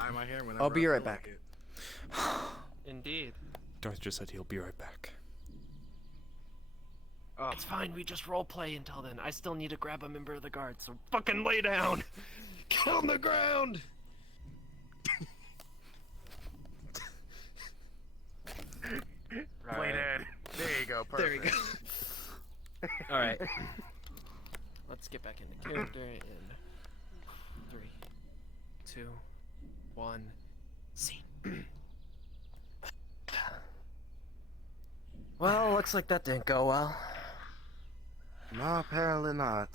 dye my hair whenever I'll be I right feel back. like it. Indeed. Darth just said he'll be right back. Oh. It's fine, we just roleplay until then. I still need to grab a member of the guard, so fucking lay down! Get on the ground! Play dead. There you go. Perfect. There we go. Alright. Let's get back into character in 3, 2, 1, scene. Well, looks like that didn't go well. No, apparently not.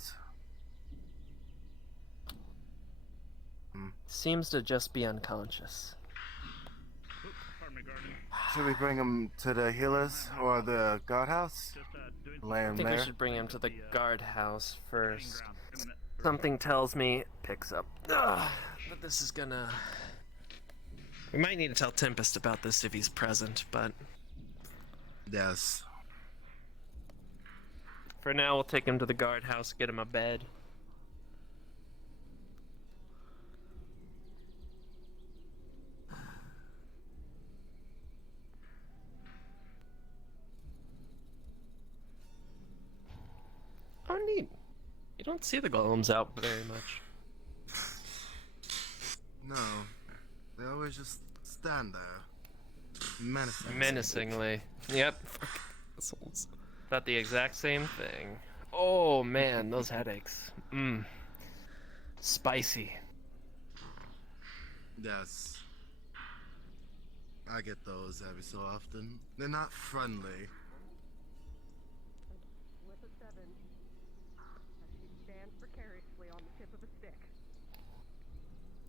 Seems to just be unconscious. Should we bring him to the healers or the guardhouse? Lay I him think there. we should bring him to the guardhouse first. Something tells me picks up. Ugh, but this is gonna... We might need to tell Tempest about this if he's present, but... Yes. For now, we'll take him to the guardhouse, get him a bed. Oh, neat. You don't see the golems out very much. No. They always just stand there. Menacing. Menacingly. Yep. Assholes. Thought the exact same thing. Oh man, those headaches. Spicy. Yes. I get those every so often. They're not friendly.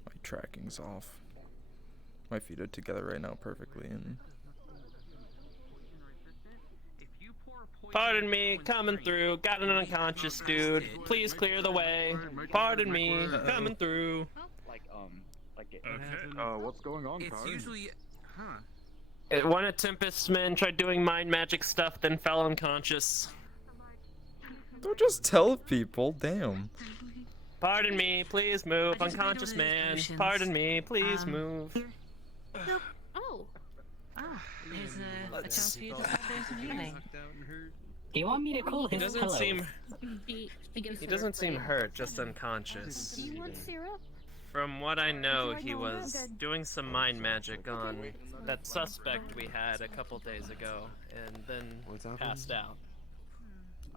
My tracking's off. My feet are together right now perfectly, and Pardon me, coming through. Got an unconscious dude. Please clear the way. Pardon me, coming through. What's going on, It's Kari? usually, One of Tempest's men tried doing mind magic stuff, then fell unconscious. don't just tell people. Damn. Pardon me, please move. Unconscious man. Pardon me, please move. Nope. Oh. Ah, there's a chance for you to have some healing. Do you want me to call He his doesn't pillows? seem. He gives He her doesn't seem praise. hurt, just unconscious. Do you want syrup? From what I know, he was doing some mind magic on that suspect we had a couple days ago, and then passed out.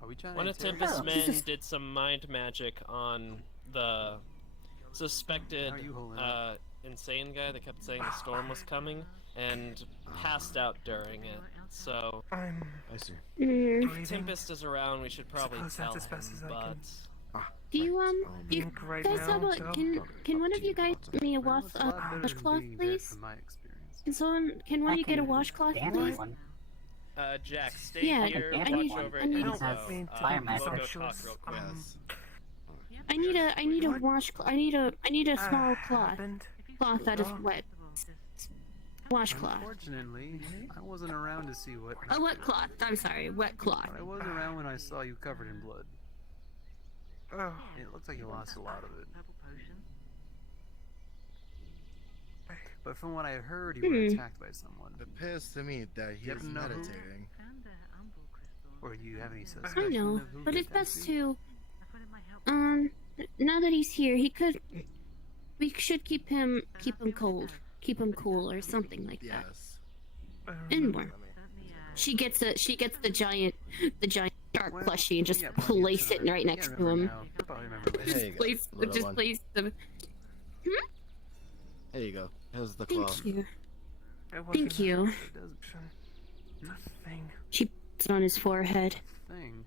Are we trying One of Tempest's men did some mind magic on the suspected insane guy that kept saying the storm was coming, and passed out during it. So, I see. Mm. Tempest is around, we should probably tell him, but... Do you you guys have a can one of you guys get me a washcloth, please? Can one of you get a washcloth, please? Jack, stay Yeah, here, I watch need- over I it, need- and Have also, fire we'll go magic. talk real quick. Yes. I need a washcloth. I need a small cloth that is wet. Washcloth. Unfortunately, I wasn't around to see what. A wet cloth. I'm sorry, wet cloth. I was around when I saw you covered in blood. It looks like you lost a lot of it. But from what I heard, you were attacked by someone. It appears to me that he is meditating. Or do you have any suspicion I know, of who but he it's can best be? to now that he's here, we should keep him cold, keep him cool or something like that. Yes. And more. She gets the giant shark Well, plushie and just yeah, place it right I next can't to remember him. now. You'll probably remember later. There you go, little one. Place the. There you go. Here's the cloth. Thank you. Thank you. It does She puts it on his forehead. thing.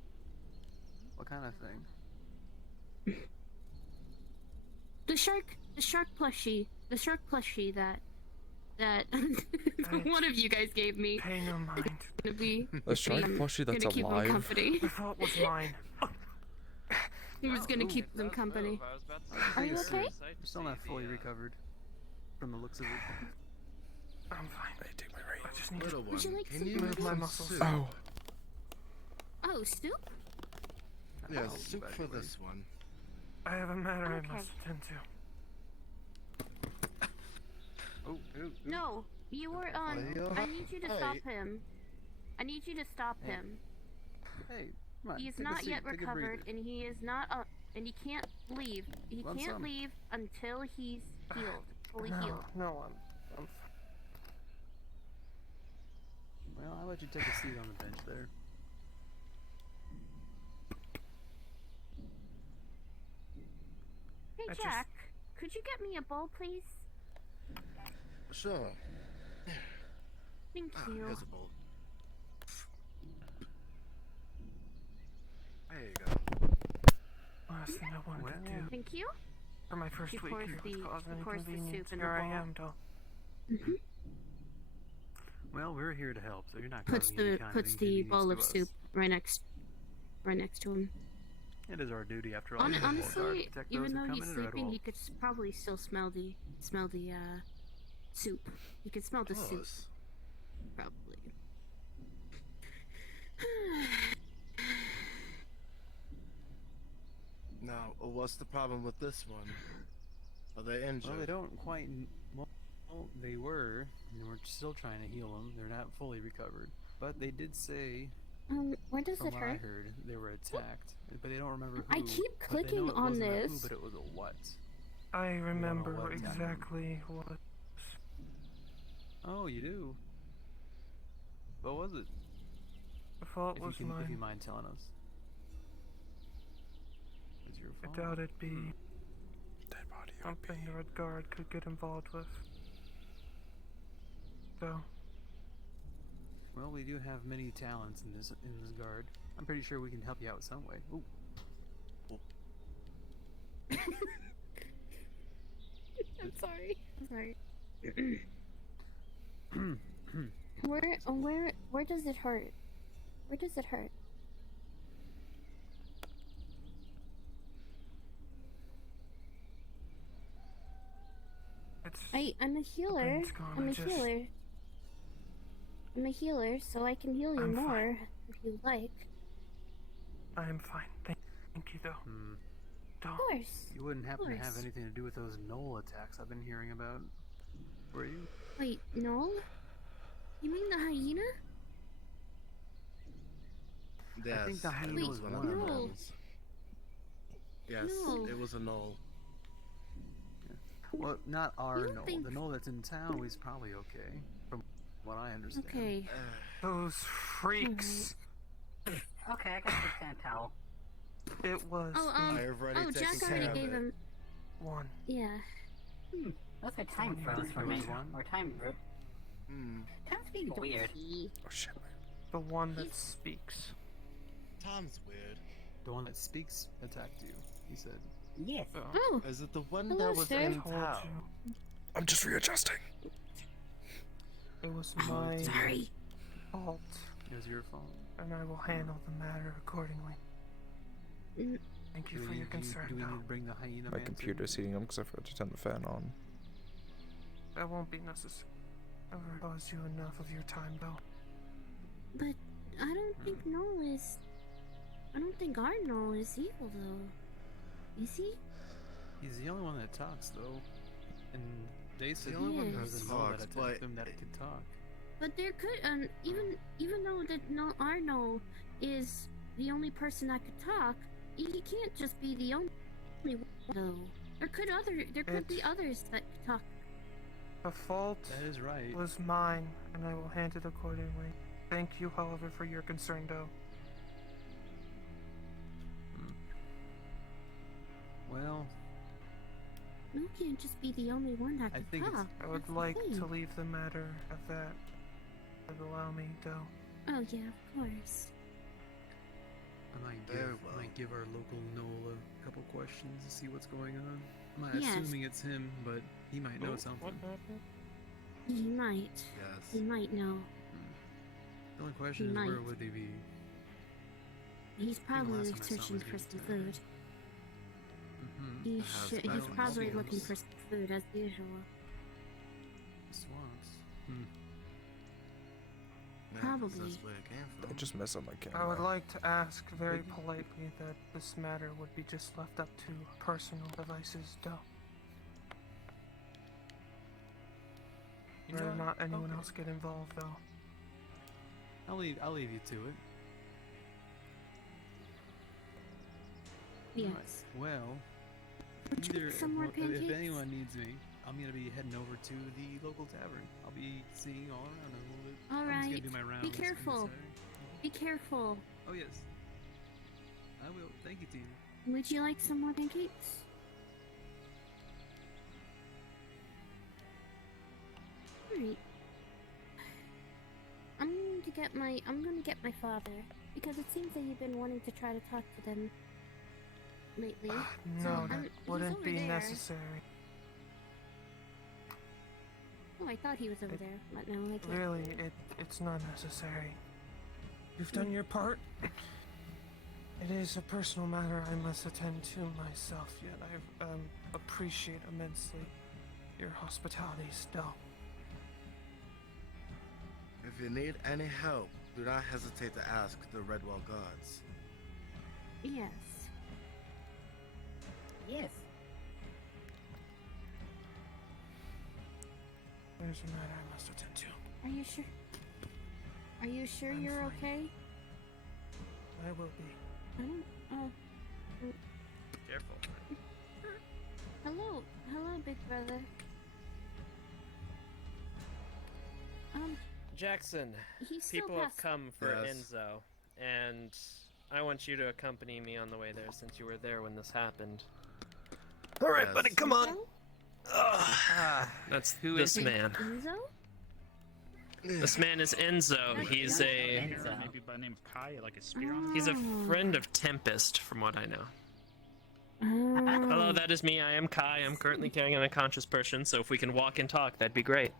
What kind of thing? The shark plushie that one of you guys gave me. Pay no mind. Gonna be The shark plushie that's gonna keep him alive. company. The fault was mine. He was gonna keep them company. I was about to say, Are you okay? You're still not fully recovered from the looks of it. I'm fine. Hey, take my right. I just need Little to one, you like can some you food? move My some muscles. soup? Oh. Oh, soup? Yeah, Oh, soup for anyway. this one. I have a matter I Okay. must attend to. No, you were on. I need you to stop him. I need you to stop him. Hey, come on. He's take a not seat, yet take a recovered, breather. and he is not up, and he can't leave. He Want can't some? leave until he's healed, fully healed. No, I'm Well, I'll let you take a seat on the bench there. Hey I Jack, could you get me a bowl, please? Sure. Thank you. Here's a bowl. There you go. last thing I wanted to do Thank you. for my first She week pours here the- was cause she an pours the inconvenience. soup in a Here I bowl. am, though. Well, we're here to help, so you're not Puts causing any the kind puts of the inconvenience bowl to of us. soup right next to him. It is our duty, after all. to guard Honestly, and protect those even who though come he's in and are sleeping, he at could probably still smell the soup. He could smell the soup, Course. probably. Now, what's the problem with this one? Are they injured? Well, they don't quite. Well, they were, and we're still trying to heal them. They're not fully recovered, but they did say, Where does from it what I hurt? heard, they were attacked, but they don't remember who. I keep but they know clicking it on wasn't a this. Who, but it was a what? I remember what happened. exactly what. Oh, you do. What was it? The fault If was you mine. mind telling us. It's your I fault. doubt it'd be Dead body. something the Red Guard could get involved with. So, Well, we do have many talents in this guard. I'm pretty sure we can help you out some way. Ooh. I'm sorry. I'm sorry. Where does it hurt? Where does it hurt? it's. I'm a healer. pain's gone, I'm I a just- healer. I'm a healer, so I can heal you I'm more if you like. I am fine. Thank you, though. Hmm. Don't. Of course. You wouldn't happen to have course. anything to do with those knoll attacks I've been hearing about, were you? Wait, no? You mean the hyena? Yes, think the hyena it was one one of of the them. ones. Yes, No. it was a knoll. Well, not our You don't knoll. think- The knoll that's in town was probably okay, from what I understand. Okay. Those freaks. Okay, I guess we can't tell. It was Oh, I've already oh, taken Jack care already of gave it. him. one. Yeah. Looks like time Only froze for me. there was one? Or time. Time's being weird. Oh shit. The one that speaks. Tom's weird. The one that speaks attacked you, he said. Yes. Oh, Is it the one Hello, that was sir. in Told town? you. I'm just readjusting. It was my sorry. fault, It was your fault. and I will handle the matter accordingly. Mm. Thank you Do for we your need- concern, Do we need though. to bring the hyena My man computer's heating up because I forgot to turn the fan on. That won't be necessary. I've caused you enough of your time, though. But I don't think Noel is. I don't think our Noel is evil, though. Is he? He's the only one that talks, though. And they said The only one there that was a knoll that talks, attacked but- him that could talk. But there could, even though that our Noel is the only person that could talk, he can't just be the only one, though. There could be others that could talk. The fault That is right. was mine, and I will hand it accordingly. Thank you, however, for your concern, though. Well, Noel can't just be the only one that I could think it's- talk. I would That's the like to thing. leave the matter at that. If you allow me, though. Oh yeah, of course. I Very well. might give our local Noel a couple questions to see what's going on. I'm not Yes. assuming it's him, but he might know something. What happened? He might. He Yes. might know. The only question is, where might. would they be? He's probably last time I saw him searching was for maybe some 10. food. Mm-hmm. He's Has he's battling probably skills. looking for some food as usual. Swamps. Yeah, 'cause Probably. That's where it came I from. just messed up my camera. I would like to ask very politely that this matter would be just left up to personal devices, though. Better not anyone else get involved, though. I'll leave you to it. Yes. Alright, well, Would you either like some more if pancakes? anyone needs me, I'm gonna be heading over to the local tavern. I'll be seeing all around a little bit. All I'm just gonna right. do my rounds Be inside. careful. Be careful. Oh yes. I will. Thank you, Tina. Would you like some more pancakes? Alright. I'm gonna get my father, because it seems that you've been wanting to try to talk to them lately. So No, that he's wouldn't over be there. necessary. Oh, I thought he was over there, but no, I can't. Really, it's not necessary. You've done your part. It is a personal matter I must attend to myself, yet I appreciate immensely your hospitality still. If you need any help, do not hesitate to ask the Redwall gods. Yes. Yes. There's a matter I must attend to. Are you sure? Are you sure I'm you're fine. okay? I will be. I don't. Oh. Careful. Hello, big brother. Jackson, He's still people have past. come for Yes. Enzo, and I want you to accompany me on the way there since you were there when this happened. All right, buddy, Come on. That's Who this is he? man. Enzo? This man is Enzo. He's a Maybe by the name of Kai, like a spear on his he's a Oh. friend of Tempest, from what I know. Oh. Hello, that is me. I am Kai. I'm currently carrying an unconscious person, so if we can walk and talk, that'd be great.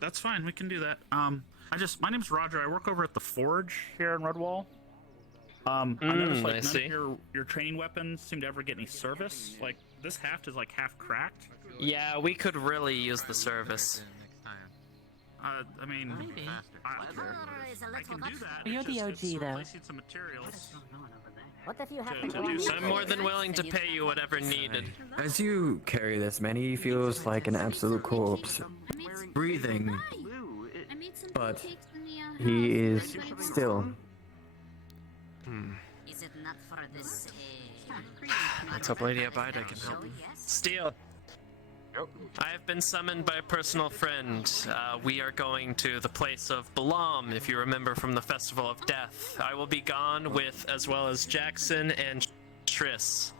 That's fine, we can do that. My name's Roger. I work over at the Forge here in Redwall. I noticed like I none see. of your training weapons seem to ever get any service. Like this haft is like half cracked. Yeah, we could really use the service. I mean, Maybe. I can do that. You're It's the just- OG it's though. replacing some materials. What if you have To to do go so. I'm more than willing to pay you whatever needed. As you carry this man, he feels like an absolute corpse, I made some- breathing, I made some but pancakes in the house. he is Anybody want still. some? Is it not for this? Let's hope Lady Abida can help him. Steel. I have been summoned by a personal friend. We are going to the place of Balam, if you remember from the Festival of Death. I will be gone with, as well as Jackson and Triss.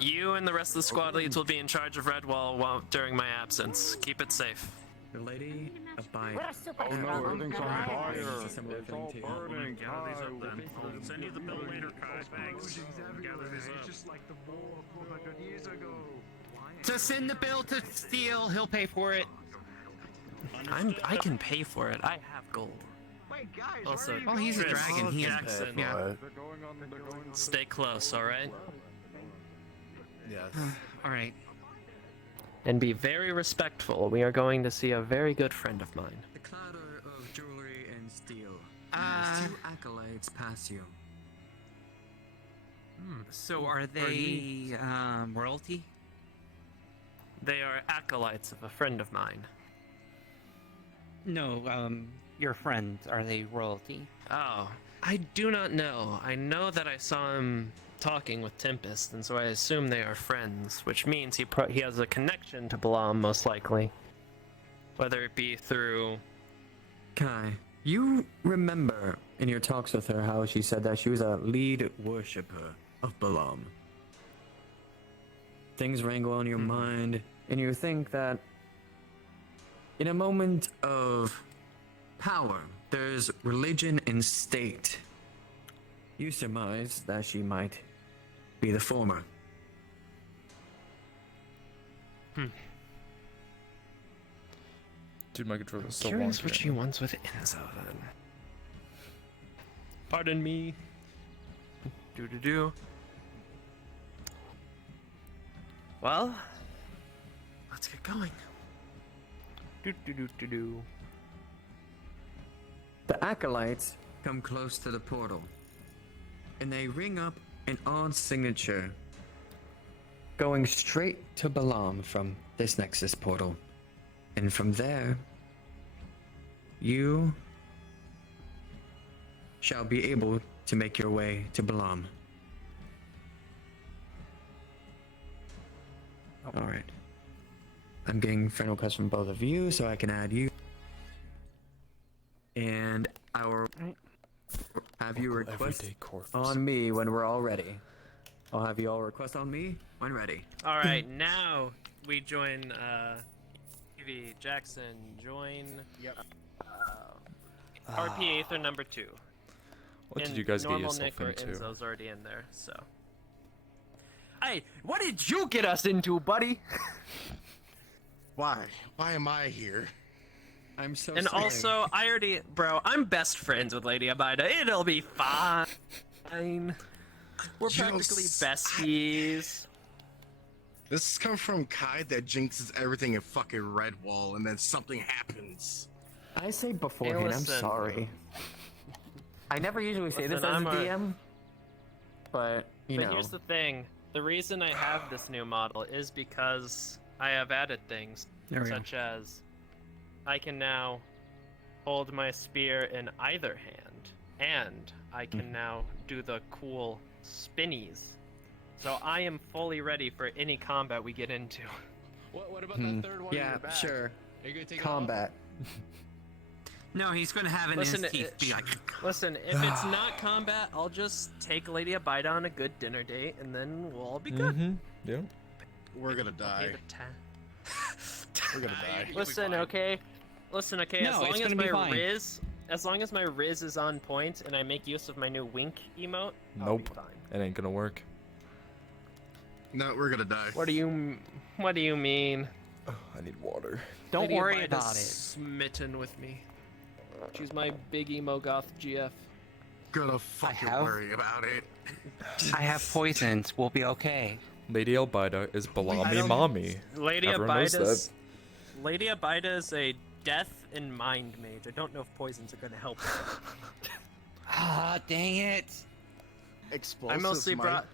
You and the rest of the squad leads will be in charge of Redwall during my absence. Keep it safe. The lady abide. We're super Oh no, strong. everything's on Right. fire. Similar thing to Well, then gather these up then. I'll send you the bill later, Kai. Thanks. Gather these up. So send the bill to Steel. He'll pay for it. I can pay for it. I have gold. Also, Oh, he's a Triss, dragon. He has Jackson, yeah. stay close, all right? Yes. All right. And be very respectful. We are going to see a very good friend of mine. The clatter of jewelry and steel. Uh, Two acolytes pass you. So are they royalty? They are acolytes of a friend of mine. No, your friends, are they royalty? Oh, I do not know. I know that I saw him talking with Tempest, and so I assume they are friends, which means he has a connection to Balam, most likely. Whether it be through... Kai, you remember in your talks with her how she said that she was a lead worshipper of Balam. Things wrangle on your mind, and you think that in a moment of power, there's religion and state. You surmise that she might be the former. Dude, my controller's so Curious what she wants with Enzo, then. Pardon me. Do-do-do. Well, let's get going. Do-do-do-do-do. The acolytes come close to the portal, and they ring up an odd signature going straight to Balam from this Nexus portal. And from there, you shall be able to make your way to Balam. All right. I'm getting friend requests from both of you, so I can add you. And I will have you request on me when we're all ready. I'll have you all request on me when ready. All right, now we join TV Jackson. Join. Yep. RP Aether number 2. What did you guys get normal yourself Nick into? or Enzo's already in there, so. Hey, what did you get us into, buddy? Why? Why am I here? I'm so And sorry. also, I'm best friends with Lady Abida. It'll be fine. We're practically besties. This has come from Kai that jinxes everything in fucking Redwall, and then something happens. I say beforehand, I'm listen. sorry. I never usually say this Listen, as a I'm a- DM, but you But know. here's the thing. The reason I have this new model is because I have added things, There we go. such as I can now hold my spear in either hand, and I can now do the cool spinnies. So I am fully ready for any combat we get into. What about that third one in Yeah, your back? sure. Are you gonna take Combat. No, he's gonna have it Listen, in his teeth. Be like, Listen, if it's not combat, I'll just take Lady Abida on a good dinner date, and then we'll all be good. Mm-hmm. Yeah. We're gonna Okay, die. We're gonna die. Listen, okay. Listen, okay. No, as it's long as gonna my be fine. as long as my Riz is on point, and I make use of my new wink emote, I'll Nope. be fine. It ain't gonna work. No, we're gonna die. What do you mean? I need water. don't Lady worry Abida's about it. Smitten with me. She's my big emo goth GF. Gonna fucking have- worry about it. I have poisons. We'll be okay. Lady Albida is I Balami don't- Mommy. Lady Everyone knows Abida's Lady Abida is a death and mind mage. I don't know if poisons are gonna help. Ah, dang it. Explosive. I mostly might-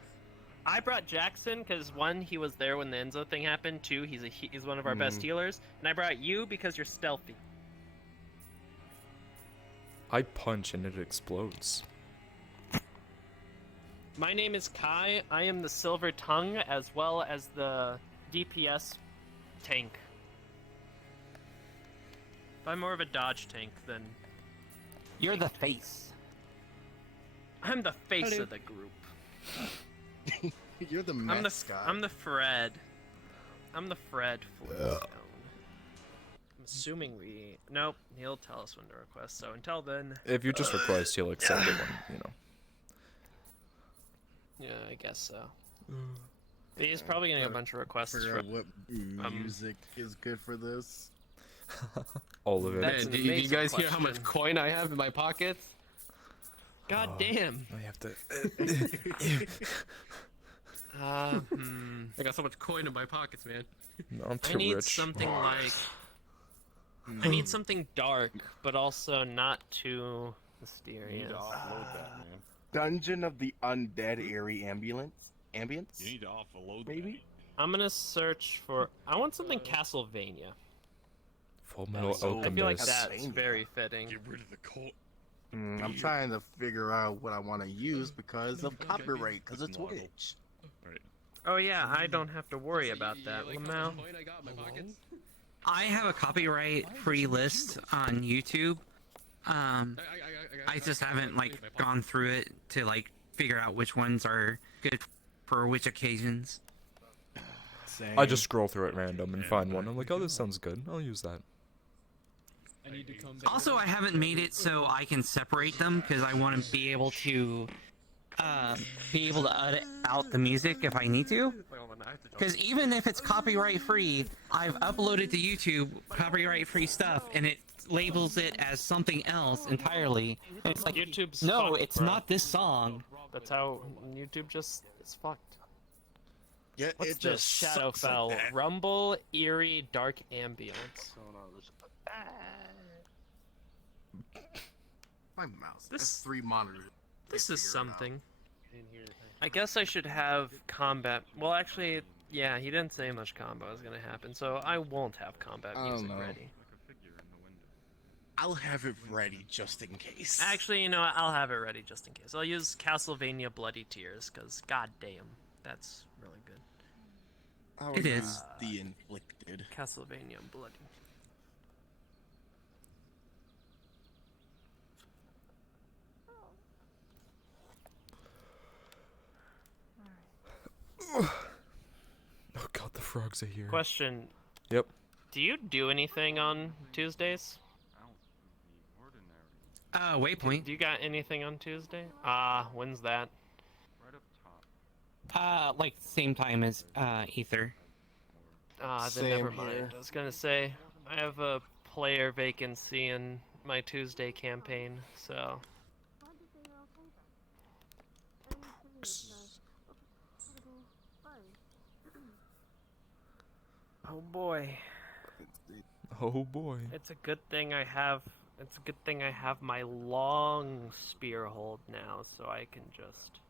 brought Jackson because one, he was there when the Enzo thing happened. Two, he's one of our best healers, and I brought you because you're stealthy. I punch and it explodes. My name is Kai. I am the Silver Tongue as well as the DPS tank. I'm more of a dodge tank than You're the face. I'm the face of the group. You're the mascot. I'm the Fred. I'm the Fred Flintstone. I'm assuming nope, he'll tell us when to request, so until then. If you just request, he'll accept it when, you know. Yeah, I guess so. But he's probably getting a bunch of requests Figure for out what music is good for this. All of it. That's Hey, an do you amazing guys hear how question. much coin I have in my pockets? God damn. I have to. I got so much coin in my pockets, man. No, I'm I too need rich. something like I need something dark, but also not too mysterious. Dungeon of the Undead Eerie Ambience? You need to offload Maybe? I'm gonna search for I want something Castlevania. Full Metal I Alchemist. feel like that's very fitting. Get rid of the coin. I'm trying to figure out what I want to use because of copyright, because it's Twitch. Oh yeah, I don't have to worry about that, Lamau. I got in my pockets? I have a copyright-free list on YouTube. I just haven't like gone through it to like figure out which ones are good for which occasions. I just scroll through it random and find one. I'm like, oh, this sounds good. I'll use that. I need to come back. Also, I haven't made it so I can separate them because I want to be able to edit out the music if I need to. Because even if it's copyright free, I've uploaded to YouTube copyright free stuff and it labels it as something else entirely. And it's like, YouTube's no, fucked, it's bro. not this song. That's how YouTube just is fucked. Yeah, What's it this? just sucks like Shadowfell. that. Rumble, eerie, dark ambience. My mouse. This- That's 3 monitors. This is Figure it out. something. I guess I should have combat. Well, actually, yeah, he didn't say much combat was gonna happen, so I won't have combat I don't music know. ready. I'll have it ready just in case. Actually, you know what? I'll have it ready just in case. I'll use Castlevania Bloody Tears, because goddamn, that's really good. I'll It use is. the inflicted. Castlevania Bloody. Oh god, the frogs are here. Question. Yep. Do you do anything on Tuesdays? Waypoint. Do you got anything on Tuesday? When's that? Like same time as Aether. Then never mind. I was gonna say, I have a player vacancy in my Tuesday campaign, so... Oh boy. Oh boy. It's a good thing I have my long spear hold now, so I can just...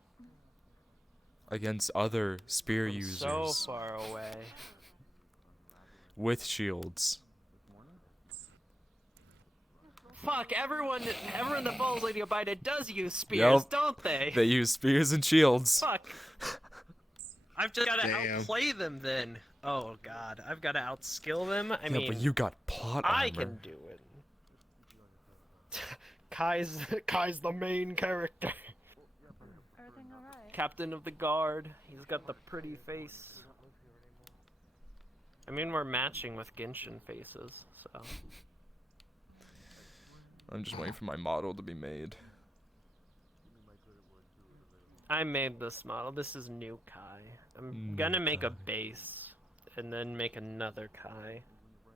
Against other spear I'm users. so far away. With shields. Fuck, everyone that follows Lady Abida does use spears, Yep. don't they? They use spears and shields. Fuck. I've just gotta Damn. outplay them then. Oh god, I've gotta outskill them. I Yeah, mean, but you got plot armor. I can do it. Kai's the main character. Captain of the guard. He's got the pretty face. I mean, we're matching with Genshin faces, so. I'm just waiting for my model to be made. I made this model. This is new Kai. I'm gonna make a base, and then make another Kai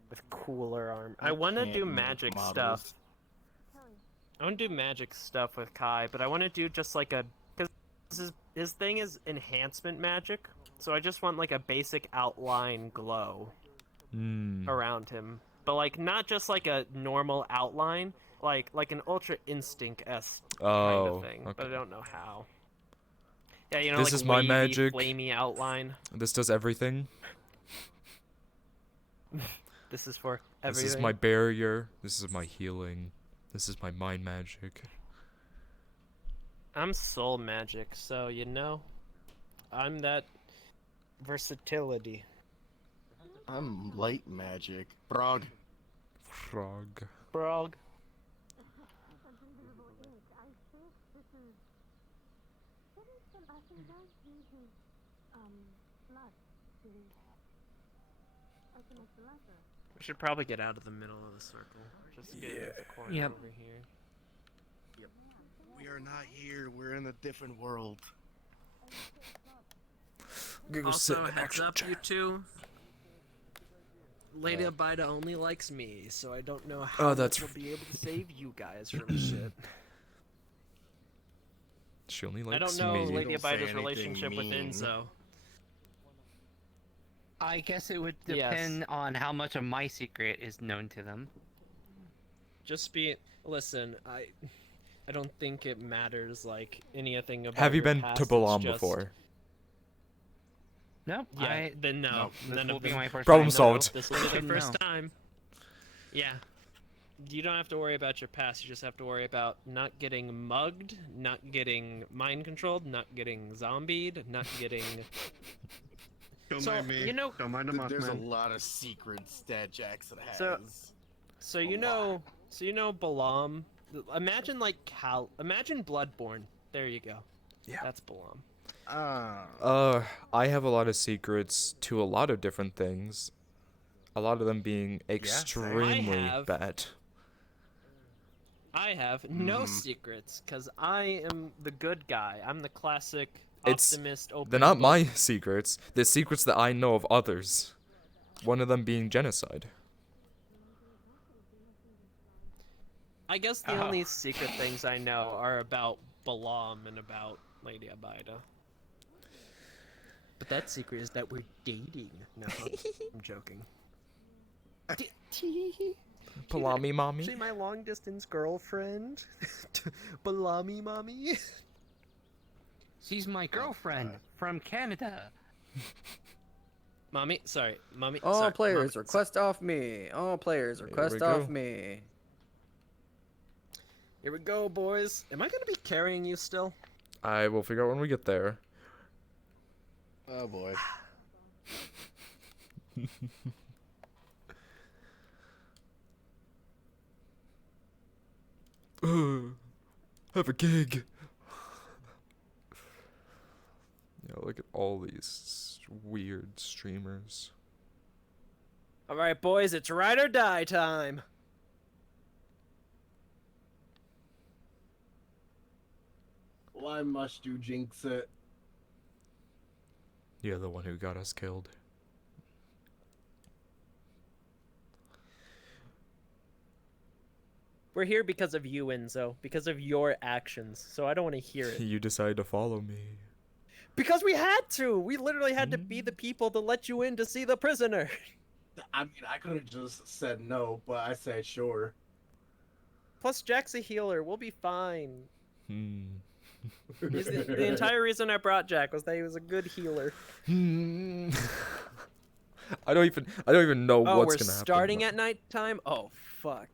with cooler armor. I want to do magic stuff. I want to do magic stuff with Kai, but I want to do just like a... Because his thing is enhancement magic, so I just want like a basic outline glow around him. But like, not just like a normal outline, like an Ultra Instinct-esque kind of thing, but I don't know how. Yeah, you know, This like is my wavy, magic. flamey outline. This does everything. This is for everything. This is my barrier. This is my healing. This is my mind magic. I'm soul magic, so you know, I'm that versatility. I'm light magic. Frog. Frog. Brog. We should probably get out of the middle of the circle. Just get into the corner over here. Yep. We are not here. We're in a different world. Also, heads up, you two. Lady Abida only likes me, so I don't know how she'll be able to save you guys from shit. She only likes I don't know me. Lady Don't say Abida's relationship with anything mean. Enzo. I guess it would depend on how much of my secret is known to them. Listen, I don't think it matters like anything about. Have you your been past, to it's Balam just- before? No. Yeah, then no. This None will of be them. my first Problem time. solved. This will be the No. first time. Yeah. You don't have to worry about your past. You just have to worry about not getting mugged, not getting mind controlled, not getting zombied, not getting. Don't So, mind me. you know- Don't mind a There's a Mothman. lot of secrets that Jackson has. So you know Balam. Imagine imagine Bloodborne. There you go. Yeah. That's Balam. I have a lot of secrets to a lot of different things. A lot of them being extremely have- bad. I have no secrets because I am the good guy. I'm the classic It's optimist. Open they're not book. my secrets. They're secrets that I know of others. One of them being genocide. I guess the only secret things I know are about Balam and about Lady Abida. But that secret is that we're dating. No, I'm joking. Palami mommy. Actually, my long distance girlfriend, Balami mommy. She's my girlfriend from Canada. Mommy, sorry, mommy. All sorry, players mommy, request off me. All players we request go. off me. Here we go, boys. Am I gonna be carrying you still? I will figure out when we get there. Oh boy. Have a gig. Yeah, look at all these weird streamers. All right, boys, it's ride or die time. Why must you jinx it? You're the one who got us killed. We're here because of you, Enzo. Because of your actions. So I don't want to hear it. You decided to follow me. Because we had to! We literally had to be the people to let you in to see the prisoner. I mean, I could have just said no, but I said sure. Plus, Jack's a healer. We'll be fine. Hmm. He's the entire reason I brought Jack was that he was a good healer. I don't even know Oh, what's we're gonna happen. starting at nighttime? Oh, fuck.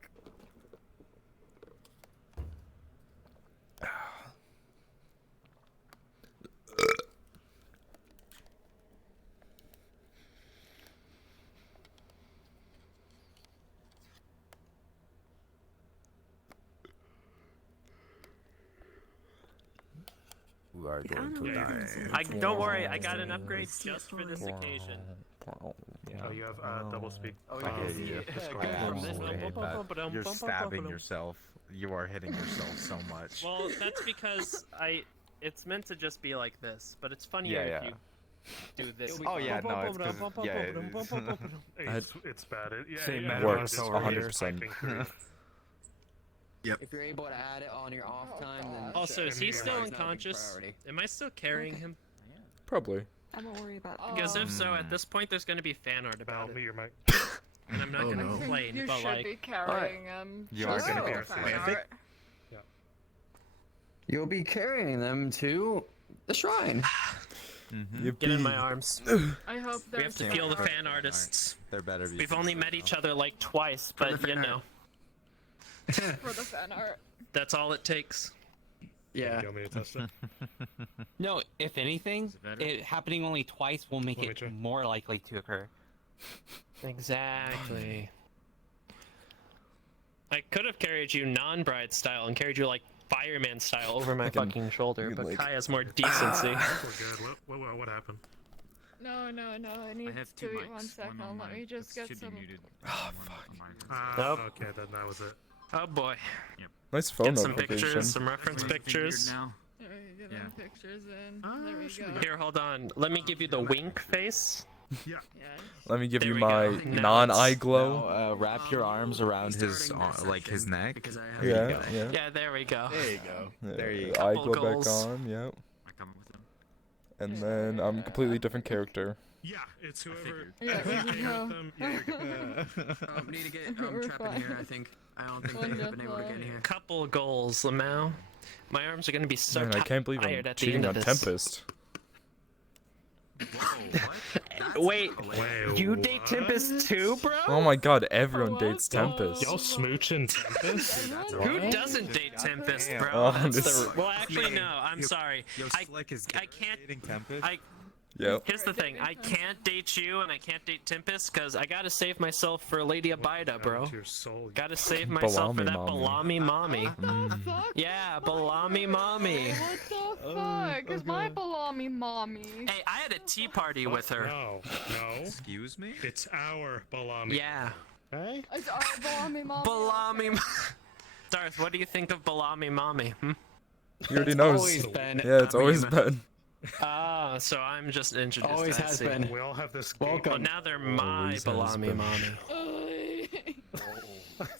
We are going to die. Don't worry, I got an upgrade just for this occasion. Oh, you have double speed. Oh, You're stabbing yourself. You are hitting yourself so much. Well, that's because it's meant to just be like this, but it's funnier if you do this. Oh yeah, no, it's because It's bad. It works 100%. Yep. If you're able to add it on your off time, then Also, is he still unconscious? Am I still carrying him? Probably. I won't worry about that. Because if so, at this point, there's going to be fan art about it. Your mic. And I'm not going to complain, You but should like... be carrying him. You are gonna be our fan fan. art. you'll be carrying them to the shrine. Get in my arms. I hope We have to feel the fan artists. There better be. We've only met each other like twice, but you know. for the fan art. That's all it takes. Yeah. You want me to test it? No, if anything, it happening only twice will make Let me it try. more likely to occur. Exactly. I could have carried you non-bride style and carried you like fireman style over my fucking shoulder, but Kai has more decency. We're good. What happened? No. I need to eat 1 second. Let me just get some. Oh, fuck. Nope. Okay, then that was it. Oh boy. Nice phone Get some notification. pictures, some reference pictures. There you get them pictures in. There we go. Here, hold on. Let me give you the wink face. Yeah. Let me give There you we my go. Now non-eye it's- glow. Wrap your arms around his his neck. Yeah, yeah. Yeah, there we go. There you go. There you Eye Couple glow goals. back on, yep. And then I'm a completely different character. Yeah, it's whoever. Yeah, I we got know. them. Yeah, you're good. Need to get We're Trap in fine. here, I think. I don't think they have been able to get in here. Couple goals, Lamau. My arms are gonna be so Man, I can't believe I'm tired at the cheating end on of this. Tempest. Wait, Wait, you date Tempest too, bro? Oh my god, everyone dates Tempest. Y'all smooching Tempest? Who doesn't date Tempest, bro? Oh, That's this- the... Well, actually, no. I'm sorry. I can't. Yep. Here's the thing. I can't date you, and I can't date Tempest because I gotta save myself for Lady Abida, bro. Your soul. Gotta save myself for Balami that mommy. Balami mommy. What the fuck? Yeah, Balami mommy. What the fuck? Is my Balami mommy? Hey, I had a tea party with her. No. Excuse me? It's our Balami. Yeah. Hey? It's our Balami mommy. Balami. Darth, what do you think of Balami mommy? He already knows. always been Yeah, it's a always meme. been. Ah, so I'm just introduced. Always I has see. been. We all have this. Welcome. But now they're my Always has Balami been. mommy.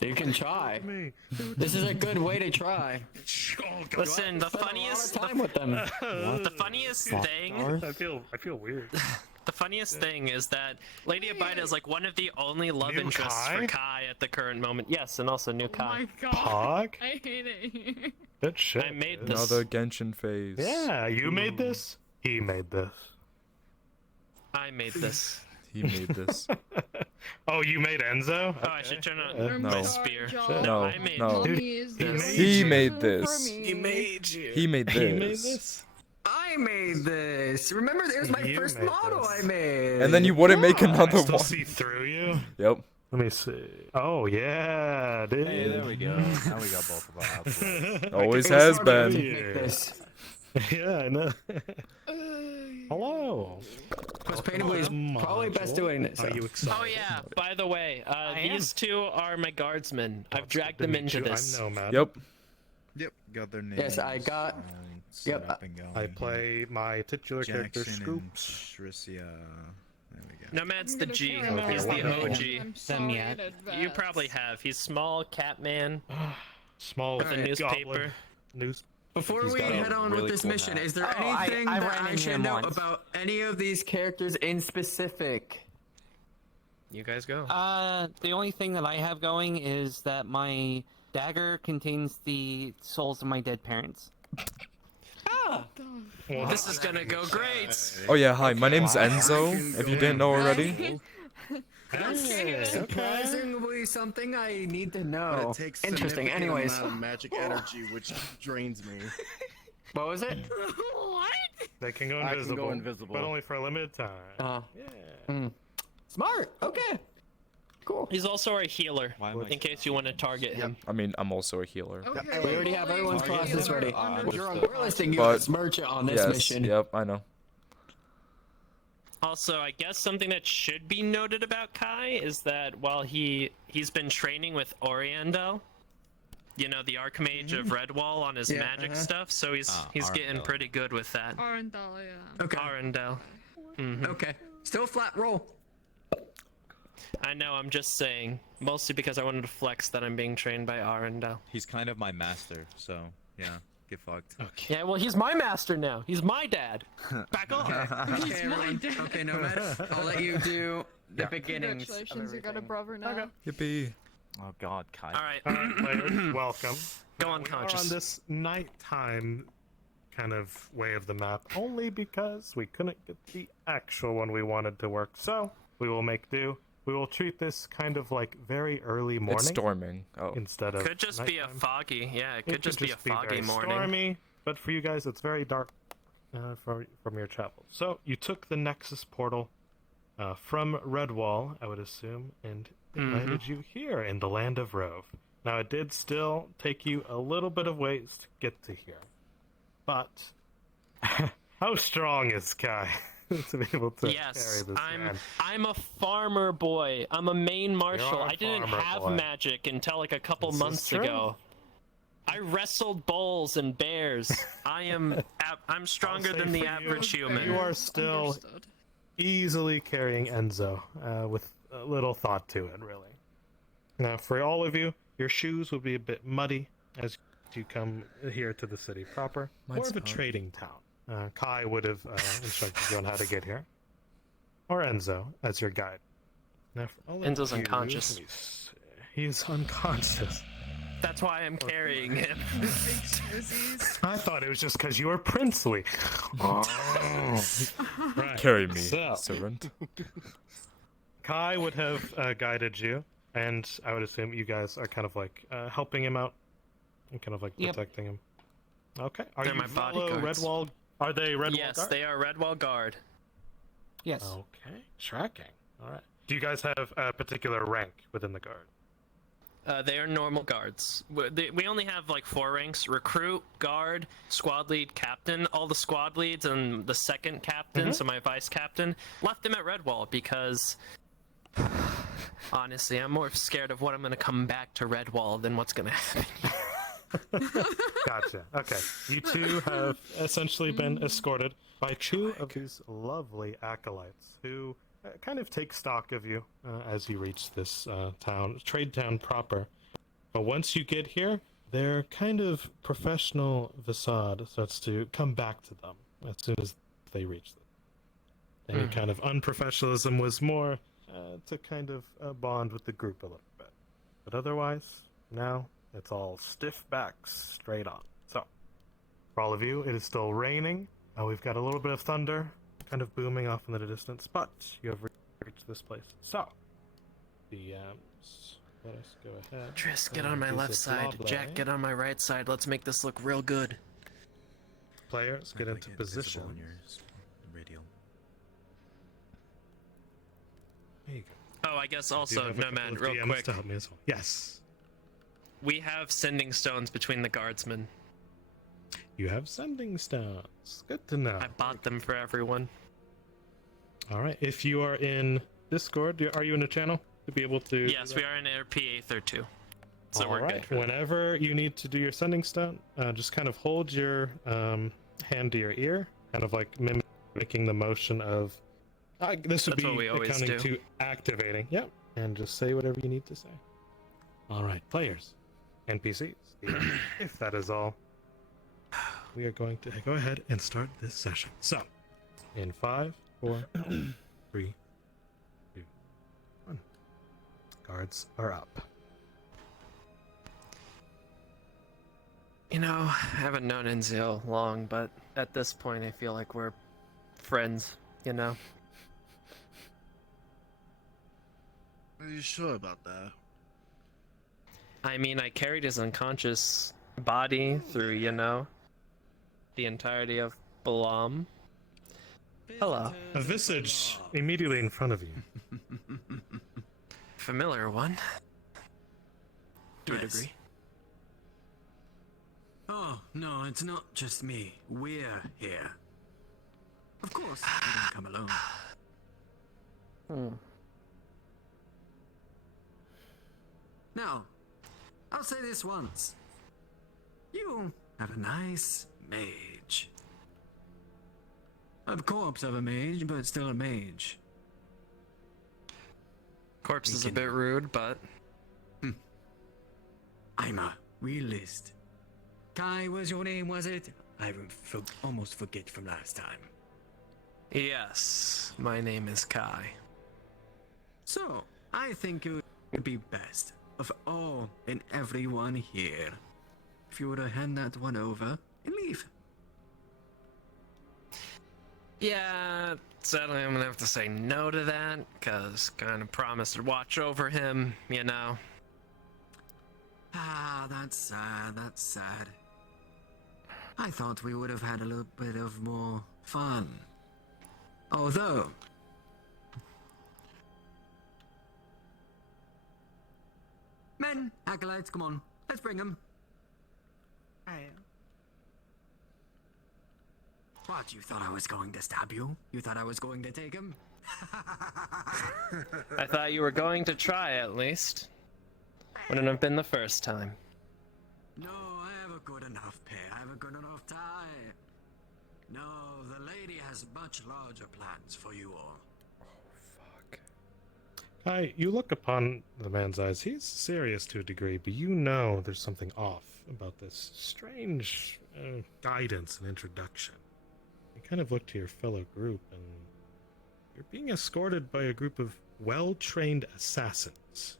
You can try. Me. This is a good way to try. Oh, God. Listen, the Spend a lot funniest, of time with them. the funniest thing, I feel weird. the funniest thing is that Lady Abida is like one of the only love New interests Kai? for Kai at the current moment. Yes, and also new Oh Kai. my god. Pog? I hate it. That shit. I made dude. this. Another Genshin phase. Yeah, you made this? He made this. I made this. He made this. Oh, you made Enzo? Oh, I should turn on No. my spear. No, I made no. this. He made this. He made you. He made He made this. this? I made this. Remember, there's my You first made model this. I made. And then you wouldn't make another I still one. see through you. Yep. Let me see. Oh yeah, dude. Hey, there we go. Now we got both of our outfits. Always It was has hard to been. make this. Yeah, I know. Hello. Most painfully is probably best doing it. So. Are you excited? Oh yeah. By the way, these two are my guardsmen. I've dragged them into this. I know, man. Yep. Yep, got their names. Yes, I got. set Yep. up and going I here. play my titular character Jackson Scoop. and Tricia. There we go. Nomad's the G. remember He's what the name. OG. I'm sorry in You advance. probably have. He's small, Catman, Small with a goblin newspaper. news. Before He's we got a head on really with this cool mission, hat. is there Oh, anything I that ran I into should him know once. about any of these characters in specific? You guys go. The only thing that I have going is that my dagger contains the souls of my dead parents. Well, This is gonna go great. Oh yeah, hi. My name's Enzo. If you didn't know already. hey, okay. Surprisingly, something I need to But know. it takes Interesting. significant Anyways, amount of magic energy, which drains me. what was it? What? They can go I can invisible, go invisible. but only for a limited time. Yeah. Smart. Okay. Cool. He's also our healer, Why am I- in case you want to target him. I mean, I'm also a healer. Okay, We already have everyone's well, classes you ready. are We're listing you But- as merchant on this Yes. mission. Yep. I know. Also, I guess something that should be noted about Kai is that while he's been training with Oriendel, you know, the Archmage of Redwall on his Yeah, magic stuff, so he's getting Arendelle. pretty good with that. Arendelle, yeah. Okay. Arendelle. Okay. Still flat roll. I know, I'm just saying. Mostly because I wanted to flex that I'm being trained by Arendelle. He's kind of my master, so yeah, get fucked. Yeah, well, he's my master now. He's my dad. Back off. Okay, everyone. Okay, Nomad. I'll let you do the beginnings. of Congratulations, you got a everything. brother now. Yippee. Oh God, Kai. All right. Alright, players, welcome. Go We are unconscious. on this nighttime kind of way of the map, only because we couldn't get the actual one we wanted to work. So we will make do. We will treat this kind of like very early morning It's storming. Oh. instead of Could just be a nighttime. foggy. Yeah, it could just be a foggy very morning. Stormy, but for you guys, it's very dark from your travel. So you took the Nexus portal from Redwall, I would assume, and it landed you here in the land of Rove. Now it did still take you a little bit of ways to get to here, but how strong is Kai to be able to carry Yes, this man? I'm a farmer boy. I'm a Maine marshal. You're a I didn't farmer have boy. magic until like a couple This is months true. ago. I wrestled bulls and bears. I'm stronger say than the for you, average human. You are still Understood. easily carrying Enzo with a little thought to it, really. Now, for all of you, your shoes will be a bit muddy as you come here to the city proper. More Mine's of a not. trading town. Kai would have instructed you on how to get here. Or Enzo as your guide. Now, for all of Enzo's you, unconscious. let me see. He is unconscious. That's why I'm carrying him. I thought it was just because you were princely. Oh. Right. Carry me, So- servant. Kai would have guided you, and I would assume you guys are kind of like helping him out and kind of like Yep. protecting him. Okay. Are They're you my fellow bodyguards. Redwall? Are they Redwall Yes, guard? they are Redwall Guard. Yes. Okay. Tracking. All right. Do you guys have a particular rank within the guard? They are normal guards. We only have like 4 ranks: recruit, guard, squad lead, captain. All the squad leads and the second captain, so my vice captain, left them at Redwall because honestly, I'm more scared of what I'm going to come back to Redwall than what's going to happen. Gotcha. Okay. You two have essentially been escorted by 2 of these lovely acolytes who kind of take stock of you as you reach this trade town proper. But once you get here, their kind of professional facade starts to come back to them as soon as they reach them. Any kind of unprofessionalism was more to kind of bond with the group a little bit. But otherwise, now it's all stiff backs straight on. So, for all of you, it is still raining. We've got a little bit of thunder kind of booming off in the distance, but you have reached this place. So, DMs, let us go ahead. Tris, get on my left side. Jack, get on my right side. Let's make this look real good. Players get into position. Radio. There you go. Oh, I guess I do also, have a no couple man, of real DMs quick. to help me as well. Yes. We have sending stones between the guardsmen. You have sending stones. Good to know. I bought them for everyone. All right. If you are in Discord, are you in a channel to be able to? Yes, we are in Aether too. So All we're right. good for that. Whenever you need to do your sending stone, just kind of hold your hand to your ear, kind of like mimicking the motion of. This would That's what we be always accounting do. to activating. Yep. And just say whatever you need to say. All right, players, NPCs. If that is all, we are going to go ahead and start this session. So, in 5, 4, 3, 2, 1. Guards are up. You know, I haven't known Enzio long, but at this point I feel like we're friends, you know? Are you sure about that? I mean, I carried his unconscious body through, you know, the entirety of Balam. Hello. A visage immediately in front of you. Familiar one. To a Yes. degree. Oh, no, it's not just me. We're here. Of course, you don't come alone. Now, I'll say this once. You have a nice mage. A corpse of a mage, but still a mage. Corpse is a bit rude, but... I'm a realist. Kai was your name, was it? I almost forget from last time. Yes, my name is Kai. So, I think it would be best of all and everyone here if you were to hand that one over and leave. Yeah, sadly I'm gonna have to say no to that, cause kinda promised to watch over him, you know. Ah, that's sad, that's sad. I thought we would have had a little bit of more fun. Although... Men, acolytes, come on, let's bring them. What, you thought I was going to stab you? You thought I was going to take him? I thought you were going to try at least. Wouldn't have been the first time. No, I have a good enough pair. I have a good enough tie. No, the lady has much larger plans for you all. Kai, you look upon the man's eyes. He's serious to a degree, but you know there's something off about this strange guidance and introduction. You kind of look to your fellow group, and you're being escorted by a group of well-trained assassins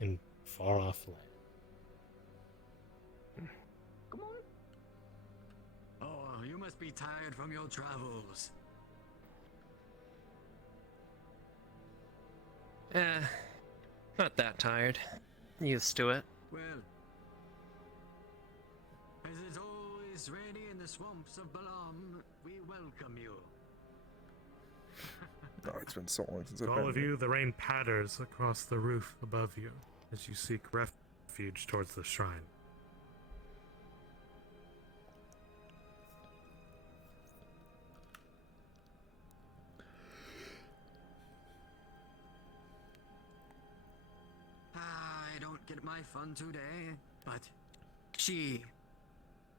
in far-off land. Oh, you must be tired from your travels. Not that tired. Used to it. Well, as it's always rainy in the swamps of Balam, we welcome you. Oh, it's been so long since I've All been of here. you, the rain patters across the roof above you as you seek refuge towards the shrine. I don't get my fun today, but she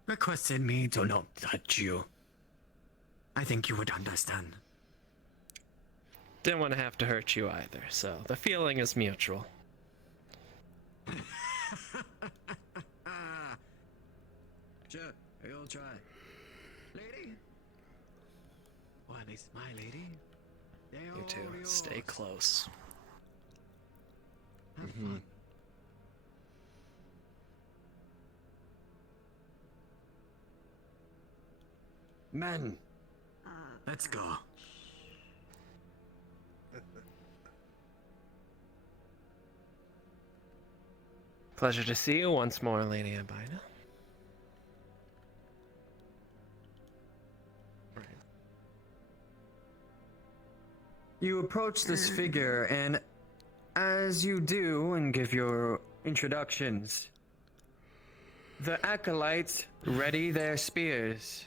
requested me to not touch you. I think you would understand. Didn't want to have to hurt you either, so the feeling is mutual. Sure, you'll try. Lady? Or at least my lady? You two, stay close. Have fun. Men, let's go. Pleasure to see you once more, Lady Abida. You approach this figure, and as you do and give your introductions, the acolytes ready their spears.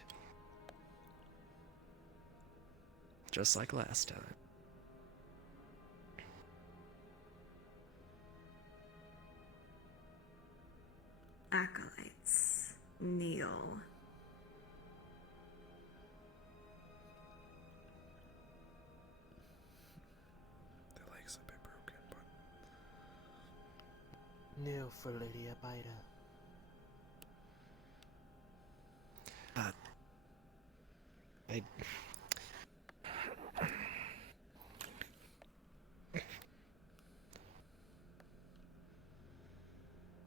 Just like last time. Acolytes, kneel. Their legs a bit broken, but Kneel for Lady Abida. I...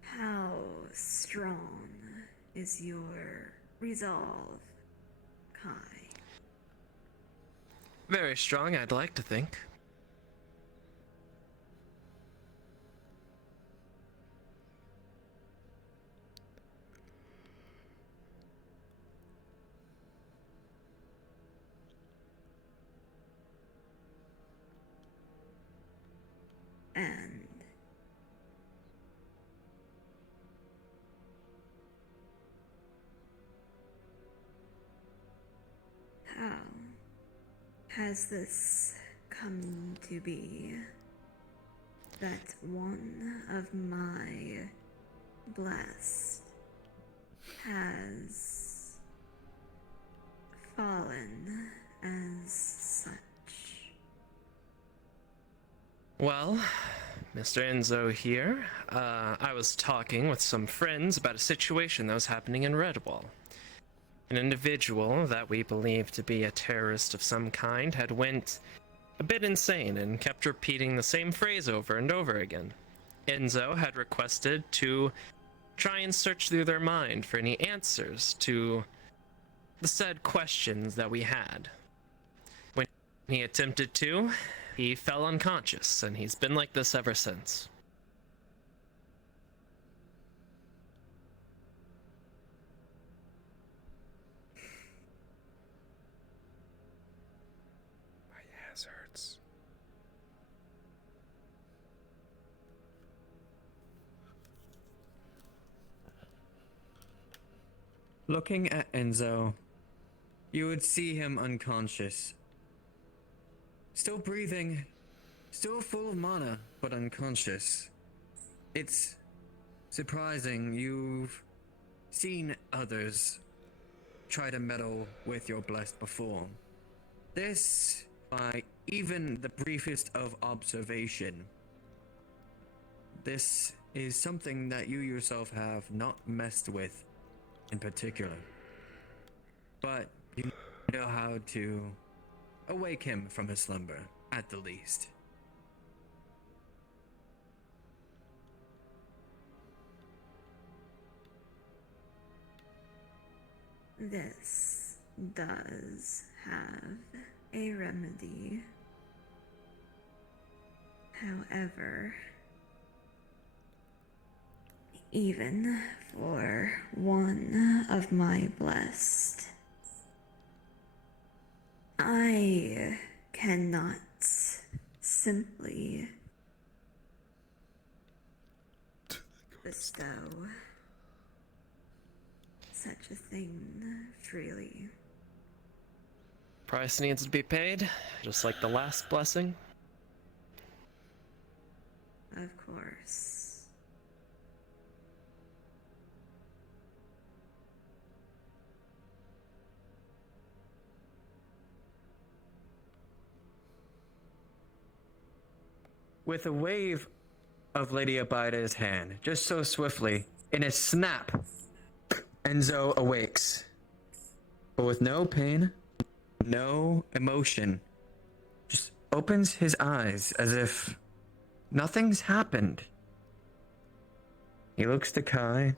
How strong is your resolve, Kai? Very strong, I'd like to think. And how has this come to be that one of my blessed has fallen as such? Well, Mr. Enzo here. I was talking with some friends about a situation that was happening in Redwall. An individual that we believe to be a terrorist of some kind had went a bit insane and kept repeating the same phrase over and over again. Enzo had requested to try and search through their mind for any answers to the said questions that we had. When he attempted to, he fell unconscious, and he's been like this ever since. my ass hurts. Looking at Enzo, you would see him unconscious. Still breathing, still full of mana, but unconscious. It's surprising. You've seen others try to meddle with your blessed before. This, by even the briefest of observation, this is something that you yourself have not messed with in particular. But you know how to awake him from his slumber, at the least. This does have a remedy. However, even for one of my blessed, I cannot simply bestow such a thing freely. Price needs to be paid, just like the last blessing. Of course. With a wave of Lady Abida's hand, just so swiftly, in a snap, Enzo awakes. But with no pain, no emotion. Just opens his eyes as if nothing's happened. He looks to Kai,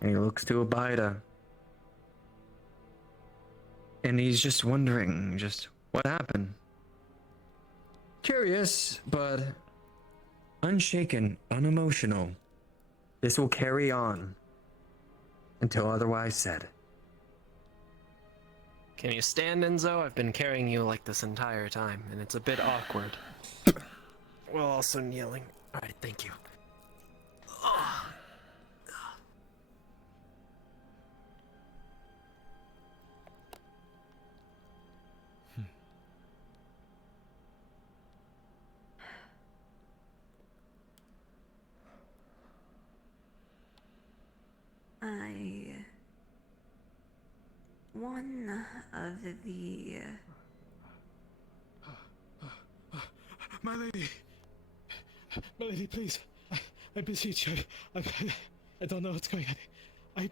and he looks to Abida. And he's just wondering, just what happened? Curious, but unshaken, unemotional. This will carry on until otherwise said. Can you stand, Enzo? I've been carrying you like this entire time, and it's a bit awkward. While also kneeling. Alright, thank you. One of the... My lady! My lady, please. I beseech you. I don't know what's going on.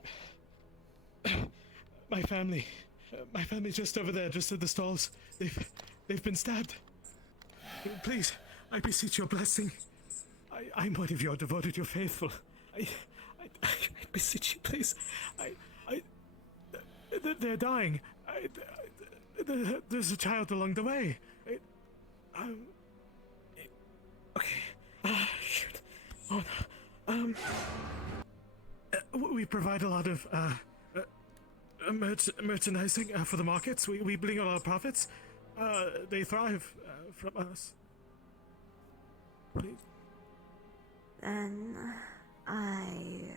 My family. My family's just over there, just at the stalls. They've been stabbed. Please, I beseech your blessing. I'm one of your devoted, your faithful. I beseech you, please. They're dying. There's a child along the way. Okay. Shoot. Oh no. We provide a lot of merchandising for the markets. We bring all our profits. They thrive from us. Please. Then I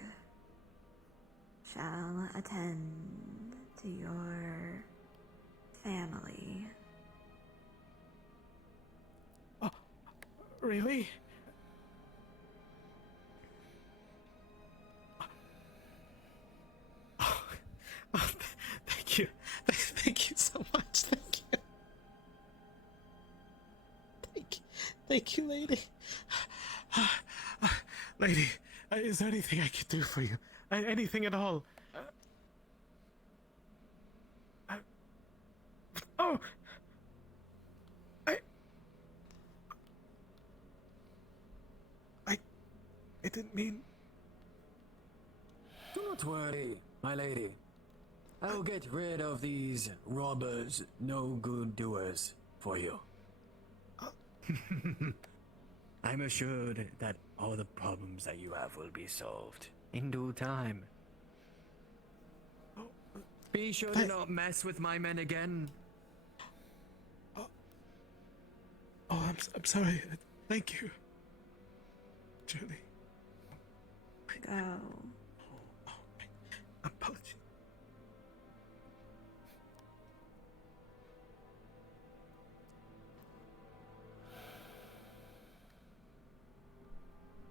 shall attend to your family. Oh, really? Oh, thank you. Thank you so much. Thank you. Thank you, lady. Lady, is there anything I can do for you? Anything at all? Oh! I didn't mean... Do not worry, my lady. I'll get rid of these robbers, no good doers, for you. I'm assured that all the problems that you have will be solved in due time. Be sure to not mess with my men again. Oh, I'm sorry. Thank you. Julie. Go. Apologies.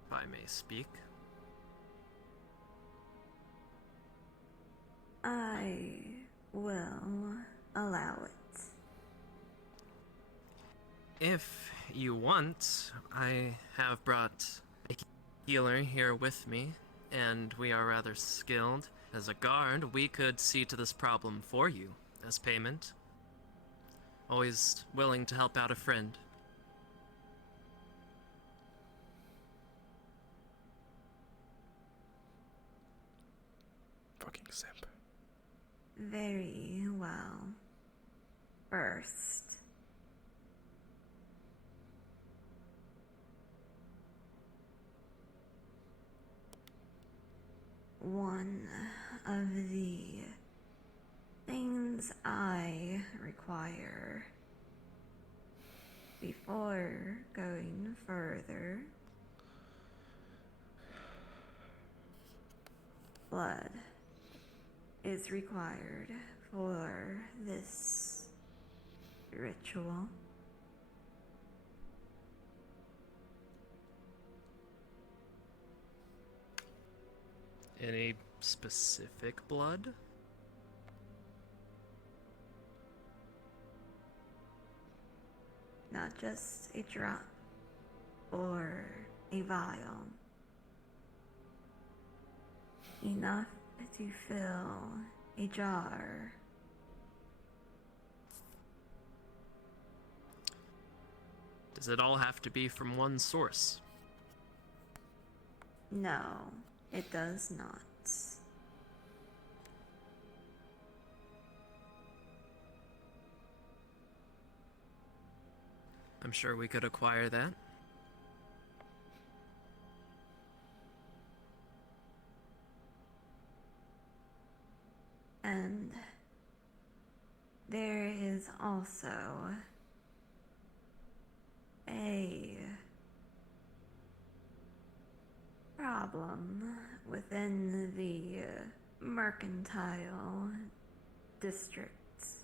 If I may speak. I will allow it. If you want, I have brought a healer here with me, and we are rather skilled. As a guard, we could see to this problem for you as payment. Always willing to help out a friend. Fucking simp. Very well. First, one of the things I require before going further. Blood is required for this ritual. Any specific blood? Not just a drop or a vial. Enough to fill a jar. Does it all have to be from one source? No, it does not. I'm sure we could acquire that. there is also a problem within the mercantile districts.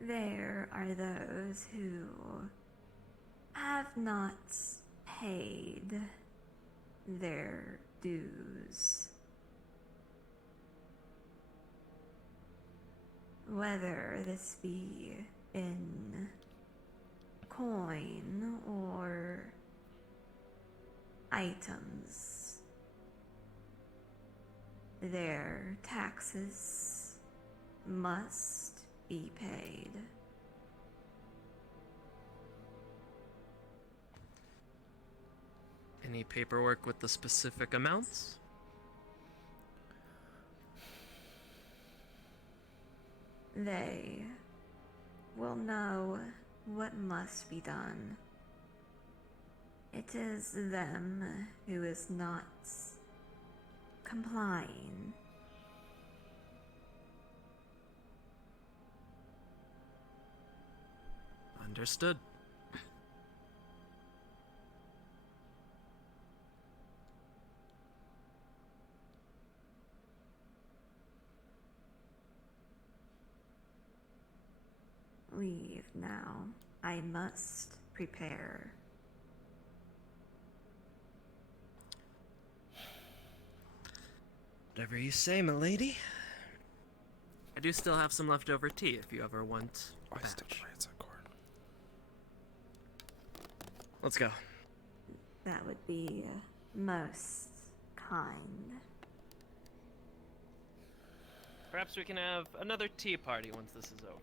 There are those who have not paid their dues. Whether this be in coin or items, their taxes must be paid. Any paperwork with the specific amounts? They will know what must be done. It is them who is not complying. Understood. Leave now. I must prepare. Whatever you say, milady. I do still have some leftover tea if you ever want a batch. Let's go. That would be most kind. Perhaps we can have another tea party once this is over.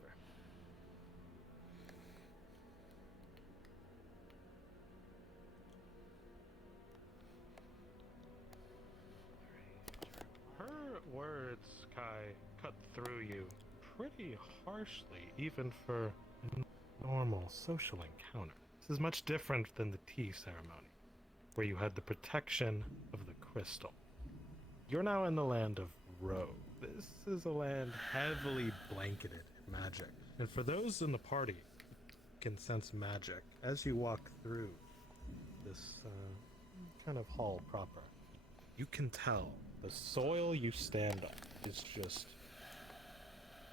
Her words, Kai, cut through you pretty harshly, even for a normal social encounter. This is much different than the tea ceremony, where you had the protection of the crystal. You're now in the land of Rogue. This is a land heavily blanketed in magic. And for those in the party who can sense magic, as you walk through this kind of hall proper, you can tell the soil you stand on is just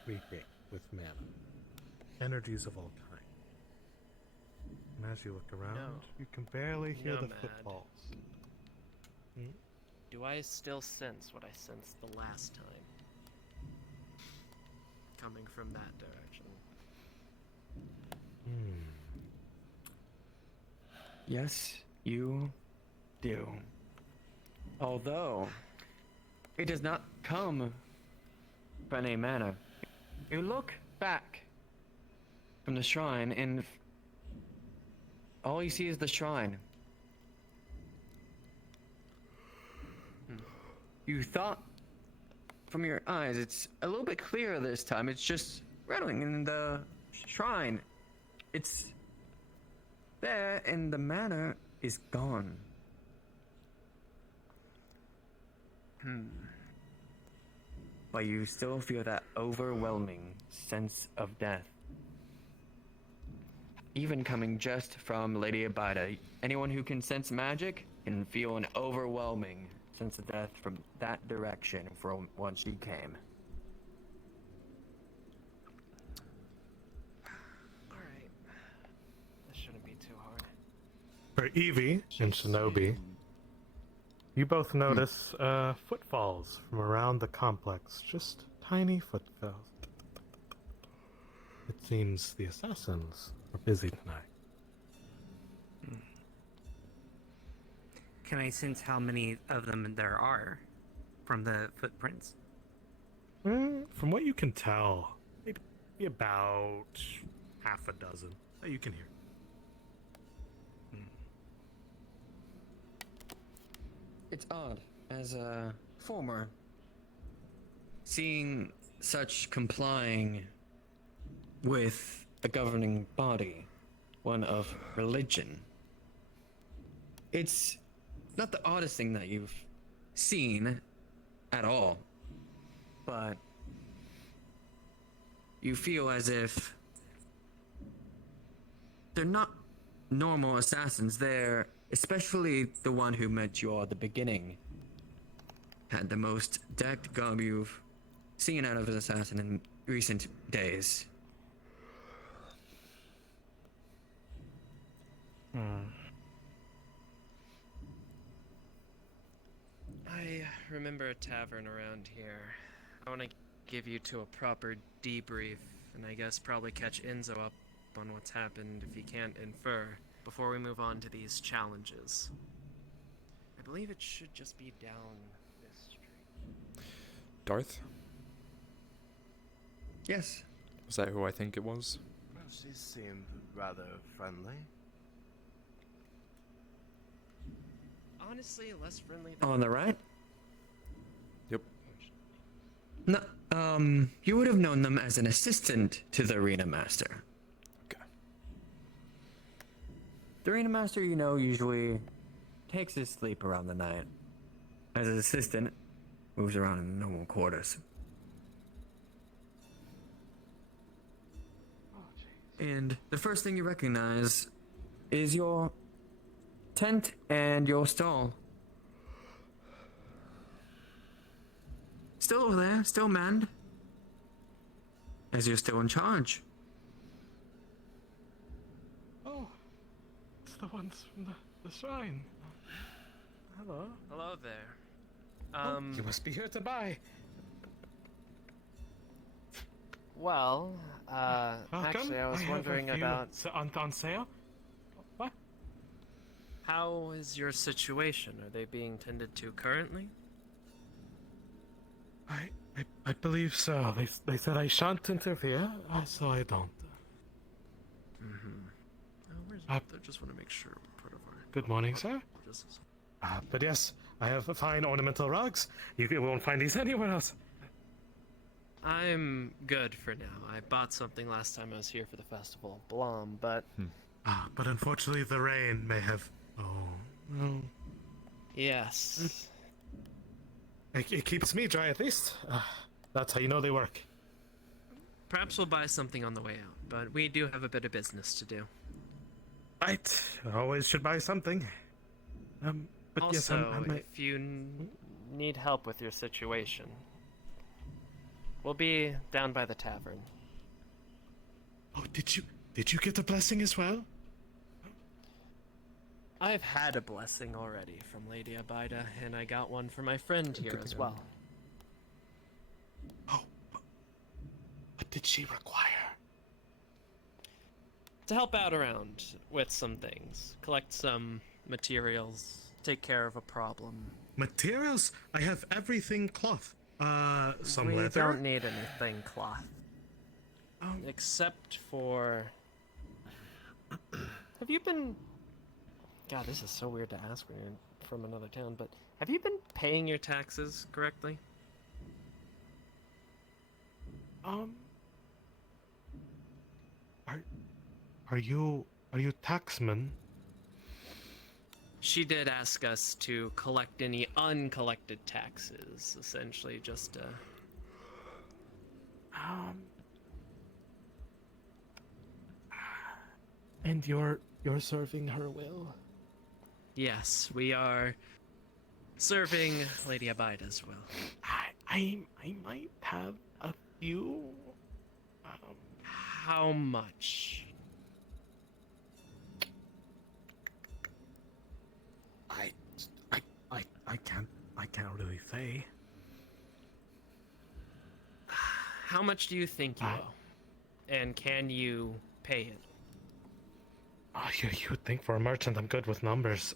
reeking with mana. Energies of all kinds. And as you look around, you can barely hear the Nomad. footfalls. Do I still sense what I sensed the last time? Coming from that direction. Yes, you do. Although, it does not come from a manner. You look back from the shrine and all you see is the shrine. You thought from your eyes it's a little bit clearer this time. It's just rattling in the shrine. It's there and the manor is gone. But you still feel that overwhelming sense of death. Even coming just from Lady Abida, anyone who can sense magic can feel an overwhelming sense of death from that direction from whence you came. Alright. This shouldn't be too hard. For Evie and Shinobi, you both notice footfalls from around the complex. Just tiny footfalls. It seems the assassins are busy tonight. Can I sense how many of them there are from the footprints? From what you can tell, maybe about half a dozen that you can hear. It's odd, as a former, seeing such complying with a governing body, one of religion. It's not the oddest thing that you've seen, at all. But you feel as if they're not normal assassins. They're, especially the one who met you at the beginning, had the most decked garb you've seen out of an assassin in recent days. I remember a tavern around here. I want to give you to a proper debrief, and I guess probably catch Enzo up on what's happened if he can't infer, before we move on to these challenges. I believe it should just be down this street. Darth? Yes. Was that who I think it was? Well, she seemed rather friendly. Honestly, less friendly than... On the right? Yep. No, you would have known them as an assistant to the Arena Master. Okay. The Arena Master, you know, usually takes his sleep around the night. As an assistant, moves around in normal quarters. And the first thing you recognize is your tent and your stall. Still over there, still manned. As you're still in charge. Oh, it's the ones from the shrine. Hello. Hello there. You must be here to buy. Well, actually, I was wondering about... On sale? What? How is your situation? Are they being tended to currently? I believe so. They said I shan't interfere, so I don't. Where's I just want to make sure part of our... Good morning, sir. But yes, I have fine ornamental rugs. You won't find these anywhere else. I'm good for now. I bought something last time I was here for the festival, Blom, but... But unfortunately the rain may have... Oh, no. Yes. It keeps me dry at least. That's how you know they work. Perhaps we'll buy something on the way out, but we do have a bit of business to do. Right. Always should buy something. But Also, yes, I might... if you need help with your situation, we'll be down by the tavern. Oh, did you get a blessing as well? I've had a blessing already from Lady Abida, and I got one for my friend here as well. Oh, what did she require? To help out around with some things. Collect some materials. Take care of a problem. Materials? I have everything cloth. Some we leather? We don't need anything cloth. Except for... Have you been... God, this is so weird to ask when you're from another town, but have you been paying your taxes correctly? Are you taxman? She did ask us to collect any uncollected taxes, essentially just And you're serving her will? Yes, we are serving Lady Abida as well. I might have a few. How much? I can't really say. How much do you think you owe? And can you pay it? Oh, you would think for a merchant I'm good with numbers.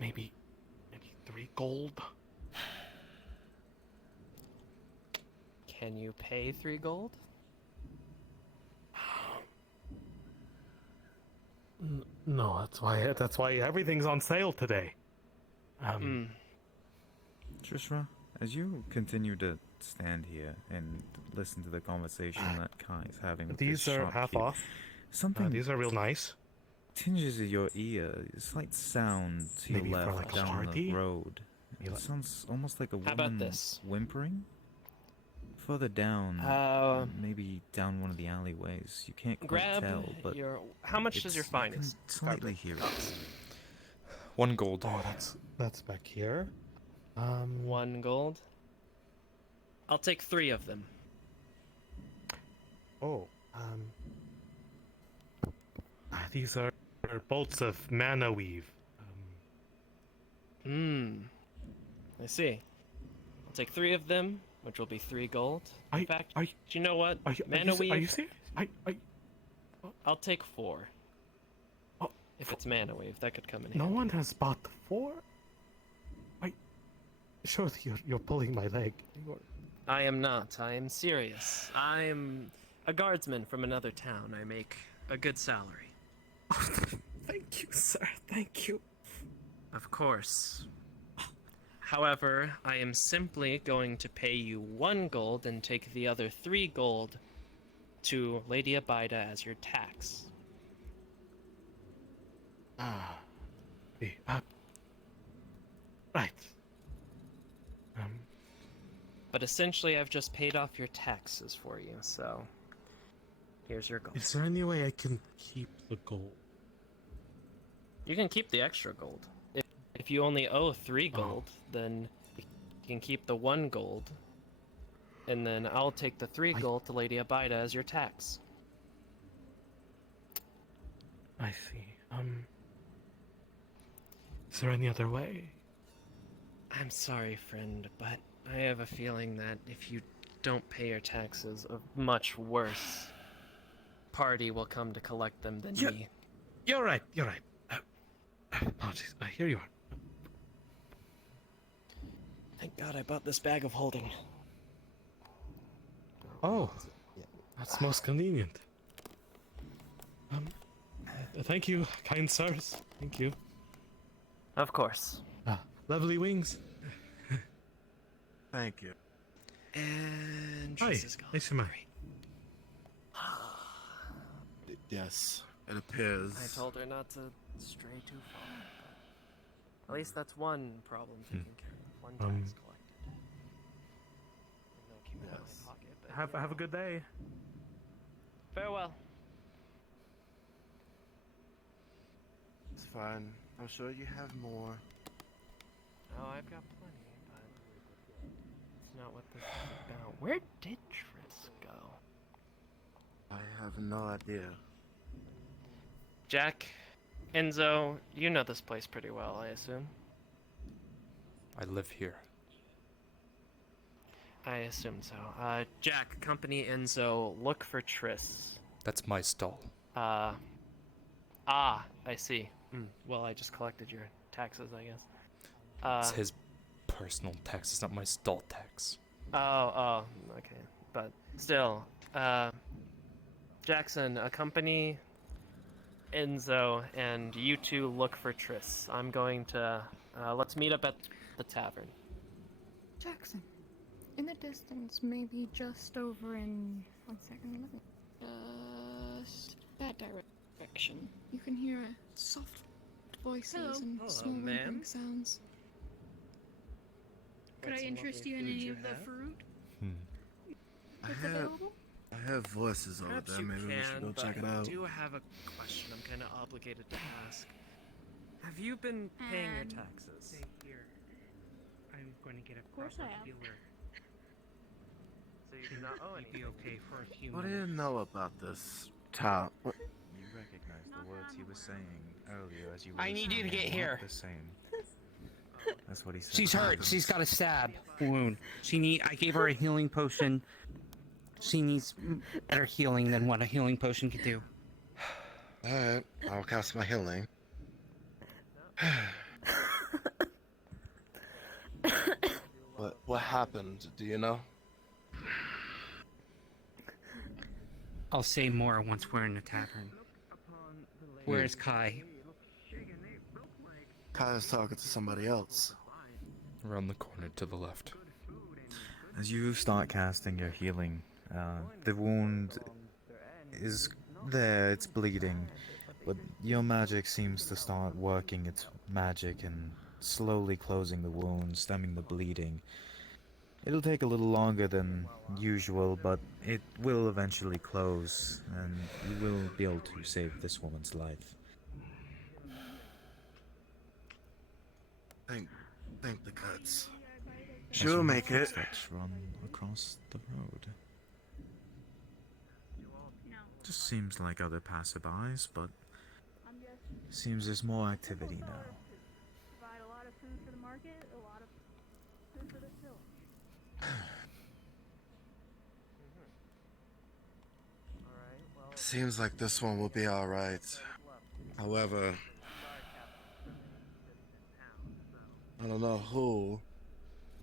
Maybe 3 gold. Can you pay 3 gold? No, that's why everything's on sale today. Trishma, as you continue to stand here and listen to the conversation that Kai is having with These this are half shopkeep, off. Something These are real nice. tinges your ear, a slight sound to Maybe your for left like a down party? the road. It sounds almost like a How about woman this? whimpering. Further down, maybe down one of the alleyways. You can't quite Grab tell, but your. How much does your you can finest slightly carpet hear it. cost? 1 gold. Oh, that's back here. 1 gold. I'll take 3 of them. Oh, these are bolts of mana weave. I see. I'll take 3 of them, which will be 3 gold. In fact, do you know what? Mana weave. Are you serious? I'll take 4. If it's mana wave, that could come in No handy. one has bought 4. Surely you're pulling my leg. I am not. I am serious. I'm a guardsman from another town. I make a good salary. Thank you, sir. Thank you. Of course. However, I am simply going to pay you 1 gold and take the other 3 gold to Lady Abida as your tax. Right. But essentially, I've just paid off your taxes for you, so here's your gold. Is there any way I can keep the gold? You can keep the extra gold. If you only owe 3 gold, then you can keep the 1 gold, and then I'll take the 3 gold to Lady Abida as your tax. I see. Is there any other way? I'm sorry, friend, but I have a feeling that if you don't pay your taxes, a much worse party will come to collect them than me. You're right. You're right. Apologies. Here you are. Thank God I bought this bag of holding. Oh, that's most convenient. Thank you, kind sirs. Thank you. Of course. Lovely wings. Thank you. And Hi, Jesus God. nice to meet Yes, it appears. I told her not to stray too far. But at least that's one problem taken care of. One tax collected. No, keep it out of my pocket, but Have a good day. farewell. It's fine. I'm sure you have more. Oh, I've got plenty, but it's not what this is about. Where did Triss go? I have no idea. Jack, Enzo, you know this place pretty well, I assume. I live here. I assume so. Jack, company Enzo, look for Triss. That's my stall. I see. Well, I just collected your taxes, I guess. It's his personal tax. It's not my stall tax. Oh, okay. But still, Jackson, accompany Enzo, and you two look for Triss. I'm going to, let's meet up at the tavern. Jackson, in the distance, maybe just over in... 1 second, let me... Just that direction. You can hear soft voices and small whimpering sounds. Could I interest you in any of the fruit? I have voices over Perhaps there. you Maybe we should go but check it I out. do have a question I'm kind of obligated to ask. Have you been paying your taxes? Here, I'm going to get a course I have. feeler. So you do not owe any. Be okay for a few What do minutes. you know about this town? You recognize the words he was saying earlier as you were I need you to get listening, here. not the same. That's what he said. She's hurt. She's got a stab wound. I gave her a healing potion. She needs better healing than what a healing potion could do. Alright, I'll cast my healing. What happened? Do you know? I'll say more once we're in the tavern. Where's Kai? Kai's talking to somebody else. Around the corner to the left. As you start casting your healing, the wound is there, it's bleeding, but your magic seems to start working its magic and slowly closing the wound, stemming the bleeding. It'll take a little longer than usual, but it will eventually close, and you will be able to save this woman's life. Thank the cuts. As She'll you make hear it. footsteps run across the road. Just seems like other passerbys, but seems there's more activity now. Provide a lot of food for the market, a lot of food for this village. Seems like this one will be alright. However, I don't know who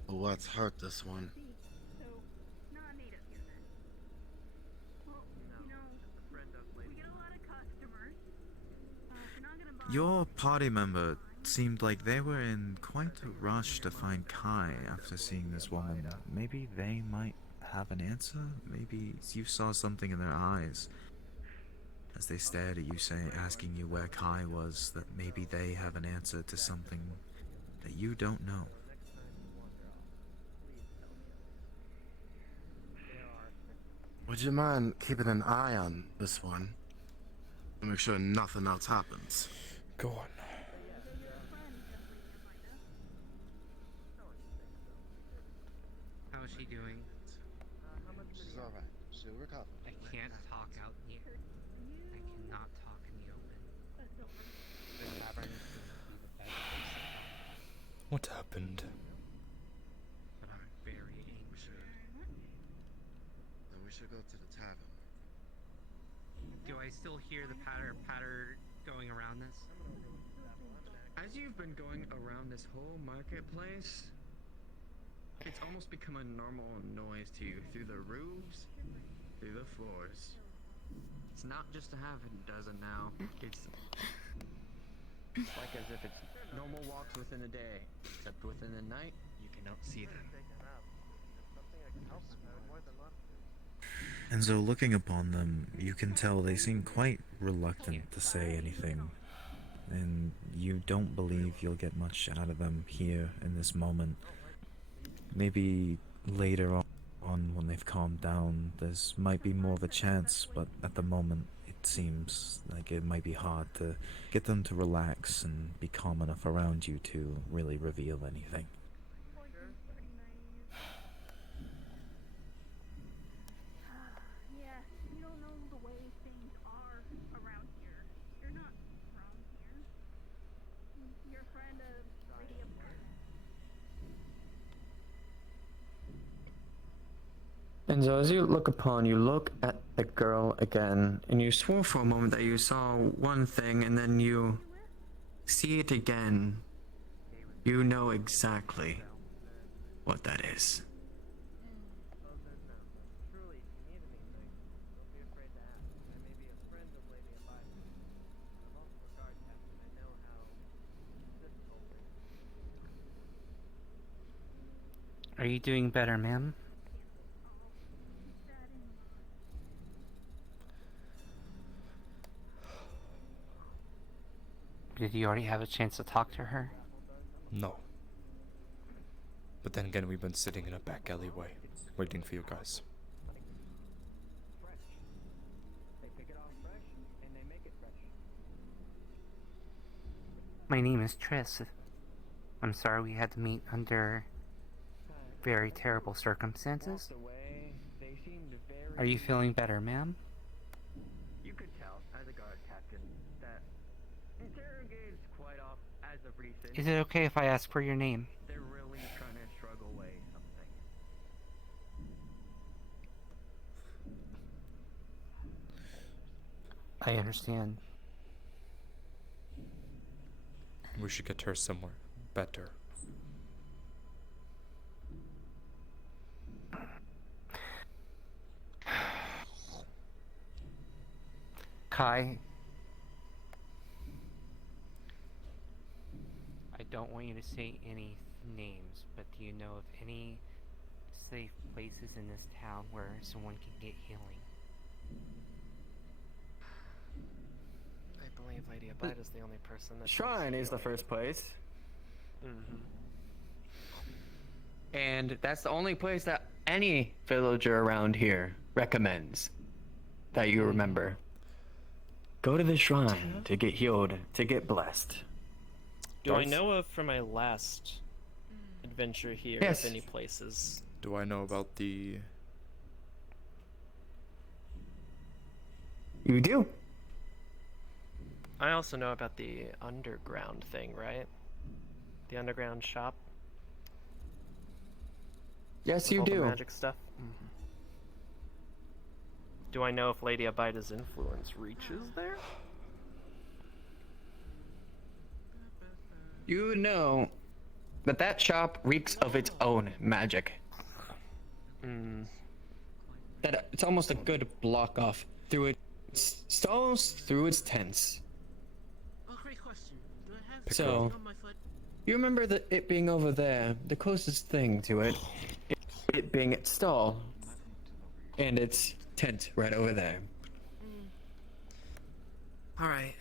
or what's hurt this one. So, not a native here then. Well, you know, we get a lot of customers. If you're not gonna buy Your party member seemed like they were in quite a rush to find Kai after seeing this woman. Maybe they might have an answer? Maybe you saw something in their eyes as they stared at you, asking you where Kai was, that maybe they have an answer to something that you don't know. Would you mind keeping an eye on this one? To make sure nothing else happens. Go on. How is she doing? She's alright. She'll recover. I can't talk out in the I cannot talk in the open. The tavern is going to be the best place. What happened? But I'm very anxious. Then we should go to the tavern. Do I still hear the patter going around this? As you've been going around this whole marketplace, it's almost become a normal noise to you, through the roofs, through the floors. It's not just a half a dozen now. It's like as if it's normal walks within a day, except within the night, you cannot see them. And so looking upon them, you can tell they seem quite reluctant to say anything. And you don't believe you'll get much out of them here in this moment. Maybe later on when they've calmed down, there's might be more of a chance, but at the moment it seems like it might be hard to get them to relax and be calm enough around you to really reveal anything. Yeah, you don't know the way things are around here. You're not from here. You're a friend of Lady of Death. And so as you look at the girl again, and you swore for a moment that you saw one thing, and then you see it again. You know exactly what that is. Are you doing better, ma'am? Did you already have a chance to talk to her? No. But then again, we've been sitting in a back alleyway, waiting for you guys. My name is Triss. I'm sorry we had to meet under very terrible circumstances. Are you feeling better, ma'am? You could tell, as a guard captain, that interrogates quite off as of recent. Is it okay if I ask for your name? They're really trying to struggle away something. I understand. We should get her somewhere better. Kai, I don't want you to say any names, but do you know of any safe places in this town where someone can get healing? I believe Lady Abide is the only person that Shrine is the first place. And that's the only place that any villager around here recommends that you remember. Go to the shrine to get healed, to get blessed. Do I know of from my last adventure here Yes. if any places? Do I know about the... You do. I also know about the underground thing, right? The underground shop. Yes, with you all the do. magic stuff. Do I know if Lady Abida's influence reaches there? You know that that shop reeks of its own magic. That it's almost a good block off through its stalls, through its tents. Oh, great question. Do I have So, something on my foot? you remember it being over there, the closest thing to it, it being its stall, and its tent right over there. Alright.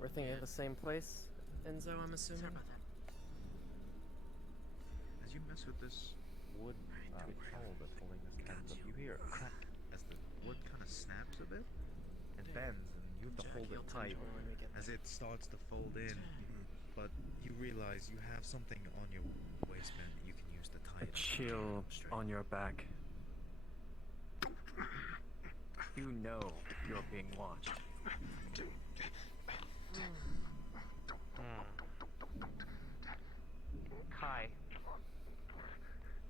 We're thinking of the same place, Enzo, I'm assuming? As you mess with this wood pole that's holding this tent up, you hear a crack as the wood kind of snaps a bit and bends, and you have to hold it tight as it starts to fold in. But you realize you have something on your waistband that you can use to tie A it. chill on your back. You know you're being watched. Kai.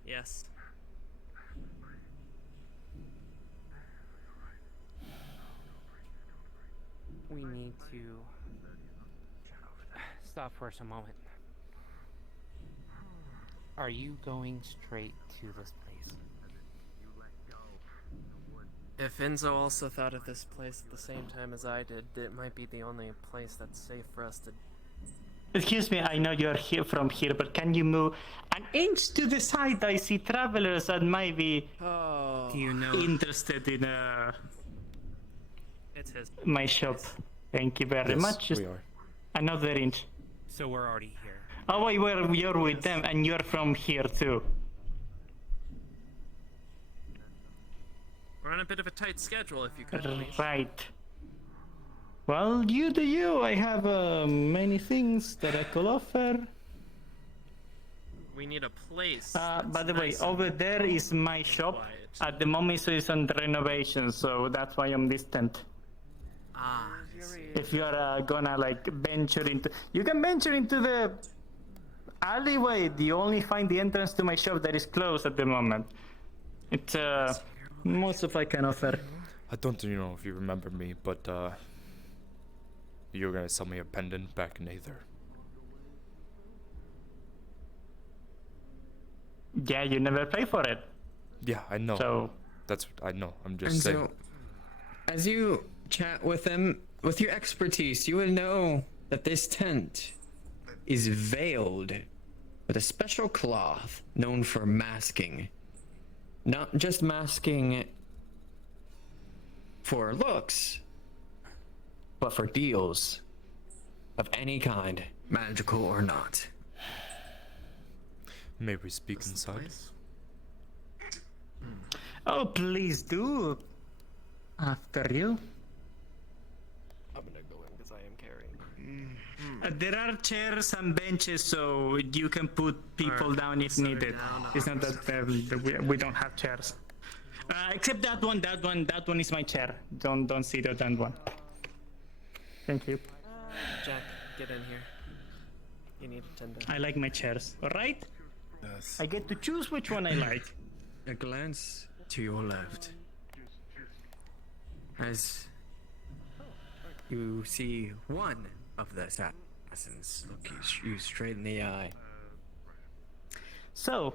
Yes. We need to stop for a moment. Are you going straight to this place? If Enzo also thought of this place at the same time as I did, it might be the only place that's safe for us to... Excuse me, I know you're here from here, but can you move an inch to the side? I see travelers that might be interested in It's his. my shop. Thank you very much. Just we are. another inch. So we're already here. Oh wait, you're with them, and you're from here too. We're on a bit of a tight schedule, if you could please. Right. Well, you do you. I have many things that I could offer. We need a place. By the way, over there is my shop. At the moment, so it's on renovation, so that's why I'm distant. Ah. If you are gonna like venture into, you can venture into the alleyway. You only find the entrance to my shop that is closed at the moment. It's most of I can offer. I don't know if you remember me, but you were gonna sell me a pendant back in Aether. Yeah, you never pay for it. Yeah, I know. So that's what I know. I'm just And saying. so, as you chat with him, with your expertise, you would know that this tent is veiled with a special cloth known for masking. Not just masking for looks, but for deals of any kind, magical or not. May we speak inside? oh, please do. After you. I'm gonna go in because I am carrying. There are chairs and benches, so you can put people down if needed. It's not that we don't have chairs. Except that one. That one is my chair. Don't sit on that one. Thank you. Jack, get in here. You need a tender. I like my chairs. All right. Yes. I get to choose which one I like. A glance to your left as you see one of the assassins look you straight in the eye. So,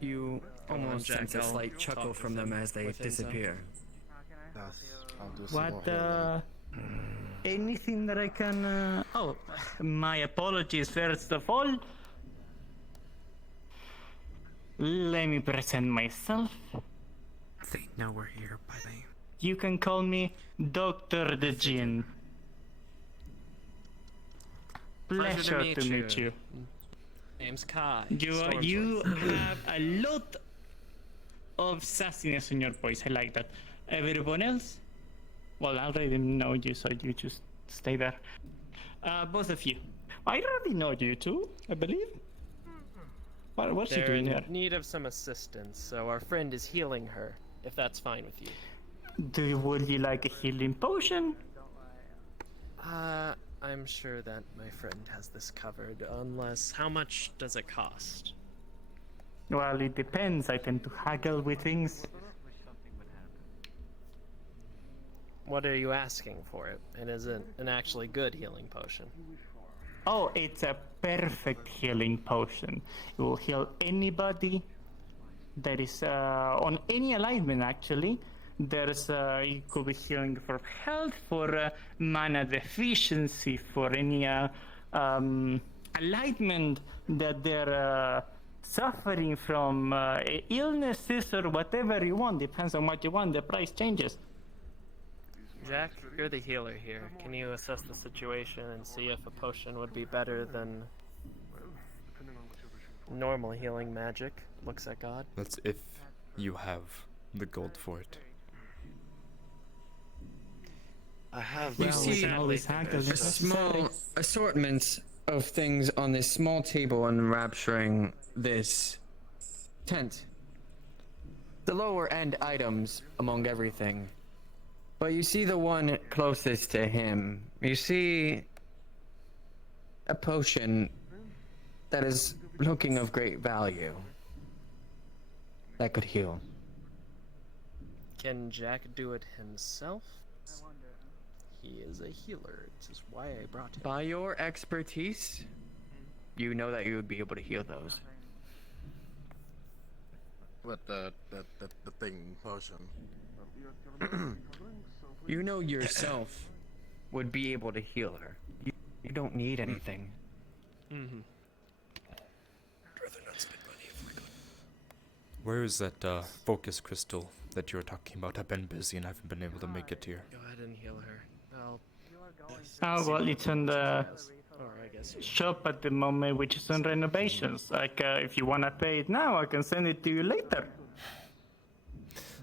you almost Jack, sense a I'll slight chuckle talk from with them him as they with Enzo. disappear. what? Anything that I can? Oh, my apologies. First of all, let me present myself. They know we're here by the... You can call me Dr. the Jinn. Pleasure to meet you. Name's Kai. You have a lot of sassiness in your voice. I like that. Everyone else? Well, I already know you, so you just stay there. Both of you. I already know you two, I believe. What's she They're doing in there? need of some assistance, so our friend is healing her, if that's fine with you. Would you like a healing potion? I'm sure that my friend has this covered, unless... How much does it cost? Well, it depends. I tend to haggle with things. What are you asking for it? And is it an actually good healing potion? Oh, it's a perfect healing potion. It will heal anybody that is on any alignment, actually. There's it could be healing for health, for mana deficiency, for any alignment that they're suffering from illnesses or whatever you want. Depends on what you want. The price changes. Jack, you're the healer here. Can you assess the situation and see if a potion would be better than normal healing magic? Looks at God. That's if you have the gold for it. I have. You see a small assortment of things on this small table enrapturing this tent. The lower end items among everything. But you see the one closest to him. You see a potion that is looking of great value. That could heal. Can Jack do it himself? He is a healer. This is why I brought him. By your expertise, you know that you would be able to heal those. What the thing potion? You know yourself would be able to heal her. You don't need anything. Mm-hmm. Where is that focus crystal that you were talking about? I've been busy and I haven't been able to make it here. Go ahead and heal her. Oh, well, it's on the Or I guess shop at the moment, which is on renovations. Like, if you want to pay it now, I can send it to you later.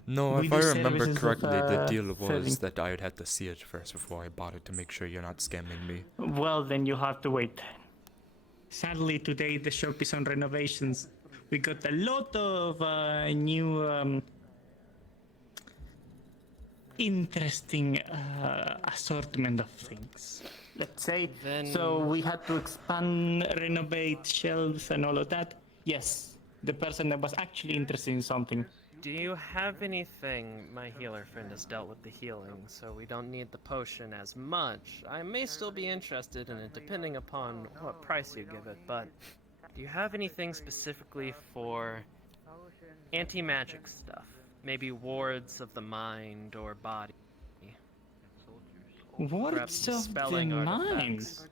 No, We if do I remember services of, correctly, the deal was selling. that I would have to see it first before I bought it to make sure you're not scamming me. Well, then you have to wait. Sadly, today the shop is on renovations. We got a lot of new interesting assortment of things. Let's say. So we had to expand, renovate shelves and all of that. Yes, the person that was actually interested in something. Do you have anything? My healer friend has dealt with the healing, so we don't need the potion as much. I may still be interested in it depending upon what price you give it, but do you have anything specifically for anti-magic stuff? Maybe wards of the mind or body? Perhaps Wards of the dispelling mind? artifacts.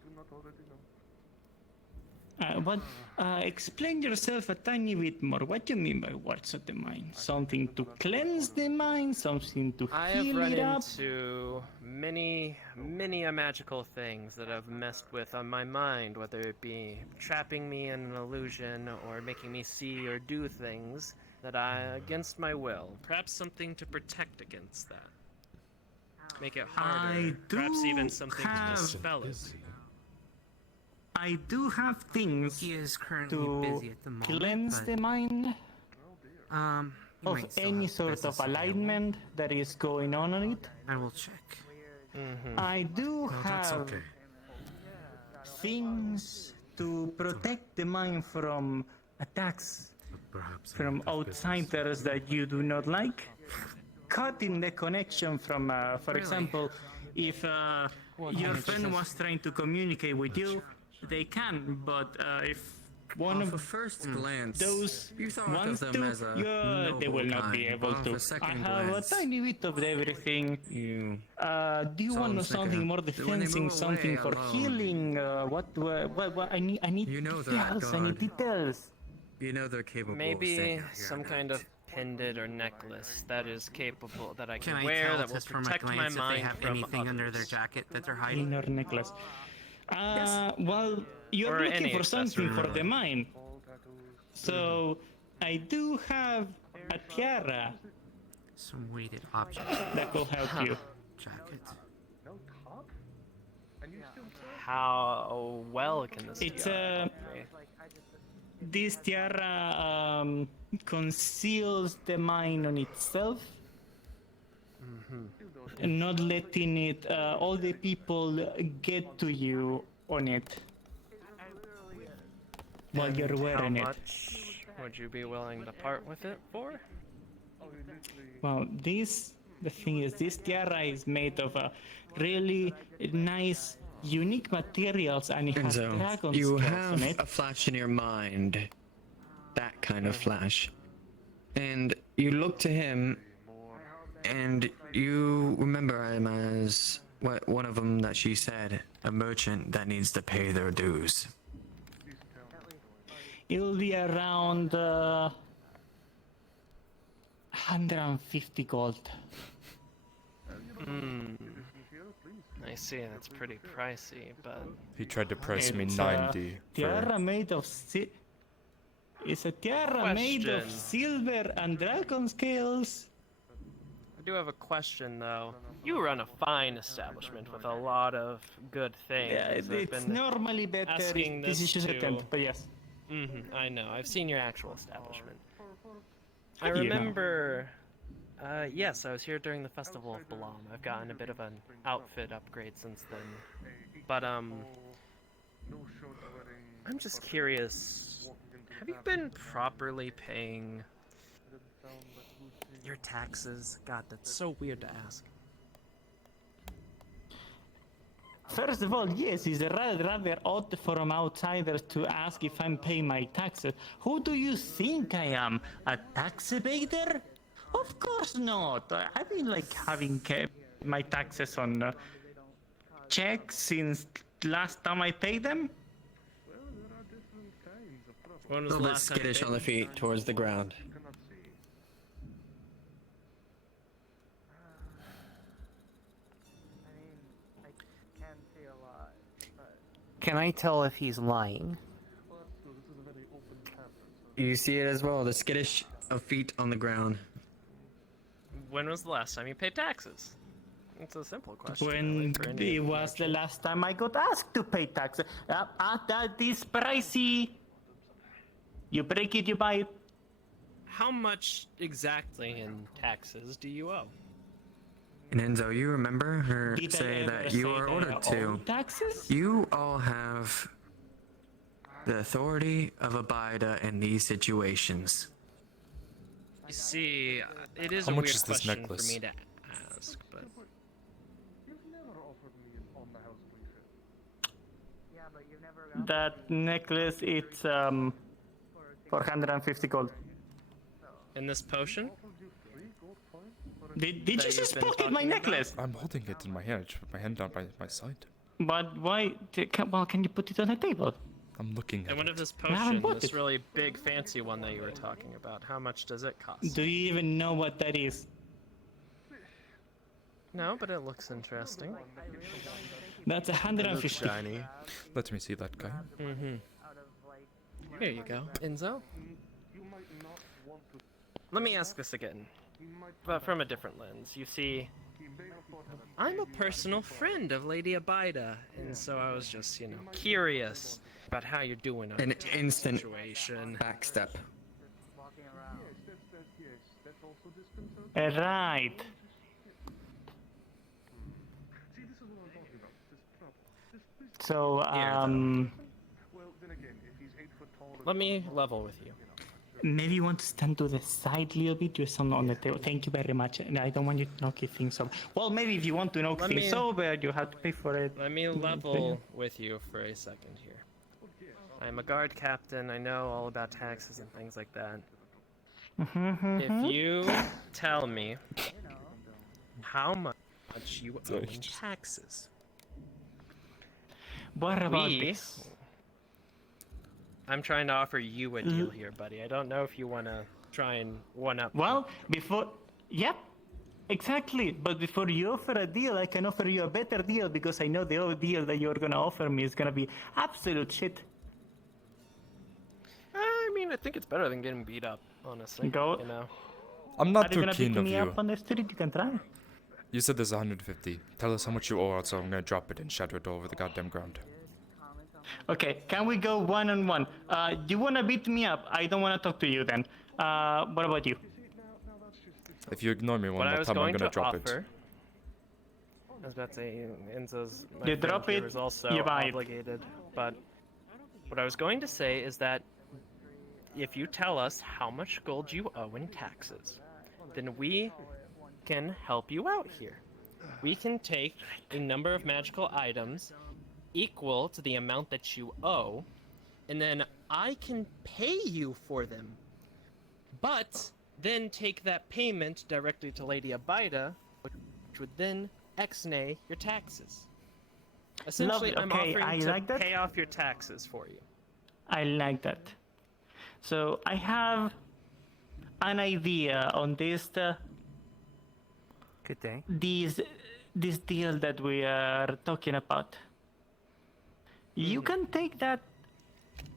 Explain yourself a tiny bit more. What do you mean by wards of the mind? Something to cleanse the mind? Something to I have heal run it up? into many magical things that have messed with on my mind, whether it be trapping me in an illusion or making me see or do things that against my will. Perhaps something to protect against that. Make it harder. Perhaps even something to dispel it. I do have things He is currently to busy at the moment, cleanse but, the mind you of might still any have sort business of alignment that is going on it. I will check. I do that's have okay. things to protect the mind from attacks from outsiders that you do not like. Cutting the connection from, for example, if your friend was trying to communicate with you, they can, but if one Off of a first glance, those you thought wants of them to, as a they will noble not be kind. able Off to. a second I have glance, a tiny bit of everything. Do you saw want them to something second. more When they defensing, move something away for alone. healing? What? I need You know they're details. I need God. details. You know they're capable of Maybe staying here. some kind of pendant or necklace that is capable, that I Can can I wear, tell that will just from a protect my glance if they mind have from anything under their others? jacket that they're hiding? Inner necklace. Well, you're Or looking any for something accessory, for the really. mine. So, I do have a tiara Some weighted object. that will help you. Jacket. How well can this It's tiara help me? this tiara conceals the mine on itself, and not letting it all the people get to you on it while And you're wearing how it. much would you be willing to part with it for? Well, the thing is, this tiara is made of a really nice, unique materials, and it has Enzo, dragon you scales have on it. a flash in your mind. That kind of flash. And you look to him, and you remember him as one of them that she said, a merchant that needs to pay their dues. It'll be around 150 gold. I see, that's pretty pricey, but... He tried to price me It's 90 tiara made of It's a tiara made of Question. silver and dragon scales. I do have a question, though. You run a fine establishment with a lot of good things. Yeah, I've it's been normally better asking if this is just a to- tent, but yes. I know. I've seen your actual establishment. I How do you know? remember... yes, I was here during the Festival of Balam. I've gotten a bit of an outfit upgrade since then. But, I'm just curious. Have you been properly paying your taxes? God, that's so weird to ask. First of all, yes, it's rather odd from outsiders to ask if I'm paying my taxes. Who do you think I am? A tax evader? Of course not. I've been having my taxes on check since last time I paid them. When A was the little bit last time you skittish paid on the feet towards the ground. Can I tell if he's lying? You see it as well, the skittish of feet on the ground. When was the last time you paid taxes? It's a simple question. When really, for any it was the last time I got asked to pay taxes. That is pricey. You break it, you buy it. How much exactly in taxes do you owe? And Enzo, you remember her Did I say ever that you say are that I ordered to. owe taxes? You all have the authority of Abida in these situations. You see, it is How a much weird is this question necklace? for me to ask, but That necklace, it's 450 gold. in this potion, Did that you you've just been pocket my talking about? necklace? I'm holding it in my hand. I just put my hand down by my side. But why? Can you put it on the table? I'm looking at and what it. if this haven't potion, bought this it. really big fancy one that you were talking about, how much does it cost? Do you even know what that is? No, but it looks interesting. That's It looks 150. shiny. Let me see that guy. Here you go, Enzo. Let me ask this again, but from a different lens. You see, I'm a personal friend of Lady Abida, and so I was just, curious about how you're doing on An the tax instant situation. backstep. Right. So, Let me level with you. maybe you want to stand to the side a little bit, do something on the table. Thank you very much. And I don't want you to knock things over. Well, maybe if you want to knock Let things me- over, you have to pay for it. Let me level with you for a second here. I'm a guard captain. I know all about taxes and things like that. If you tell me how much you owe in taxes, What about we... this? I'm trying to offer you a deal here, buddy. I don't know if you want to try and one-up. Well, before... Yep. Exactly, but before you offer a deal, I can offer you a better deal because I know the old deal that you're gonna offer me is gonna be absolute shit. I mean, I think it's better than getting beat up, honestly. Go. You know. I'm Are not you too gonna keen beat of me you. up on the street? You can try. You said there's 150. Tell us how much you owe, or so I'm gonna drop it and shatter it all over the goddamn ground. Okay, can we go one on one? You wanna beat me up? I don't wanna talk to you then. What about you? If you ignore me one What I more was time, I'm going gonna to drop offer, it. I was about to say, Enzo's my You friend drop here it, is also you buy it. obligated, but what I was going to say is that if you tell us how much gold you owe in taxes, then we can help you out here. We can take a number of magical items equal to the amount that you owe, and then I can pay you for them. But then take that payment directly to Lady Abida, which would then ex-nay your taxes. Essentially, Lovely, I'm okay, offering I to like that. pay off your taxes for you. I like that. So I have an idea on this. Good day. This deal that we are talking about. You can take that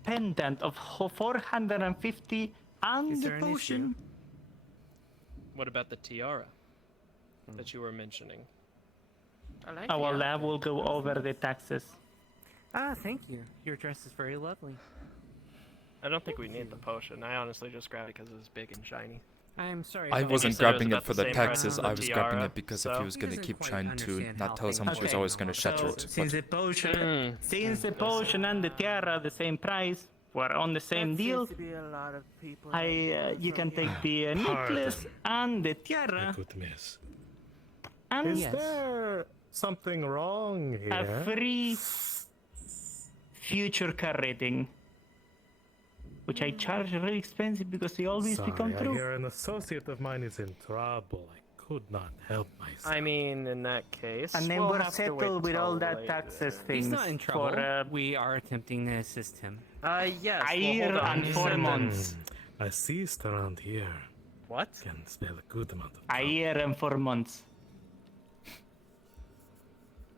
pendant of 450 and Is the there an issue? potion. What about the tiara that you were mentioning? Our lab will go over the taxes. Ah, thank you. Your dress is very lovely. I don't think we need the potion. I honestly just grabbed it because it was big and shiny. I'm sorry. I You wasn't said it was grabbing it about for the the same price taxes, as the I was grabbing tiara, it because if so- he was gonna He keep doesn't trying quite to understand not how tell us how much he was things always gonna shatter it. Since the potion, Mm. since the potion and the tiara the same price, we're on the same deal. You can take the necklace and the tiara. Good miss. And Is there something wrong here? a free future car rating, which I charge really expensive because they always become I true. hear an associate of mine is in trouble. I could not help myself. I mean, in that case, And then we'll we're have to wait settled with all till that later. taxes He's things. not in trouble. For We are attempting to assist him. Yes. a well, year hold on. and 4 months. I ceased around here. What? Can spell a good amount of A year and 4 months.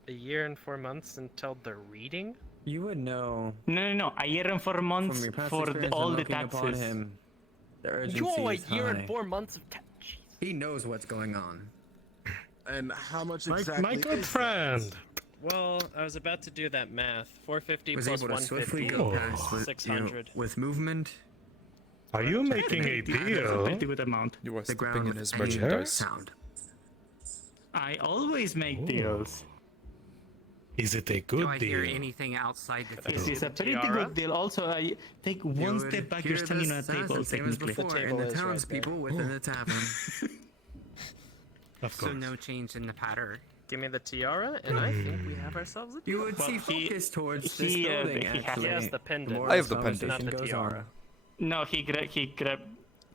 A year and 4 months until the reading? You would know No. A year and 4 from months your past for experience all and the looking upon taxes. him. The urgency Yo, a is year and high. 4 months of He knows what's going on. And how much My exactly good is friend. Well, I was about to do that math. 450 Was plus able to 150. swiftly go past with, 600. with movement. Are you making a That's a deal? pretty good amount. You are The stepping ground in with his any merchandise. sound. I always make deals. Is it a Do good I deal? hear anything outside the This table? is a pretty tiara? good deal. Also, I take You one would step back. hear You're standing the on a sounds table, the same as technically. before, table and is the right townspeople within the tavern. Of So course. no change in the pattern. Give me the tiara, and I think we have ourselves a You deal. would Well, see he- focus towards this he, building, he has- actually. He has the pendant. more I have this the pendant. conversation Not the goes tiara. on. No, he grabbed the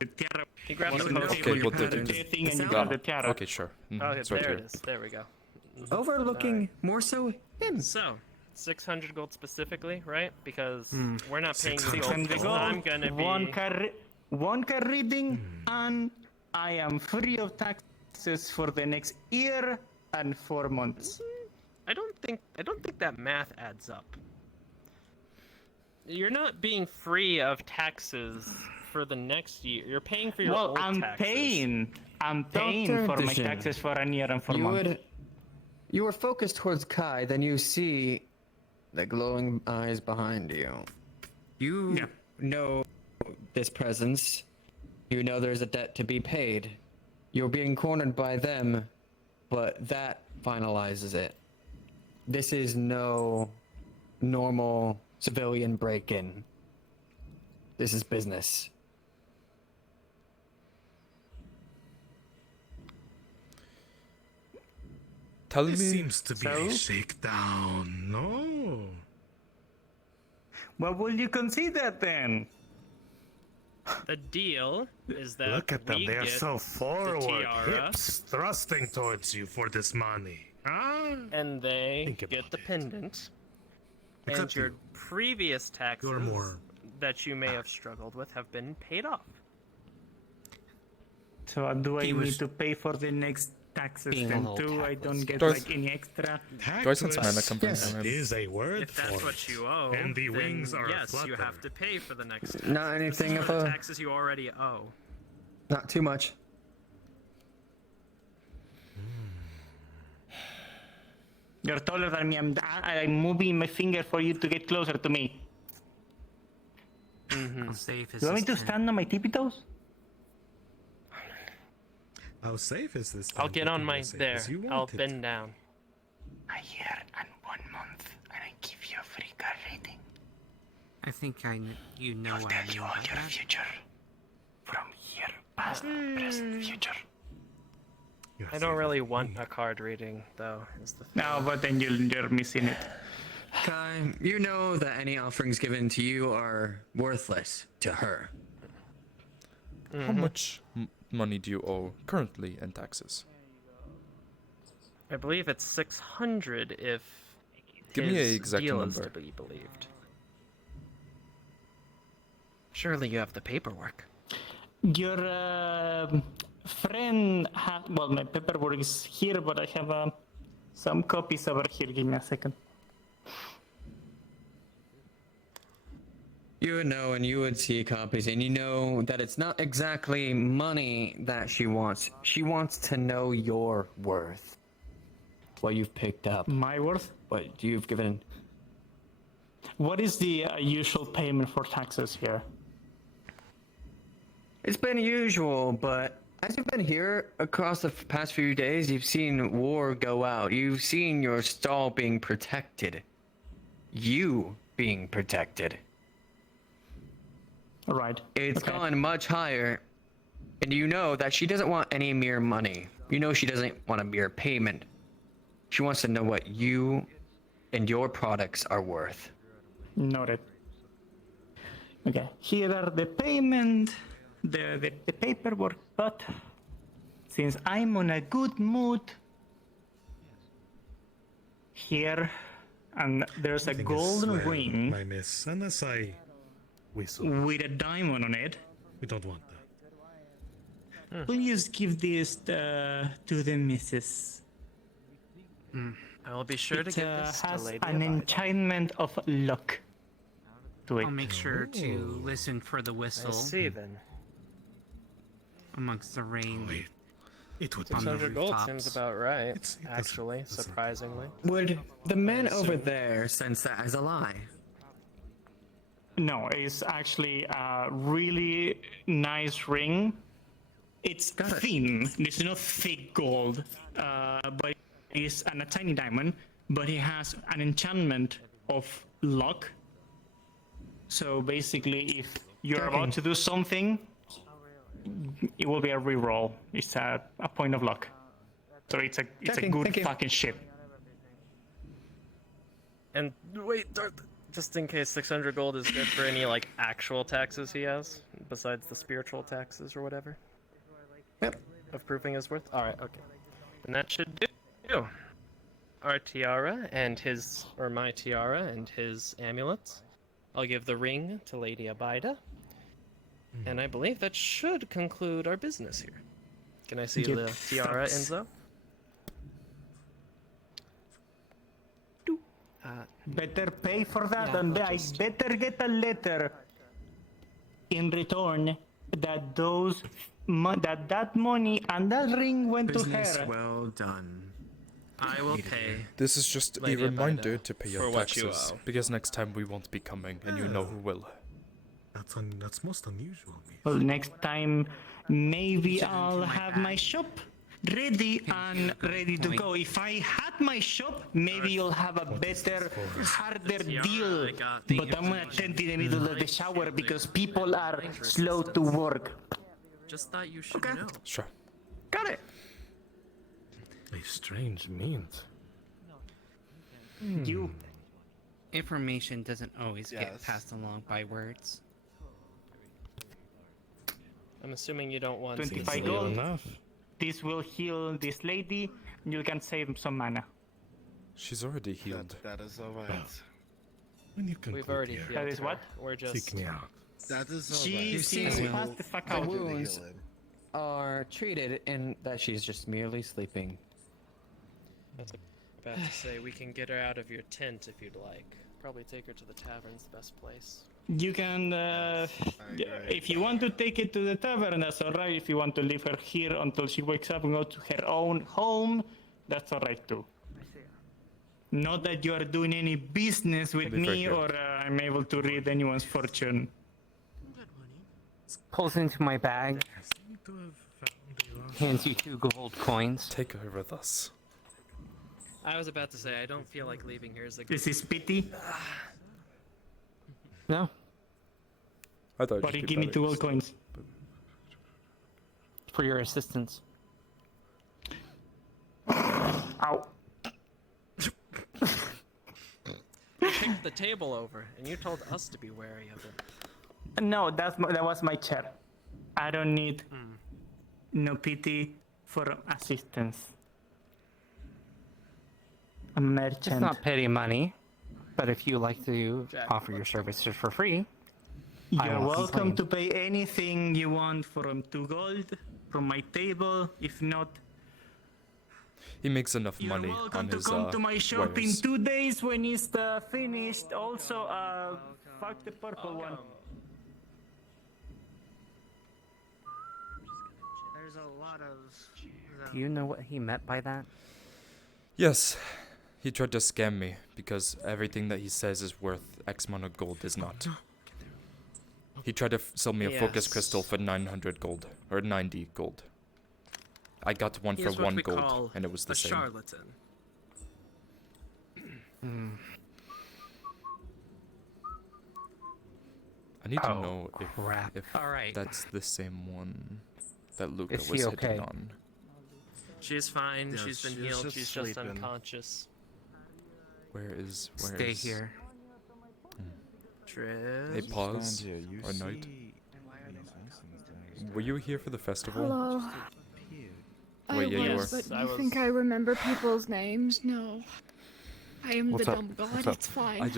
tiara. He grabbed You the would know Okay, from we'll your do patterns. it. thing and you The grab sound the tiara. Okay, sure. Oh, It's right there here. it is. There we go. Overlooking more so him. So, 600 gold specifically, right? Because we're not paying you 600 gold. gold, I'm gonna be... one car reading, and I am free of taxes for the next year and 4 months. I don't think that math adds up. You're not being free of taxes for the next year. You're paying for your Well, old I'm taxes. paying for my Vision. taxes for a year and 4 You months. you are focused towards Kai, then you see the glowing eyes behind you. You Yeah. know this presence. You know there's a debt to be paid. You're being cornered by them, but that finalizes it. This is no normal civilian break-in. This is business. Tell This me. seems to be So? a shakedown. No. What will you consider then? The deal is that Look at them. we They are get so the forward. tiara, Hips thrusting towards you for this money. Huh? and they Think get about the it. pendant, and Except your you. previous taxes You're more- that you may have struggled with have been paid off. So do I He need was- to pay for the next taxes Being a then little too. I don't get Does- like any extra. Do I sense mana coming Yes, from him? is a word If that's for what it. you owe, And the then wings are yes, you aflutter. have to pay for the next tax. Not anything This is of for the a- taxes you already owe. Not too much. You're taller than me. I'm moving my finger for you to get closer to me. How safe is You want me this to tent? stand on my tippy toes? How safe is this? I'll tent? get You on can my go safe there. as you I'll want it. bend down. A year and 1 month, and I give you a free car rating. I think you know what I mean You by own your that. future. From here, past, present, future. I don't really want a card reading, though. Is the thing. No, but then you're missing it. Kai, you know that any offerings given to you are worthless to her. How much money do you owe currently in taxes? I believe it's 600 if Give me his an exact deal is number. to be believed. Surely you have the paperwork. Your friend well, my paperwork is here, but I have some copies over here. Give me a second. You would know and you would see copies, and you know that it's not exactly money that she wants. She wants to know your worth. What you've picked up. My worth? What you've given. What is the usual payment for taxes here? It's been usual, but as you've been here across the past few days, you've seen war go out. You've seen your stall being protected. You being protected. Right. It's gone much higher, and you know that she doesn't want any mere money. You know she doesn't want a mere payment. She wants to know what you and your products are worth. Noted. Okay, here are the payment, the paperwork, but since I'm on a good mood, here, and there's a Nothing is, golden ring My miss, unless I whistle. with a diamond on it. We don't want that. Please give this to the missus. I will be sure to It get this to has Lady an Abide. enchantment of luck to it. I'll make sure to listen for the whistle. I see then. Amongst the rain. It would 600 gold rooftops. seems about right, actually, surprisingly. Would the man over there sense that as a lie? No, it's actually a really nice ring. It's thin. It's not thick gold, but it's a tiny diamond. But it has an enchantment of luck. So basically, if you're about to do something, it will be a reroll. It's a point of luck. So it's a good fucking shit. And wait, Darth, just in case 600 gold is good for any like actual taxes he has, besides the spiritual taxes or whatever. Yep. Of proving his worth. All right, okay. And that should do. Our tiara and his, or my tiara and his amulets. I'll give the ring to Lady Abida. And I believe that should conclude our business here. Can I see Get the tiara, fucks. Enzo? Better pay for that, Yeah, and I'll I just- better get a letter in return that that money and that ring went Business to her. well done. I will pay. This is just Lady a reminder Abida to pay for your what you taxes, owe. because next time we won't be coming, and you know who will. That's most unusual. Well, next time, maybe I'll have my shop ready and ready to go. If I had my shop, maybe you'll have a better, harder deal. But I'm gonna attend in the middle of the shower because people are slow to work. Just thought you should know. Sure. Got it. A strange means. You. Information doesn't always get Yes. passed along by words. I'm assuming you don't want 25 to gold. Enough. This will heal this lady. You can save some mana. She's already healed. That is alright. When you We've already conclude healed That is her. what? We're just... Seek me out. That is She alright. seems pass the fuck out. Wounds. are treated in that she's just merely sleeping. I was about to say, we can get her out of your tent if you'd like. Probably take her to the tavern's the best place. You can, if you want to take it to the tavern, that's alright. If you want to leave her here until she wakes up and go to her own home, that's alright too. Not that you are doing any business with Leave her me here. or I'm able to read anyone's fortune. Pulls into my bag. Hands you 2 gold coins. Take her with us. I was about to say, I don't feel like leaving here as a This is pity. No. I thought. Buddy, give me 2 gold coins. For your assistance. Ow. You kicked the table over, and you told us to be wary of it. No, that was my chair. I don't need no pity for assistance. A merchant. It's not pity money, but if you like to offer your services for free, I You're won't welcome complain. to pay anything you want from 2 gold from my table. If not, He makes enough you're money welcome on to his come to my shop in wares. 2 days when it's finished. Also, fuck the purple one. There's a lot of. Do you know what he meant by that? Yes, he tried to scam me because everything that he says is worth X amount of gold is not. He tried to sell me a focus Yes. crystal for 900 gold or 90 gold. I got one He's for what 1 we gold, call and it was the a same. charlatan. I need to Oh, know crap. if Alright. that's the same one that Luca Is she was okay? hitting on. She's fine. Yeah, she's been she was healed. just She's just sleeping. unconscious. Where is? Stay here. Trish. Hey, pause. Stand here, you Or night. see Were you here for the festival? Hello. Wait, yeah, you were. But I you was- think I remember people's names? No. I am What's the up? dumb god. What's up? It's fine. I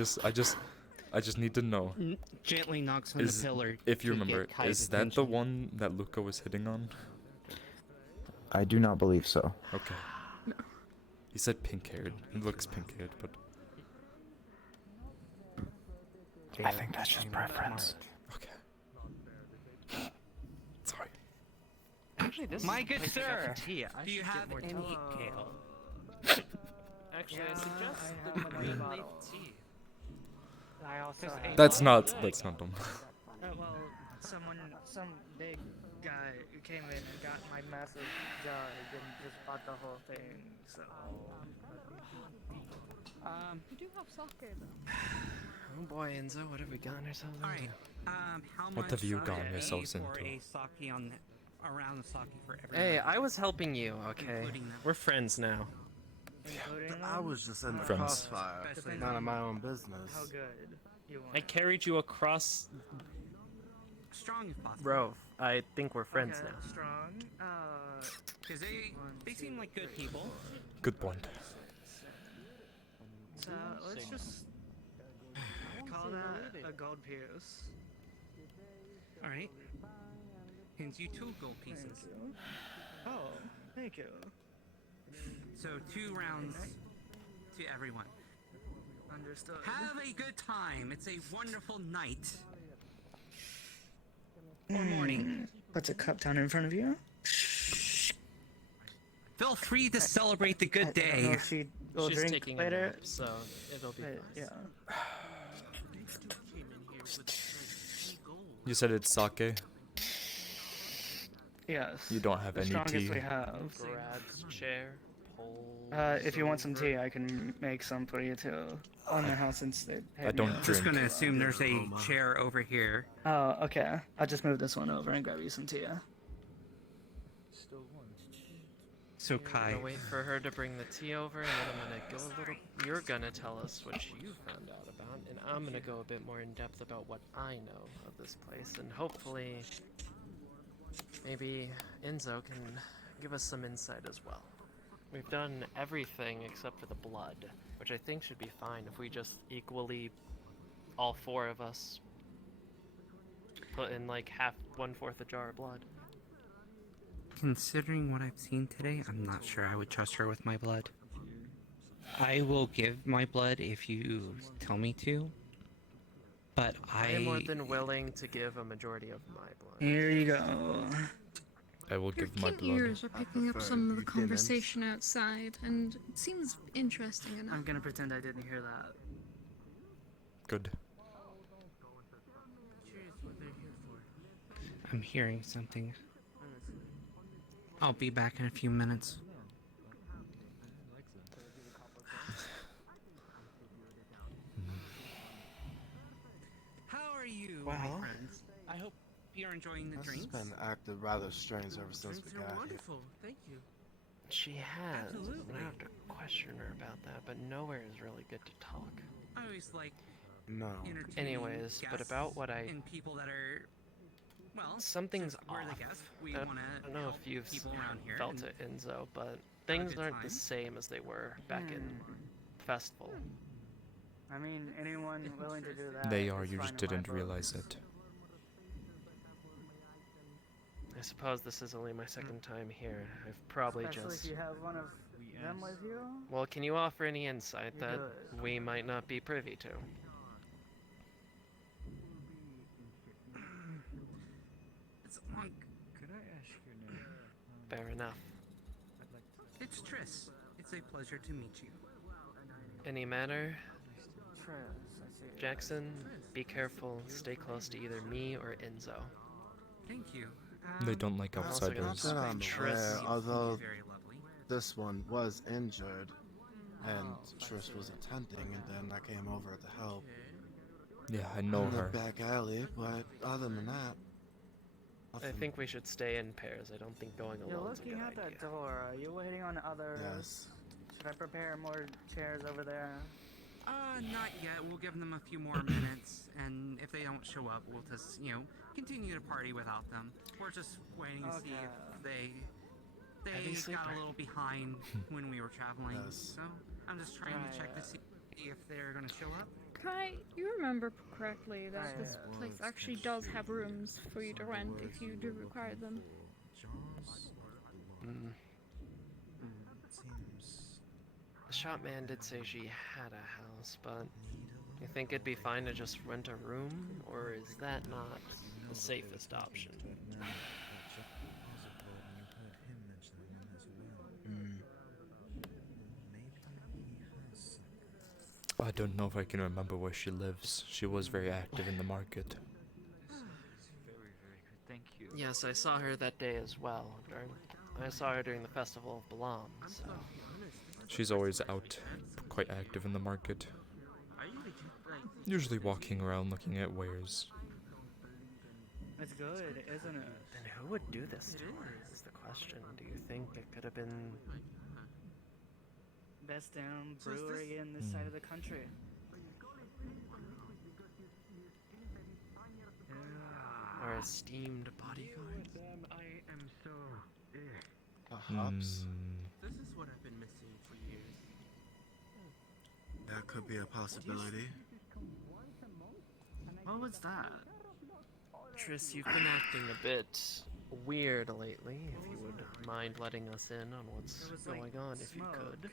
just need to know. Gently knocks on Is, the pillar. if you to get remember, Kai's is that the attention. one that Luca was hitting on? I do not believe so. Okay. He said pink-haired. He looks pink-haired, but I think that's just preference. okay. Sorry. Actually, this My is good a place to sir, have tea. I do you should get have more any tea. kale? Actually, I suggest the green leaf tea. I also. That's not dumb. Well, some big guy who came in and got my massive jug and just bought the whole thing. So. You do have sake though. Oh boy, Enzo, what have we gotten ourselves into? Alright, how What much have you are gotten they yourselves for into? a sake on around the sake for everyone? Hey, I was helping you, okay? Including them. We're friends now. I was just in the Friends. crossfire. None of my own business. How good you want. I carried you across Strong if possible. Rove. I think we're friends Okay, now. strong. Because they seem like good people. Good point. Let's just call that a gold piece. Alright. Hands you 2 gold pieces. Oh, thank you. So 2 rounds to everyone. Understood. Have a good time. It's a wonderful night. Or morning. Puts a cup down in front of you. Feel free to celebrate the good I don't know day. if she will She's drink taking later. a nap, so it'll be fine. Yeah. You said it's sake. Yes. You don't have the any strongest tea. we have. Brad's chair. If you want some tea, I can make some for you too. On the house since they. I don't Just drink. gonna assume there's a chair over here. Oh, okay. I'll just move this one over and grab you some tea. So I'm Kai, gonna wait for her to bring the tea over, and then I'm gonna go a little. You're gonna tell us what you found out about, and I'm gonna go a bit more in depth about what I know of this place, and hopefully, maybe Enzo can give us some insight as well. We've done everything except for the blood, which I think should be fine if we just equally, all 4 of us, put in like 1/4 a jar of blood. Considering what I've seen today, I'm not sure I would trust her with my blood. I will give my blood if you tell me to, but I am more than willing to give a majority of my blood. Here you go. I will Your give my keen blood. ears are picking up some of the conversation outside, and it seems interesting enough. I'm gonna pretend I didn't hear that. Good. I'm hearing something. I'll be back in a few minutes. How are you, my Well, friends? I hope you're enjoying the this drinks. has been acted rather strange ever since Drinks we are got here. wonderful. Thank you. She has. Absolutely. I have to question her about that, but nowhere is really good to talk. I always like No. Anyways, but about what I... and people that are, well, Something's since we're off. the guests, we I want don't to know help if you've people around here. felt and it, Enzo, but have things a good aren't the time. same as they were back in Festival. I mean, anyone willing to do that. They are, is you fine just in my didn't book. realize it. I suppose this is only my second time here. I've probably Especially just... if you have one of them with you. Well, can you offer any insight You're that good. we might not be privy to? It's Monk. Could I ask your name? Fair enough. It's Triss. It's a pleasure to meet you. Any matter? Triss, I see. Jackson, be careful. Stay close to either me or Enzo. Thank you. They don't like I'm also gonna outsiders. Not that I'm Triss. aware, although Very lovely. this one was injured, and Trish was attending, and then I came over to help Yeah, I know in the her. back alley, but other than that, I nothing. think we should stay in pairs. I don't think going You're alone is a looking good at idea. that door. Are you waiting on others? Yes. Should I prepare more chairs over there? Not yet. We'll give them a few more minutes, and if they don't show up, we'll just, continue to party without them. We're just waiting to see if they Heavy got sleeper. a little behind when we were traveling. Yes. So I'm just trying to check to see if they're gonna show up. Kai, you remember correctly that Right. this place actually does have rooms for you to rent if you do require them. The shop man did say she had a house, but you think it'd be fine to just rent a room, or is that not the safest option? I don't know if I can remember where she lives. She was very active in the market. Thank you. Yes, I saw her that day as well. I saw her during the Festival of Balam, so... She's always out, quite active in the market. Usually walking around looking at wares. It's good, isn't it? And who would do this to her, is the question. Do you think it could have been... Best damn brewery in this side of the country. Our esteemed bodyguard? I am so. Perhaps. This is what I've been missing for years. That could be a possibility. What was that? Triss, you've been acting a bit weird lately. If you would mind letting us in on what's going on, if you could.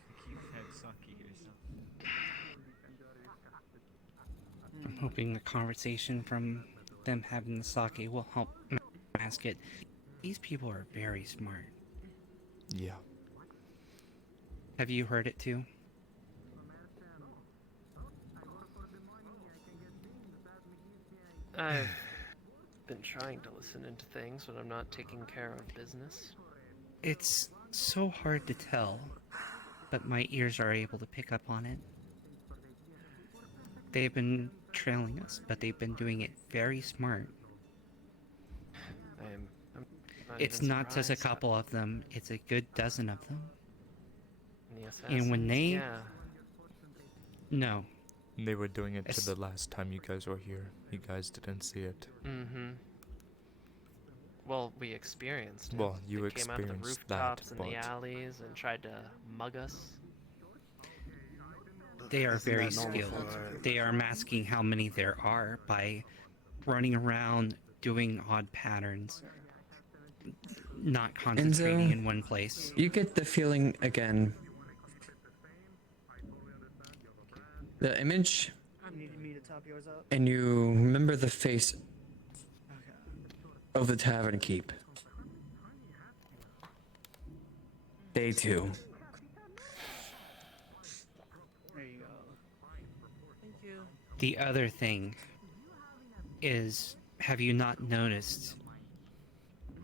I'm hoping the conversation from them having the sake will help mask it. These people are very smart. Yeah. Have you heard it too? I've been trying to listen into things when I'm not taking care of business. It's so hard to tell, but my ears are able to pick up on it. They've been trailing us, but they've been doing it very smart. I'm not It's even not just a surprised. couple of them, it's a good dozen of them. The And when assassins? they... Yeah. No. They were doing it to It's- the last time you guys were here. You guys didn't see it. Mm-hmm. Well, we experienced it. Well, you They came out of the experienced that, rooftops and the but- alleys and tried to mug us. They are Isn't very that normal skilled. for- They are masking how many there are by running around doing odd patterns. not concentrating in one place. You get the feeling again. The image, You need me to top yours up? and you remember the face of the tavern keep. Day 2. There you go. Thank you. The other thing is, have you not noticed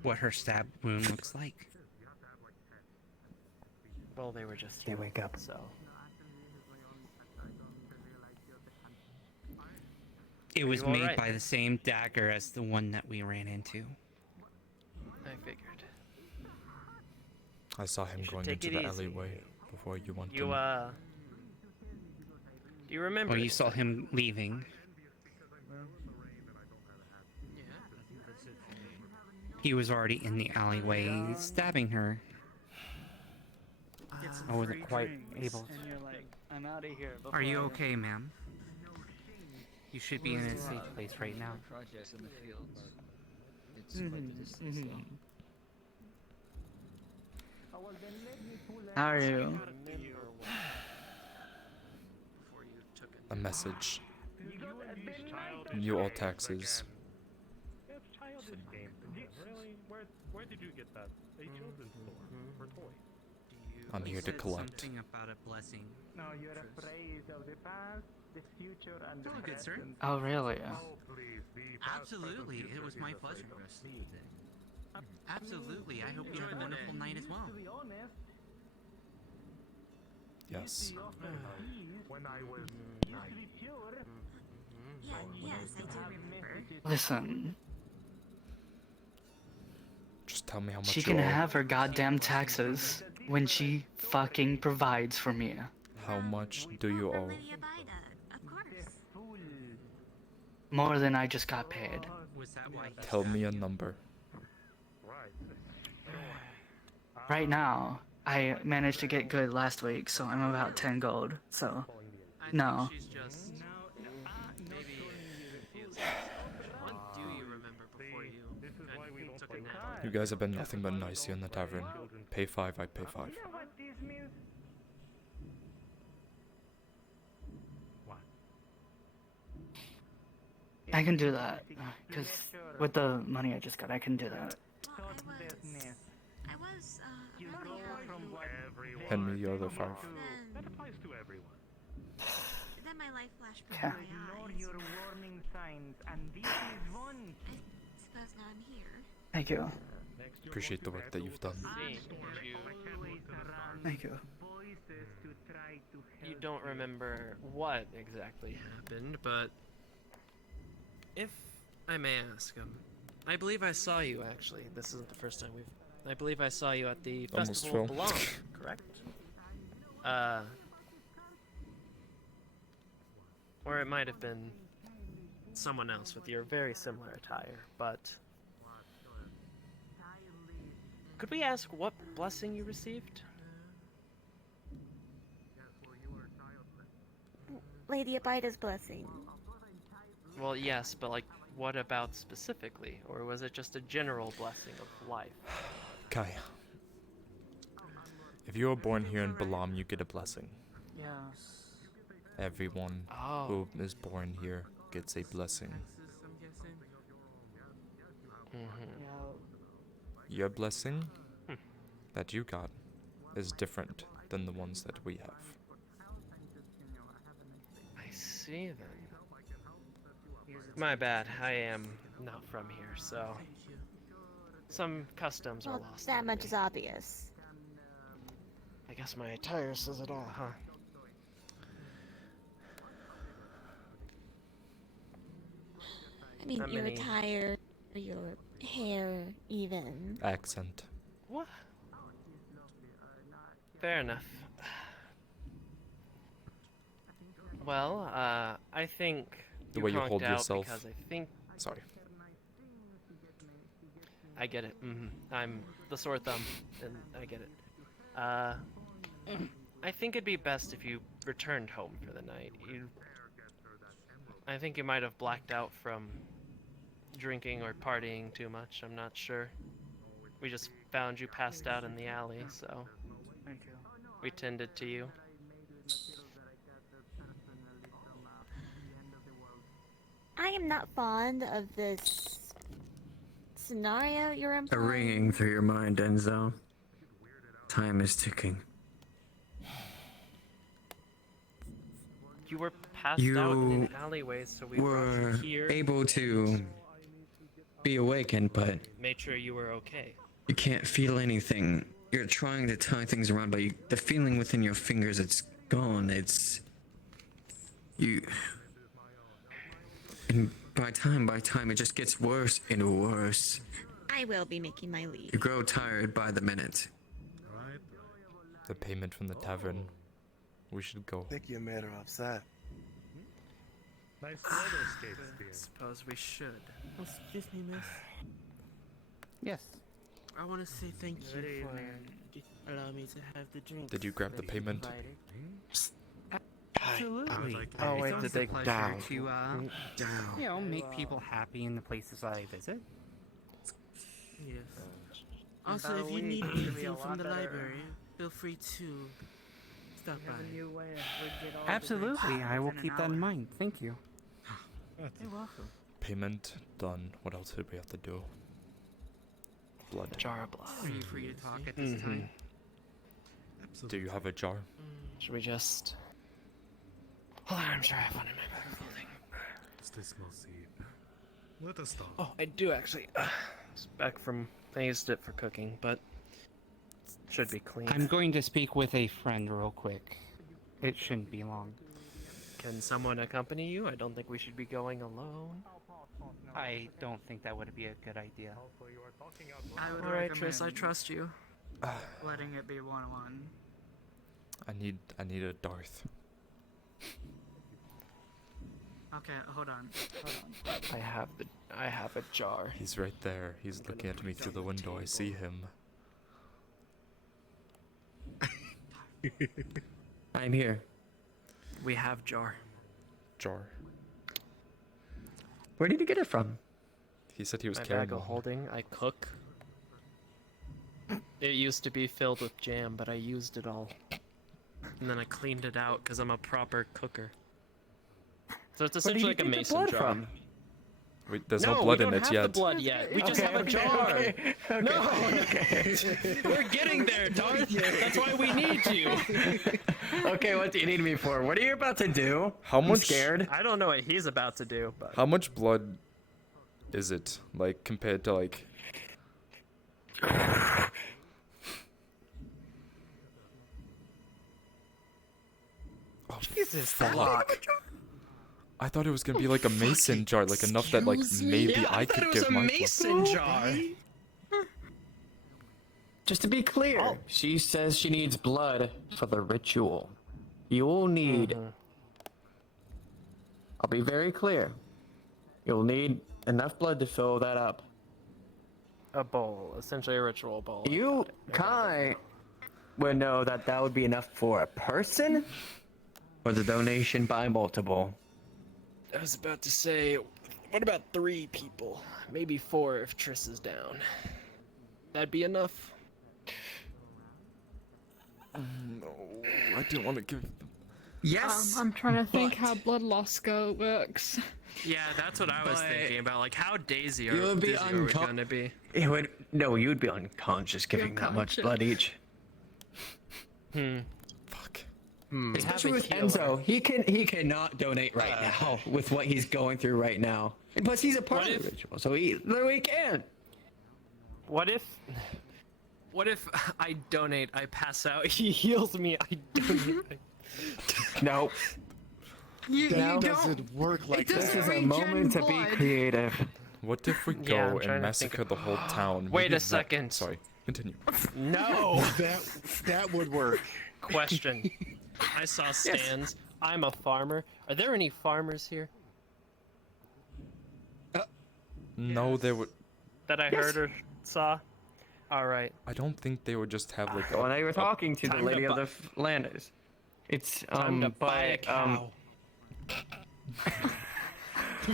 what her stab wound looks like? Well, they were just They wake up. so. It was you made alright? by the same dagger as the one that we ran into. I figured. I saw him going take into it the easy. alleyway before you went You, in. do you remember? Well, you saw him leaving. He was already in the alleyway stabbing her. Get some I wasn't free quite drinks, able. And you're like, I'm out of here. Are you before I- okay, ma'am? You should be in a safe place right now. Projects in the fields. It's Mhm, quite the distance, mhm. though. How are you? A message. You owe taxes. That's childish game. Really? Where did you get that? A children's store for toys. I'm here to collect. Something about a blessing. No, you're afraid of the past, the future, and the Oh, good sir. present. Oh, really? Absolutely, it was my pleasure. Absolutely, I hope you have a wonderful night as well. To be honest, Yes. when I was used to be pure. Yes, I do remember. Listen, Just tell me how much she you can owe. have her goddamn taxes when she fucking provides for me. How much do you owe? More than I just got paid. Was that why? Tell me a number. Right now, I managed to get good last week, so I'm about 10 gold. So, no. She's just maybe confused. What do you remember before you took a nap? You guys have been nothing but nice here in the tavern. Pay 5, I pay 5. You know what this means? I can do that. Because with the money I just got, I can do that. I was, You go from what Hand me the other 5. that applies to everyone. Then my life flashed Yeah. before my Ignore eyes. your warning signs, and this is one. Suppose now I'm here. Thank you. Appreciate the work that you've done. Thank you. You don't remember what exactly happened, but if I may ask, I believe I saw you actually. This isn't the first time we've. I believe I saw you at the Almost Festival of fell. Belong, correct? Or it might have been someone else with your very similar attire, but could we ask what blessing you received? Lady Abida's blessing. Well, yes, but like, what about specifically? Or was it just a general blessing of life? Kai. If you were born here in Balam, you get a blessing. Yes. Everyone who is born here gets a blessing. Your blessing that you got is different than the ones that we have. I see then. My bad, I am not from here, so some customs are Well, lost. that on much me. is obvious. I guess my attire says it all, huh? I mean, How your many- attire, your hair, even. Accent. What? Fair enough. Well, I think The you way you conked hold out yourself. because I think Sorry. I get it. I'm the sore thumb, and I get it. I think it'd be best if you returned home for the night. I think you might have blacked out from drinking or partying too much. I'm not sure. We just found you passed out in the alley, so Thank you. we tended to you. I am not fond of this scenario you're A implying. ringing through your mind, Enzo. Time is ticking. You were passed out in an alleyway, so we brought were you here. able to be awakened, but Made sure you were okay. you can't feel anything. You're trying to tie things around, but the feeling within your fingers, it's gone. It's you. And by time, it just gets worse and worse. I will be making my leave. You grow tired by the minute. The payment from the tavern. We should go. I think you made her upset. Nice weather Suppose we should. Excuse me, miss. Yes. I want to say thank Good you for evening. allowing me to have the drink. Did you grab the payment? Absolutely. Oh, wait, It's did always they a pleasure down? to you know, make people happy in the places I visit. Yes. Also, That if you week need is gonna be a anything from lot the better. library, feel free to stop by. Absolutely, I will keep that in mind. Thank you. You're welcome. Payment done. What else did we have to do? Blood. Jar of blood. Are you free to talk at this time? Do you have a jar? Should we just... Hold on, I'm sure I have one in my bag of clothing. Stay small seed. Let us talk. Oh, I do actually. It's back from... I used it for cooking, but... It should be clean. I'm going to speak with a friend real quick. It shouldn't be long. Can someone accompany you? I don't think we should be going alone. I don't think that would be a good idea. I would Alright, recommend Triss, I trust you. letting it be one-on-one. I need a Darth. Okay, hold on. I have a jar. He's right there. He's looking at me through the window. I see him. I'm here. We have jar. Jar. Where did you get it from? He said he was My carrying bag of one. holding. I cook. It used to be filled with jam, but I used it all. And then I cleaned it out because I'm a proper cooker. So it's Where did essentially you like a get the mason blood jar. from? Wait, there's no no blood we in don't it have yet. the blood yet. We just have a jar. No, we're getting there, Darth. That's why we need you. Okay, what do you need me for? What are you about to do? How I'm much? scared. I don't know what he's about to do, but How much blood is it? Like compared to like? Oh, Jesus, fuck. I thought it was gonna be like a mason jar, like enough that like maybe Yeah, I thought could it was give a my mason jar. Just to be clear, she says she needs blood for the ritual. You'll need. I'll be very clear. You'll need enough blood to fill that up. A bowl, essentially a ritual bowl. You, Kai, would know that that would be enough for a person, or the donation by multiple. I was about to say, what about 3 people? Maybe 4 if Triss is down. That'd be enough. No, I didn't want to give. Yes. I'm trying to think how blood loss works. Yeah, that's what I was thinking about. Like, how dizzy You are would be we gonna be? It would no. You'd be unconscious giving that much blood each. Fuck. Especially with Enzo, he cannot donate right now with what he's going through right now. And plus, he's a part of the ritual, so he literally can. What if I donate, I pass out, he heals me, I donate. No. That doesn't work like This that. is a moment to be creative. What if we Yeah, I'm go trying and to massacre the whole town? Wait Maybe a second. Sorry, continue. No! That would work. Question. I saw stands. I'm a farmer. Are there any farmers here? No, they would. That I heard or saw? Alright. I don't think they would just have like. When they were talking to the Time to lady of bu- the Landers, it's Time to buy a by cow.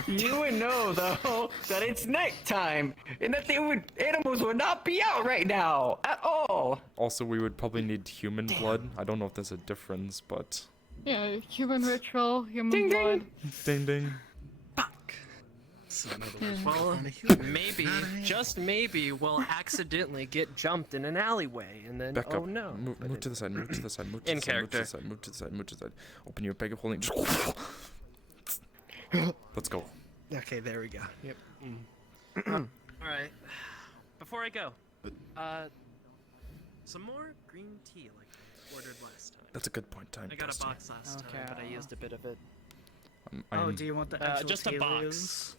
You would know, though, that it's nighttime, and that animals would not be out right now at all. Also, we would probably need human blood. I don't know if there's a difference, but Yeah, human ritual, human Ding, ding. blood. ding ding. So in other words, Well, find a human, maybe, not an just maybe, we'll accidentally get jumped in an alleyway, and then Back oh up. no. Move to the side. Move to the side. Move to In the side. Move to character. the side. Move to the side. Move to the side. Open your bag of holding. Let's go. Okay, there we go. Yep. All right. Before I go, some more green tea like I ordered last time. That's a good point. Time. I got a box last time, but I used a bit of it. Oh, do you want the actual just a tea box. leaves?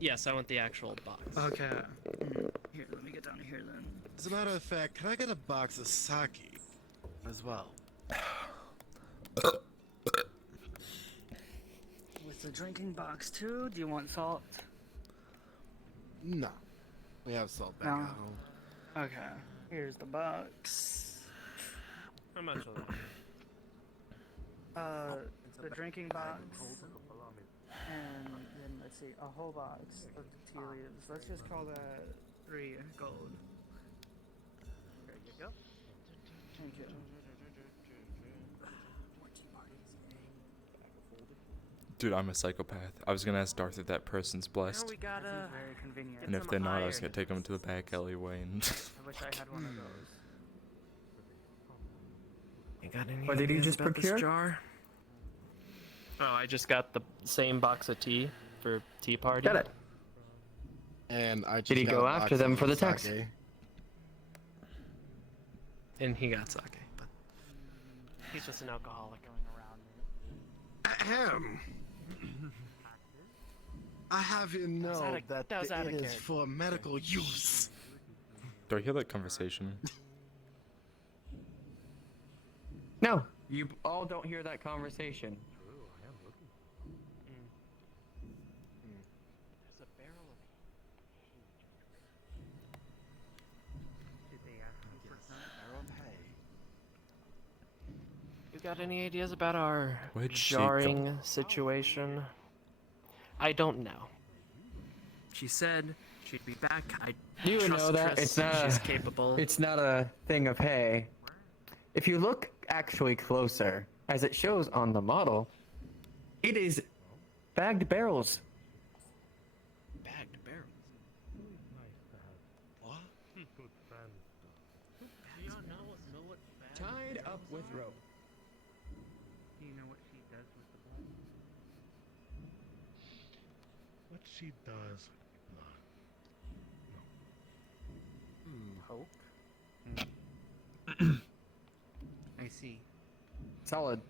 Yes, I want the actual box. Okay. Here, let me get down here then. As a matter of fact, can I get a box of sake as well? With the drinking box too, do you want salt? No. We have salt back No. at home. Okay. Here's the box. How much of it? The drinking box. And then let's see, a whole box of the tea leaves. Let's just call that 3 gold. There you go. Thank you. Dude, I'm a psychopath. I was gonna ask Darth if that person's blessed. Now we gotta Very convenient. And if they're not, I was gonna take them to the back alleyway and. I wish I had one of those. You got any What did you ideas just about procure? this jar? Oh, I just got the same box of tea for tea party. Got it. And I just Did he got go a after box them of for the sake. text? And he got sake, but he's just an alcoholic. Ahem. I have you know that was out of it is character. for medical use. Do I hear that conversation? No, you all don't hear that conversation. There's a barrel of You got any ideas about our Where'd she jarring situation? I don't know. She said she'd be back. I You would trust know that Triss. it's not. She's capable. It's not a thing of hay. If you look actually closer, as it shows on the model, it is bagged barrels. Bagged barrels. What? Good friend. Do you know what Tied up with rope. Do you know what she does with the blood? What she does. Hope. I see. Solid.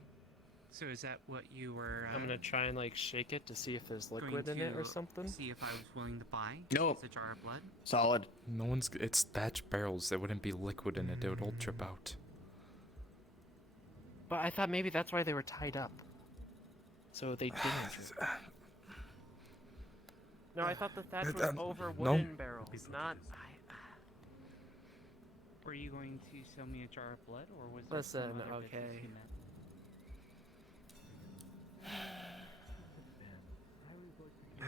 So is that what you were? I'm gonna try and like shake it to see if there's liquid going in it or to something. See if I was willing to buy. Nope. It's a jar of blood. Solid. No one's. It's thatch barrels. There wouldn't be liquid in it. It would all drip out. But I thought maybe that's why they were tied up. So they didn't. No, I thought the thatch was over no. wooden barrels, not. Were you going to sell me a jar of blood, or was there Listen, some other business okay. you meant? I'm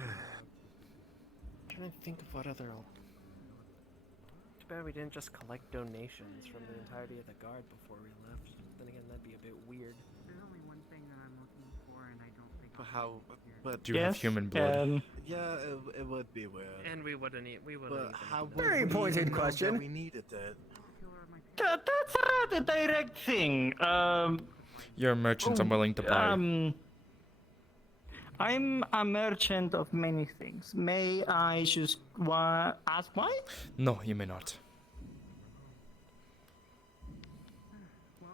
trying to think of what other. Too bad we didn't just collect donations from the entirety of the guard before we left. Then again, that'd be a bit weird. There's only one thing that I'm looking for, and I don't think. But how? But Do you have human blood? yeah, it would be weird. And we wouldn't eat. We wouldn't. But even how eat would Very we pointed even know that question. we needed it? That's a direct thing. You're a merchant. I'm willing to buy. I'm a merchant of many things. May I just ask why? No, you may not.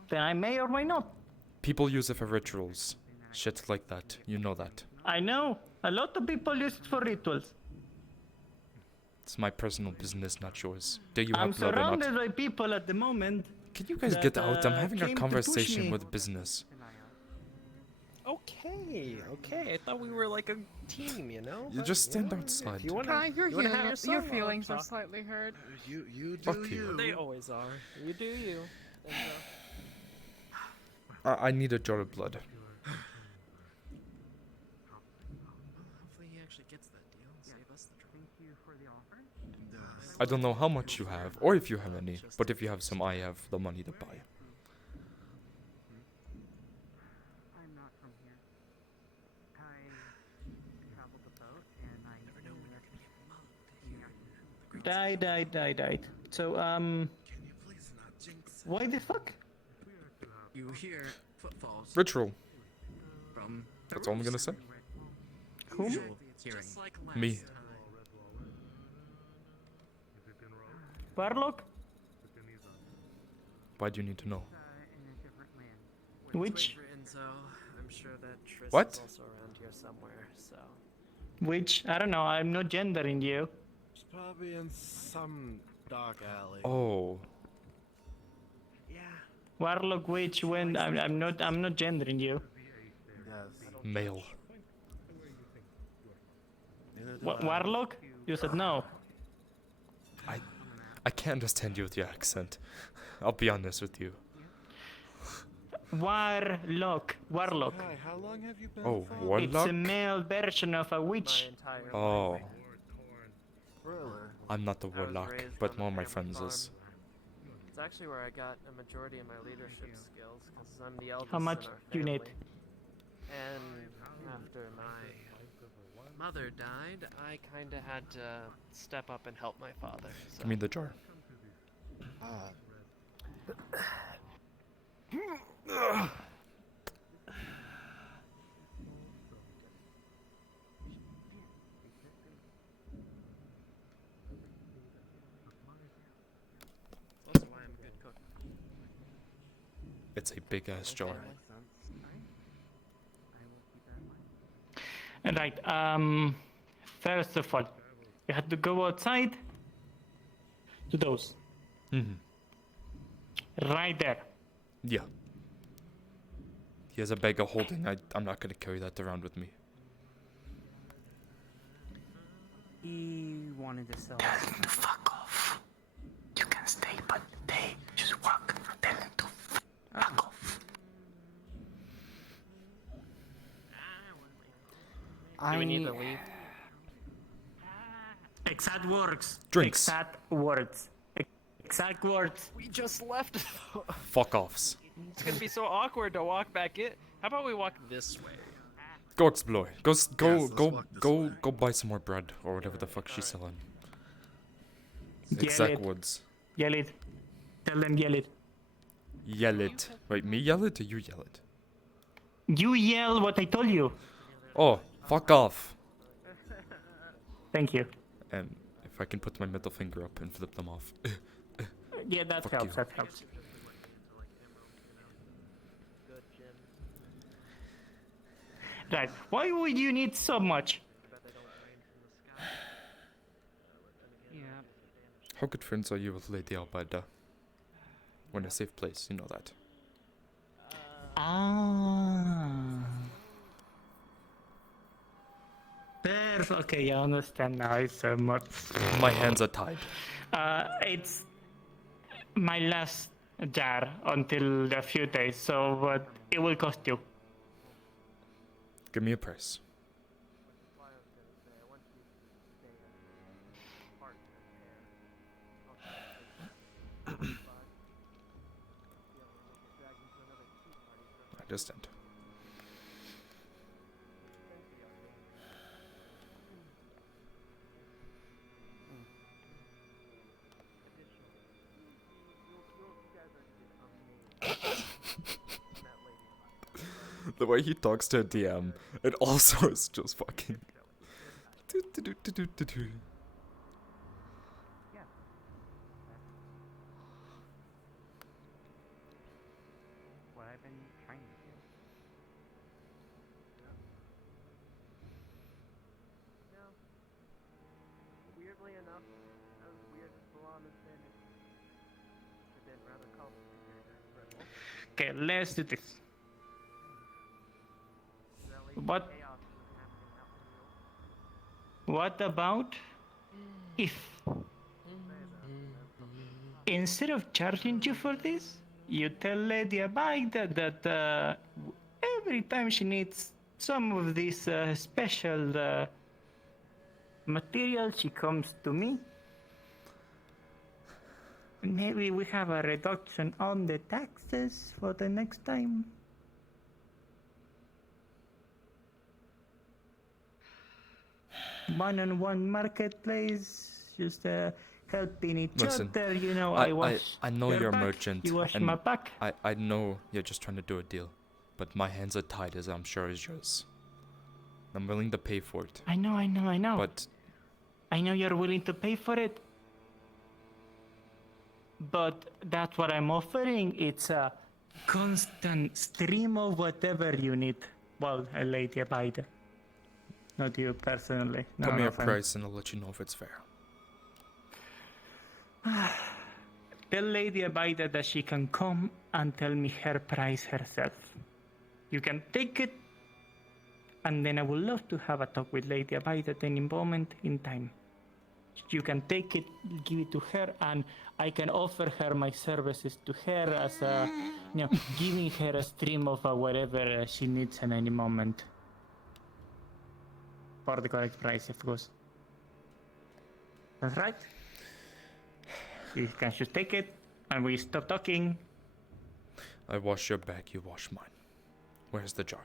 Then I may or may not. People use it for rituals. Shit like that. You know that. I know. A lot of people use it for rituals. It's my personal business, not yours. Do you I'm have blood or surrounded not? by people at the moment. Can you guys that, get out? I'm having came a to push conversation me. with business. Okay, okay. I thought we were like a team, you know. You But, just stand know, outside. If you wanna, Kai, you wanna have your, your song, feelings are talk. slightly hurt. You do Fuck you. They always are. You do you. And, I need a jar of blood. hopefully actually gets that deal. Save us the trouble. Thank you for the offer. I don't know how much you have, or if you have any, but if you have some, I have the money to buy. I'm not from here. I traveled the boat and I never know when you're gonna get Died. So, why the fuck? You hear footfalls Ritual. from That's all I'm gonna say. Whom? hearing. Me. Warlock? Why do you need to know? Which? For Enzo, I'm sure that Triss What? is also around here somewhere, so. Which? I don't know, I'm not gendering you. It's probably in some dark alley. Oh. Warlock, which, when? I'm not gendering you. Yes. Male. Warlock? You said no. I can't understand you with your accent. I'll be honest with you. Warlock. Hi, how long have you been Oh, following? warlock? It's a male version of a witch. Oh. Really? I'm not the I was warlock, raised but on one of a my family friends is. farm. It's actually where I got a majority of my leadership skills, because I'm the eldest How much in our do you family. need? And after my mother died, I kind of had to step up and help my father. So. Give me the jar. That's why I'm a good cook. It's a big ass jar. Right, first of all, you have to go outside to those. Right there. Yeah. He has a bag of holding. I'm not gonna carry that around with me. He wanted to sell. Tell him to fuck off. You can stay, but they just work. Tell him to fuck off. Do we need to leave? Exact words. Drinks. Exact words. Exact words. We just left. Fuck offs. It's gonna be so awkward to walk back in. How about we walk this way? Go explore. Go let's walk this way. go buy some more bread or whatever the fuck she's selling. Yell Exact it. woods. Yell it. Tell them yell it. Yell it. Wait, me yell it or you yell it? You yell what I told you. Oh, fuck off. Thank you. And if I can put my middle finger up and flip them off. Yeah, that Fuck helps. you. That helps. Right. Why would you need so much? Yeah. How good friends are you with Lady Albaida? We're in a safe place, you know that. Perfect. Okay, I understand now. It's much. My hands are tied. It's my last jar until a few days, so it will cost you. Give me a price. I understand. The way he talks to a DM, it also is just fucking. What I've been trying to do. Weirdly enough, as weird as Balam has been, it's been rather complicated. Okay, let's do this. What about if instead of charging you for this, you tell Lady Abaida that every time she needs some of this special material, she comes to me. Maybe we have a reduction on the taxes for the next time. One-on-one marketplace, just helping each Listen, other. You know, I know you're a back, merchant, you wash and my back. I know you're just trying to do a deal, but my hands are tied, as I'm sure as yours. I'm willing to pay for it. I know. But I know you're willing to pay for it. But that's what I'm offering. It's a constant stream of whatever you need. Well, a lady Abida. Not you personally. tell me no a price and I'll let you know if it's fair. Tell Lady Abida that she can come and tell me her price herself. You can take it, and then I would love to have a talk with Lady Abida at any moment in time. You can take it, give it to her, and I can offer her my services to her as a, giving her a stream of whatever she needs at any moment. For the correct price, of course. That's right. You can just take it, and we stop talking. I wash your back, you wash mine. Where's the jar?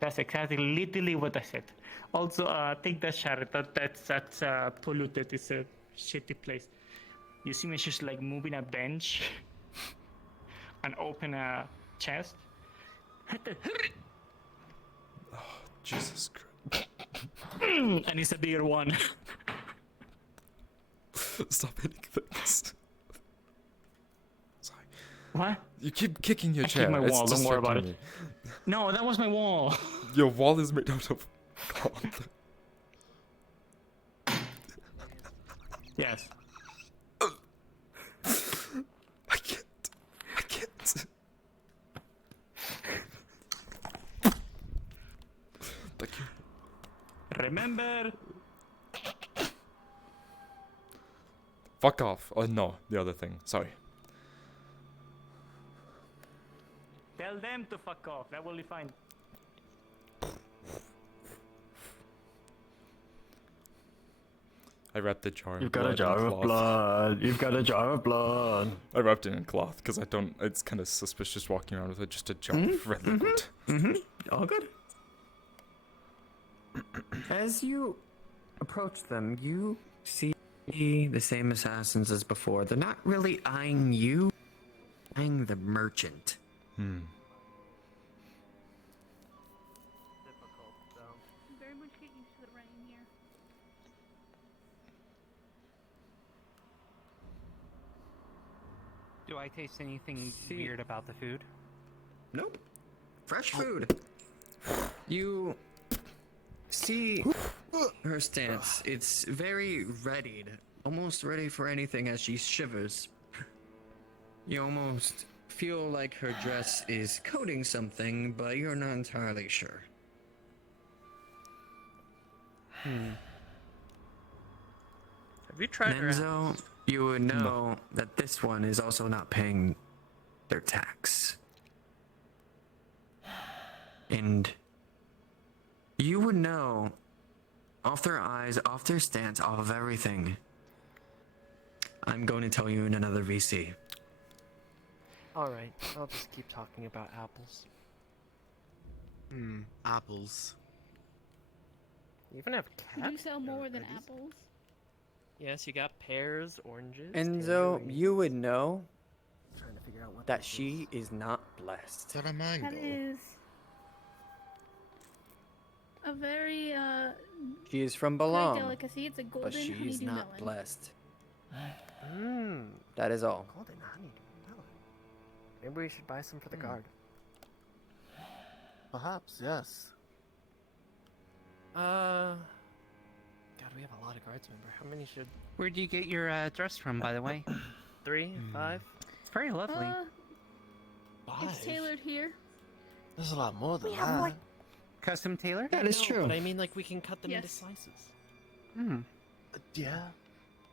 That's exactly literally what I said. Also, take that shower. That's polluted. It's a shitty place. You see me just like moving a bench and open a chest. Oh, Jesus Christ. And it's a bigger one. Stop hitting things. Sorry. What? You keep kicking your I chair. kicked my wall. It's Don't worry about distracting it. No, that was my wall. me. Your wall is made out of cloth. Yes. I can't. Thank you. Remember? Fuck off. Oh no, the other thing. Sorry. Tell them to fuck off. That will be fine. I wrapped the jar. You've got a jar of blood. You've got a jar of blood. I wrapped it in cloth because I don't. It's kind of suspicious walking around with just a jar of red liquid. All good. As you approach them, you see the same assassins as before. They're not really eyeing you, eyeing the merchant. Difficult, so. Very much get used to the rain here. Do I taste anything weird about the food? Nope. Fresh food. You see her stance. It's very readied, almost ready for anything as she shivers. You almost feel like her dress is coating something, but you're not entirely sure. Have you tried her Menzo, apples? you would know that this one is also not paying their tax. And you would know, off their eyes, off their stance, off of everything. I'm going to tell you in another VC. Alright, I'll just keep talking about apples. Apples. You even have We do cats? sell more than apples. Yes, you got pears, oranges. Enzo, tangerines. you would know Trying to figure out what that this she is not blessed. Is that a mango? That is a very She is from great Balam, delicacy. It's a golden but she is honeydew not melon. blessed. Mmm, That is all. golden honeydew melon. Maybe we should buy some for the guard. Perhaps, yes. God, we have a lot of guards, remember? How many should... Where do you get your dress from, by the way? 3? 5? It's very lovely. It's tailored here. There's a lot more than We that. have like Custom tailor? That is No, true. But I mean, like, we can cut them into Yes. slices. Hmm. Yeah,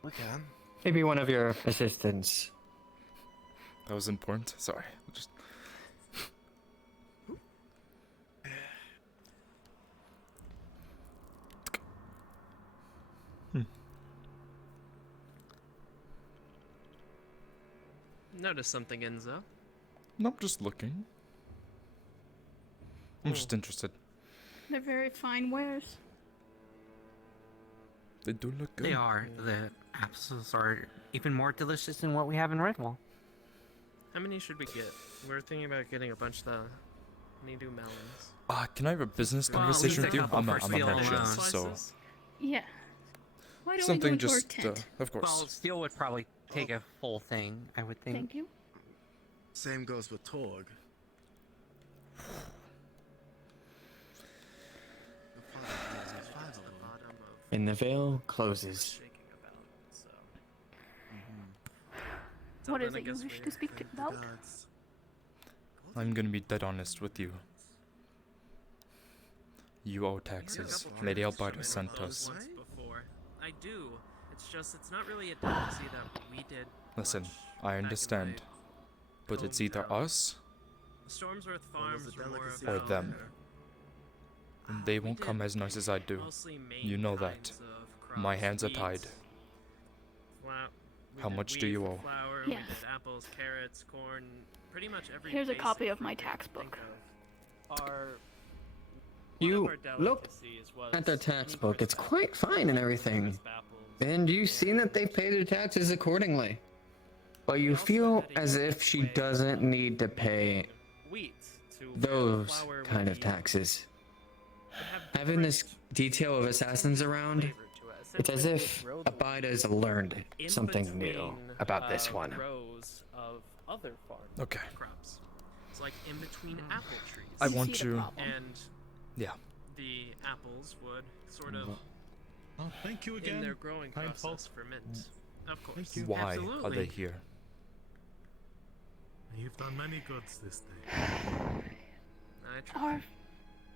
we can. Maybe one of your assistants. That was important. Sorry. Just Notice something, Enzo. Nope, just looking. I'm just interested. They're very fine wares. They do look good. They are. The apples are even more delicious than what we have in Redwall. How many should we get? We're thinking about getting a bunch of the honeydew melons. Can I have a business Well, at least conversation a with you? couple I'm for a Steel merchant, alone. so Yeah. Why don't something we go into our just, tent? of course. Well, steel would probably take a full thing, I would think. Thank you. Same goes with Torg. And the veil closes. What is it you wish to speak about? I'm gonna be dead honest with you. You owe taxes. Lady Alberta sent us. Before. I do. It's just, it's not really a delicacy that we did. Listen, I understand, but it's either us Stormsworth Farms were more or about them. And they won't come as nice as I do. You know that. My hands are tied. How much do you owe? Flour, Yes. we did apples, carrots, corn, pretty much every Here's a basic copy of fruit my you can tax think book. of. Our You look at their tax book. It's quite fine and everything. And you see that they pay their taxes accordingly. But you feel as if she doesn't need to pay those kind of taxes. Having this detail of assassins around, it's as if Abida's learned something new about this one. Rows of other farm Okay. crops. It's like in between apple trees. I want you- And Yeah. the apples would sort of Oh, thank you again. in their growing Kind process ferment. Of course. Why are Absolutely. they here? You've done many goods this day. I try. Our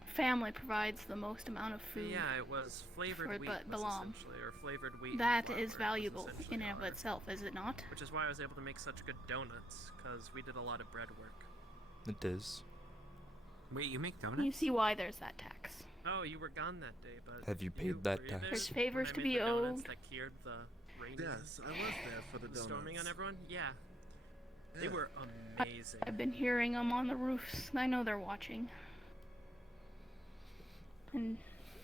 family provides the most amount of food. Yeah, it was flavored for wheat, was Balam. essentially, or flavored wheat. That flour is was valuable essentially in and of our- itself, is it not? Which is why I was able to make such good donuts, because we did a lot of bread work. It is. Wait, you make donuts? You see why there's that tax. Oh, you were gone that day, but Have you paid that were you there tax? There's favors when I to made be the donuts owed. That cured the raining, Yes, I was there for the the storming on donuts. everyone. Yeah, they Yeah. were amazing. I've been hearing them on the roofs. I know they're watching. And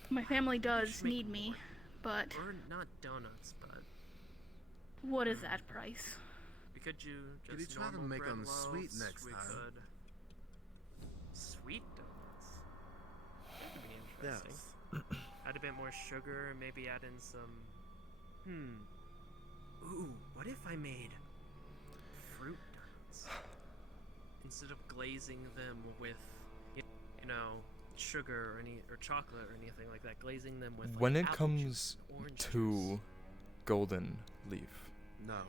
my family does need me, but Or not donuts, but what is that price? we could do Could just you try to normal make bread 'em sweet loaves, next we time? Could sweet donuts. That could be interesting. Yes. Add a bit more sugar, maybe add in some. Ooh, what if I made fruit donuts instead of glazing them with, you know, sugar or chocolate or anything like that? Glazing them with. Like, When it apple comes juice and orange to Golden Leaf, No.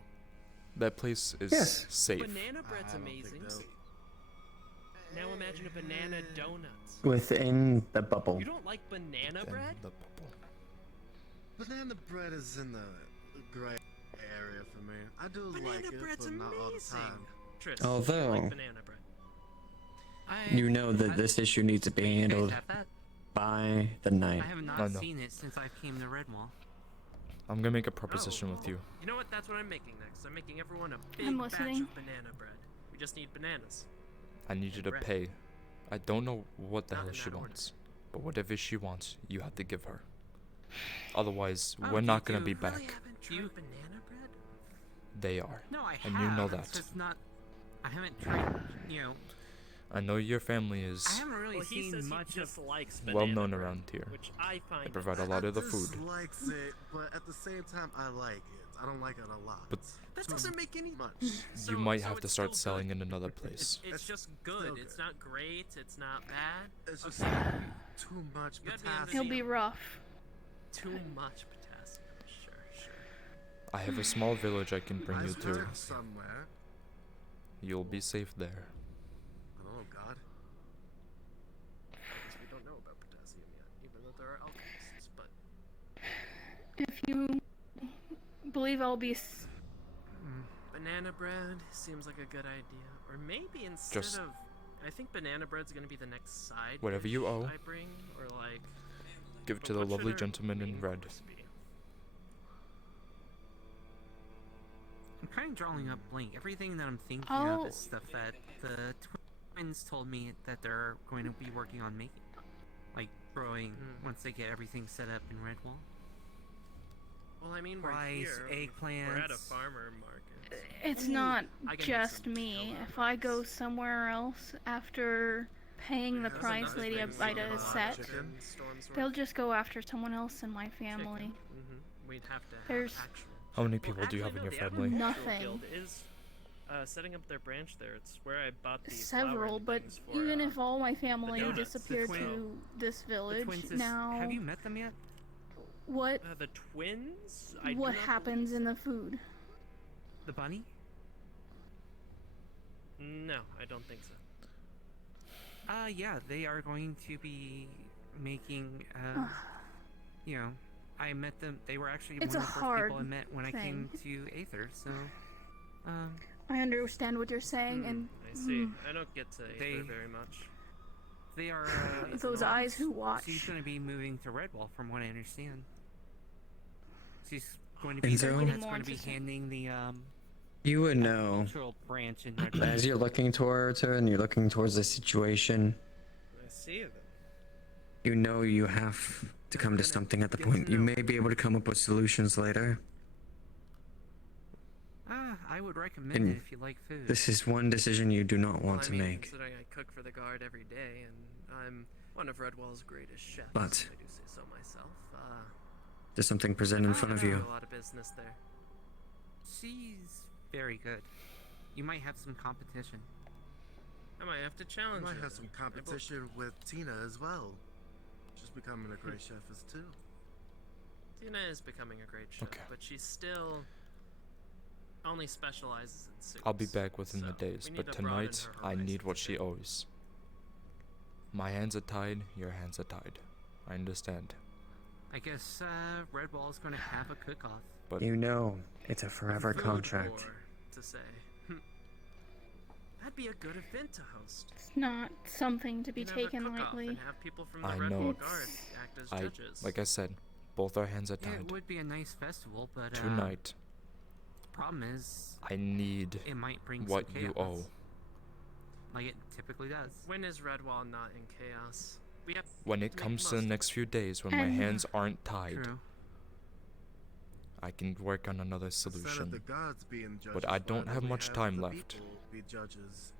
that place is Yes. safe. Banana bread's amazing. Now imagine a banana donuts. Within the bubble. You don't like banana bread? The bubble. Banana bread is in the gray area for me. I do like it, bread's but not all the amazing. time. Tris, Although- I like banana bread. You know that this issue needs to be handled have that? by the night. I have not I know. seen it since I came to Redwall. I'm gonna make a proposition with you. You know what? That's what I'm making next. I'm making everyone a big I'm batch listening. of banana bread. We just need bananas. I need you to Bread. pay. I don't know what the Not hell in she that order. wants, but whatever she wants, you have to give her. Otherwise, Oh, we're you not gonna do be really back. haven't tried banana bread? They are. No, I And have. you know It's that. just not. I haven't tried. You know, I know your family is I haven't really Well, he seen says much he of. dislikes well banana known bread, around here. which I find They provide a lot of the food. Dislikes it, but at the same time, I like it. I don't like it a lot. But that doesn't make any much. you might have to start selling in another place. It's just good. It's not great. It's not bad. It's just too much You gotta be potassium. He'll be rough. Too much potassium. Sure. I have a small village I can bring I you to. heard somewhere. You'll be safe there. Oh God. Because we don't know about potassium yet, even though there are alchemists. But If you believe I'll be banana bread seems like a good idea. Or maybe instead Just- of, I think banana bread's gonna be the next side. Whatever you dish owe. I bring, or like. Give it but to the what should lovely our gentleman in main red. course be? kind of drawing up blank. Everything that I'm thinking Oh. of is stuff that the twins told me that they're going to be working on making. Like growing once they get everything set up in Redwall. Well, I mean, Rice, we're here. eggplants. We're at a farmer market. It's not I can make just some me. If I go somewhere else after paying the price Lady Ida has set, they'll just go after someone else in my family. We'd have to have There's actual. How many people do you have in your family? Nothing. Guild is setting up their branch there. It's where I bought the Several, but for, even if all my family donuts. disappeared The to this village, twins now have you met them yet? what the twins? I do what not happens in the food? The bunny? No, I don't think so. Yeah, they are going to be making, you know, I met them, they were actually It's one a of the first hard people I met when I came thing. to Aether, so, I understand what you're saying, and I see. I don't get to Aether very much. they are, those eyes who watch. She's going to be moving to Redwall, from what I understand. She's going to be And the so- one that's going to be handing the, You would know, cultural branch in Redwall. as you're looking towards her and you're looking towards the situation, I see them. you know you have to come to something at the point. You may be able to come up with solutions later. I would recommend And it if you like food. this is one decision you do not want I to mean, make. considering I cook for the guard every day, and I'm one of Redwall's greatest chefs. But- I do say so myself. There's something presented in front of I do you. a lot of business there. She's very good. You might have some competition. I might have to challenge You might her. have some competition with Tina as well. She's becoming a great chef as too. Tina is becoming a great chef, but she still only specializes in soups. I'll be back within the so days, we but need to broaden tonight her I horizons need what a she bit. owes. My hands are tied, your hands are tied. I understand. I guess, Redwall's gonna have a cook-off. But You know it's a forever Food contract. war, to say. That'd be a good event to host. It's not something to be You can have a taken cook-off lightly. and have people from the I Redwall know. Guard act as I, judges. like I said, both our hands are Yeah, it tied. would be a nice festival, but, Tonight, the problem is, I need it might bring some what you chaos. owe. Like it typically does. When is Redwall not in chaos? We have When to it make comes to most the of it. next few days, when my And- hands aren't tied, True. I can work on another Instead of the solution. gods being judges, But I why don't have we much have time the left. people be judges?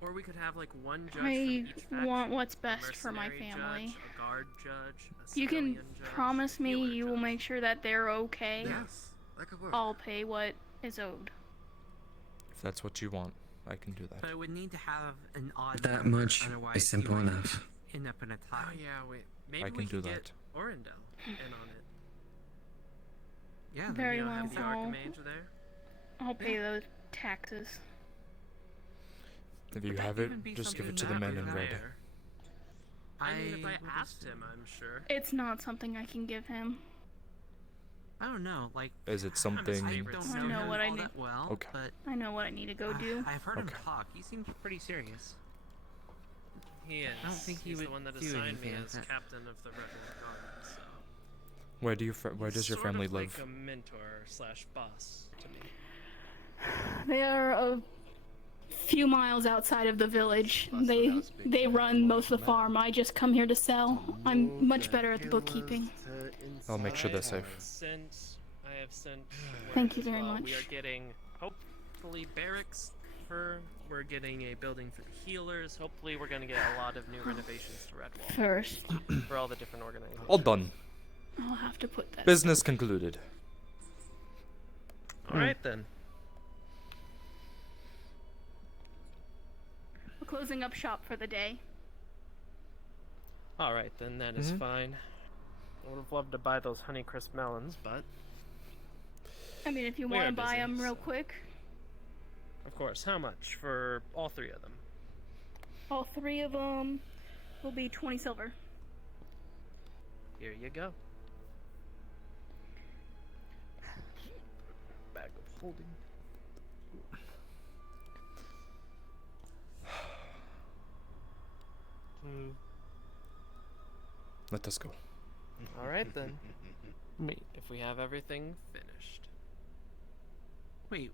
Or we could have like one judge from I each faction. want what's A best for my mercenary family. Judge, a guard judge, a You can civilian judge, promise me healer you will make sure that they're okay. Yes, that could work. I'll pay what is owed. If that's what you want, I can do that. But it would need to have an odd That number, much otherwise is simple you might enough. end up in a tie. Oh yeah, wait. Maybe I we can do could get that. Orindel in on it. Yeah, then Very You know, well. have the Archimage there. I'll pay those taxes. If you that have it, even be just give it something to the that man in would red. There. I mean, if I would asked assume- him, I'm sure. It's not something I can give him. I don't know, like Is it I something? don't I know know him what I all need. that well, Okay. but I know what I need to go do. I've heard him Okay. talk. He seems pretty serious. He is. I don't think he He's would the one that do assigned me anything as like that. captain of the Rebel Guard. So Where does your sort family of live? like a mentor slash boss to me. They are a few miles outside of the village. They run most of the farm. I just come here to sell. I'm much better at the bookkeeping. I'll make sure they're I safe. have sent. Thank word you as very well. much. We are getting hopefully barracks for. We're getting a building for the healers. Hopefully, we're gonna get a lot of new renovations to Redwall. First, for all the different organizations. All done. I'll have to put that. Business concluded. All right then. We're closing up shop for the day. All right then. That is fine. I would have loved to buy those Honeycrisp melons, but I mean, if you We want are to buy busy, them real quick, of course, how much for all three of them? all three of them will be 20 silver. Here you go. Bag of holding. Let us go. All right then. If we have everything finished. Wait,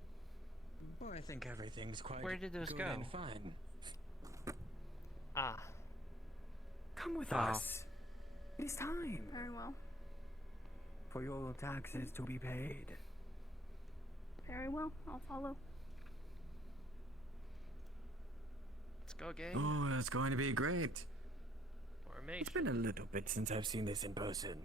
Well, I think everything's quite where did those good go? and fine. Ah. Come with Oh. us. It is time Very well. for your taxes to be paid. Very well. I'll follow. Let's go, gang. Oh, it's going to be great. Formation. It's been a little bit since I've seen this in person.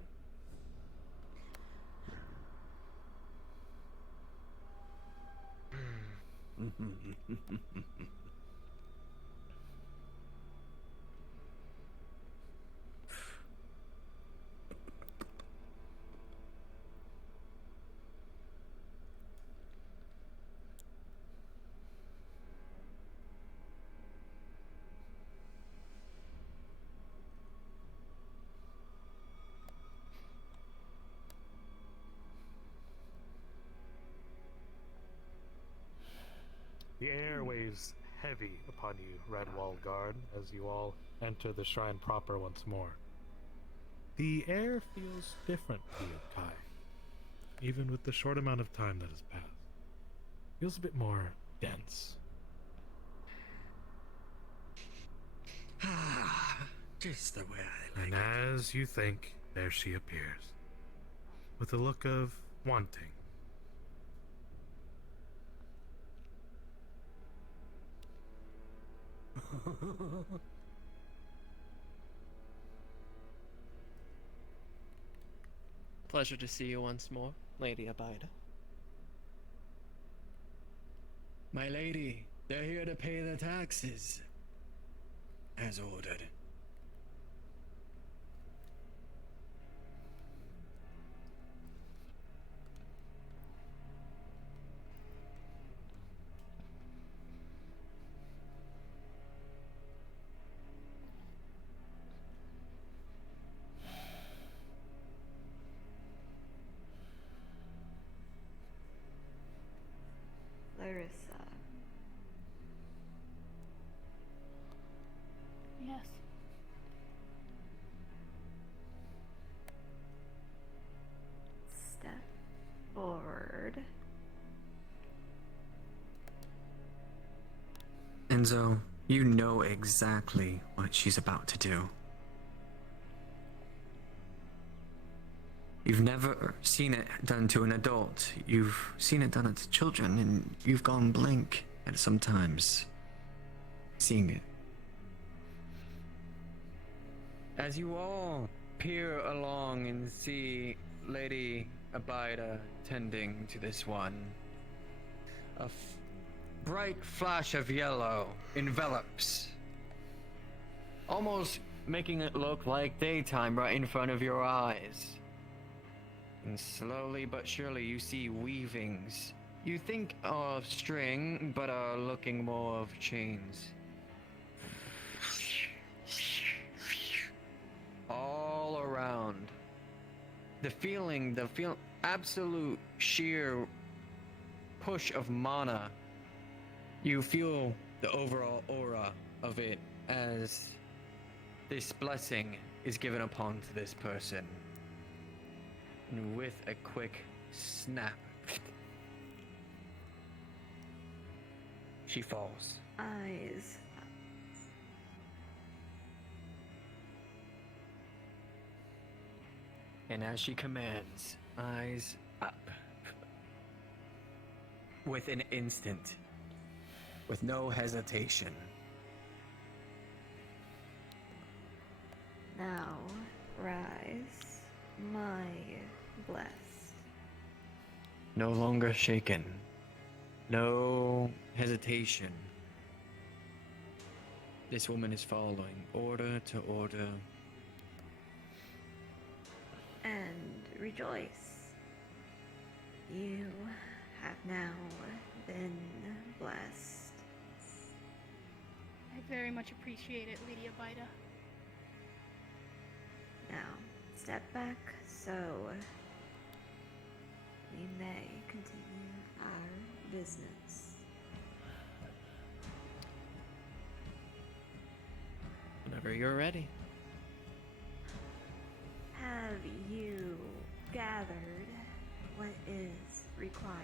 The air weighs heavy upon you, Redwall Guard, as you all enter the shrine proper once more. The air feels different to you, Kai. Even with the short amount of time that has passed. Feels a bit more dense. Just the way I like And as you think, there she appears. With a look of wanting. Pleasure to see you once more, Lady Abida. My lady, they're here to pay the taxes. As ordered. Larissa. Yes. Step forward. Enzo, you know exactly what she's about to do. You've never seen it done to an adult. You've seen it done to children, and you've gone blank at sometimes seeing it. As you all peer along and see Lady Abida tending to this one, a bright flash of yellow envelops, almost making it look like daytime right in front of your eyes. And slowly but surely you see weavings. You think of string, but are looking more of chains. All around. The absolute sheer push of mana. You feel the overall aura of it as this blessing is given upon to this person. And with a quick snap, she falls. Eyes. And as she commands, eyes up. With an instant, with no hesitation. Now rise, my blessed. No longer shaken. No hesitation. This woman is following order to order. And rejoice. You have now been blessed. I very much appreciate it, Lady Abida. Now, step back so we may continue our business. Whenever you're ready. Have you gathered what is required?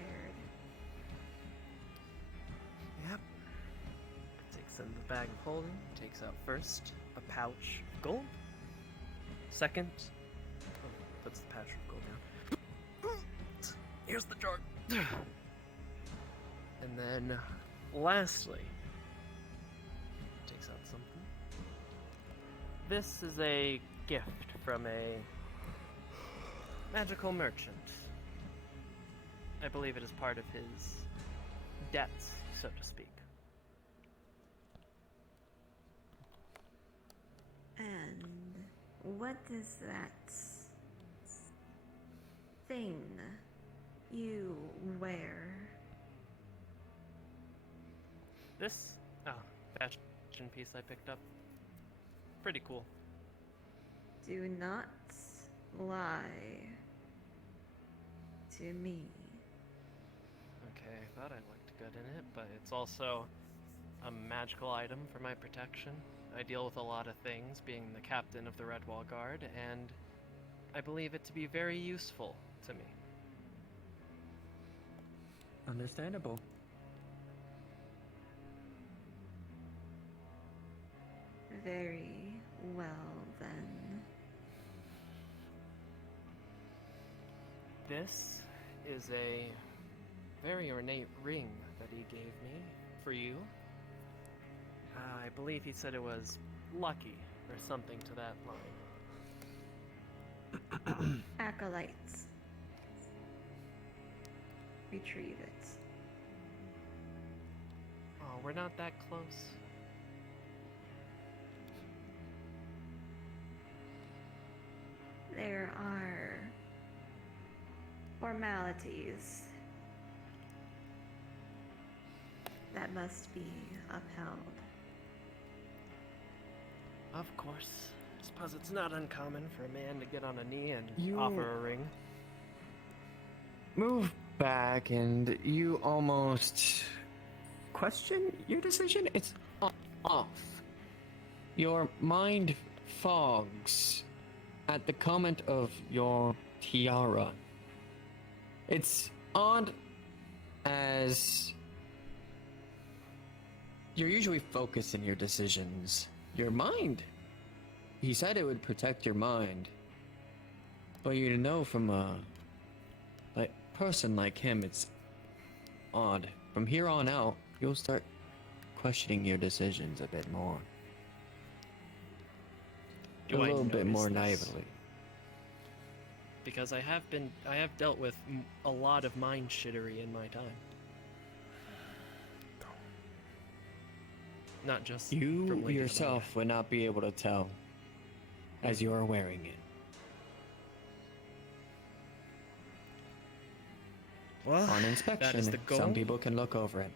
in the bag of holding, takes out first a pouch of gold. Second, puts the pouch of gold down. Here's the jar. And then, lastly, takes out something. This is a gift from a magical merchant. I believe it is part of his debts, so to speak. And what is that thing you wear? This, fashion piece I picked up. Pretty cool. Do not lie to me. Okay, I thought I looked good in it, but it's also a magical item for my protection. I deal with a lot of things, being the captain of the Redwall Guard, and I believe it to be very useful to me. Understandable. Very well, then. This is a very ornate ring that he gave me for you. I believe he said it was lucky or something to that line. Acolytes. Retrieve it. Oh, we're not that close. There are formalities that must be upheld. Of course. I suppose it's not uncommon for a man to get on a knee and offer a ring. Move back, and you almost question your decision. It's off. Your mind fogs at the comment of your tiara. It's odd, as you're usually focused in your decisions. Your mind. He said it would protect your mind. But you know, from a person like him, it's odd. From here on out, you'll start questioning your decisions a bit more. A little bit more naively. Because I have dealt with a lot of mind shittery in my time. Not just You yourself would not be able to tell, as you are wearing it. Well, on inspection, that is the gold. some people can look over it.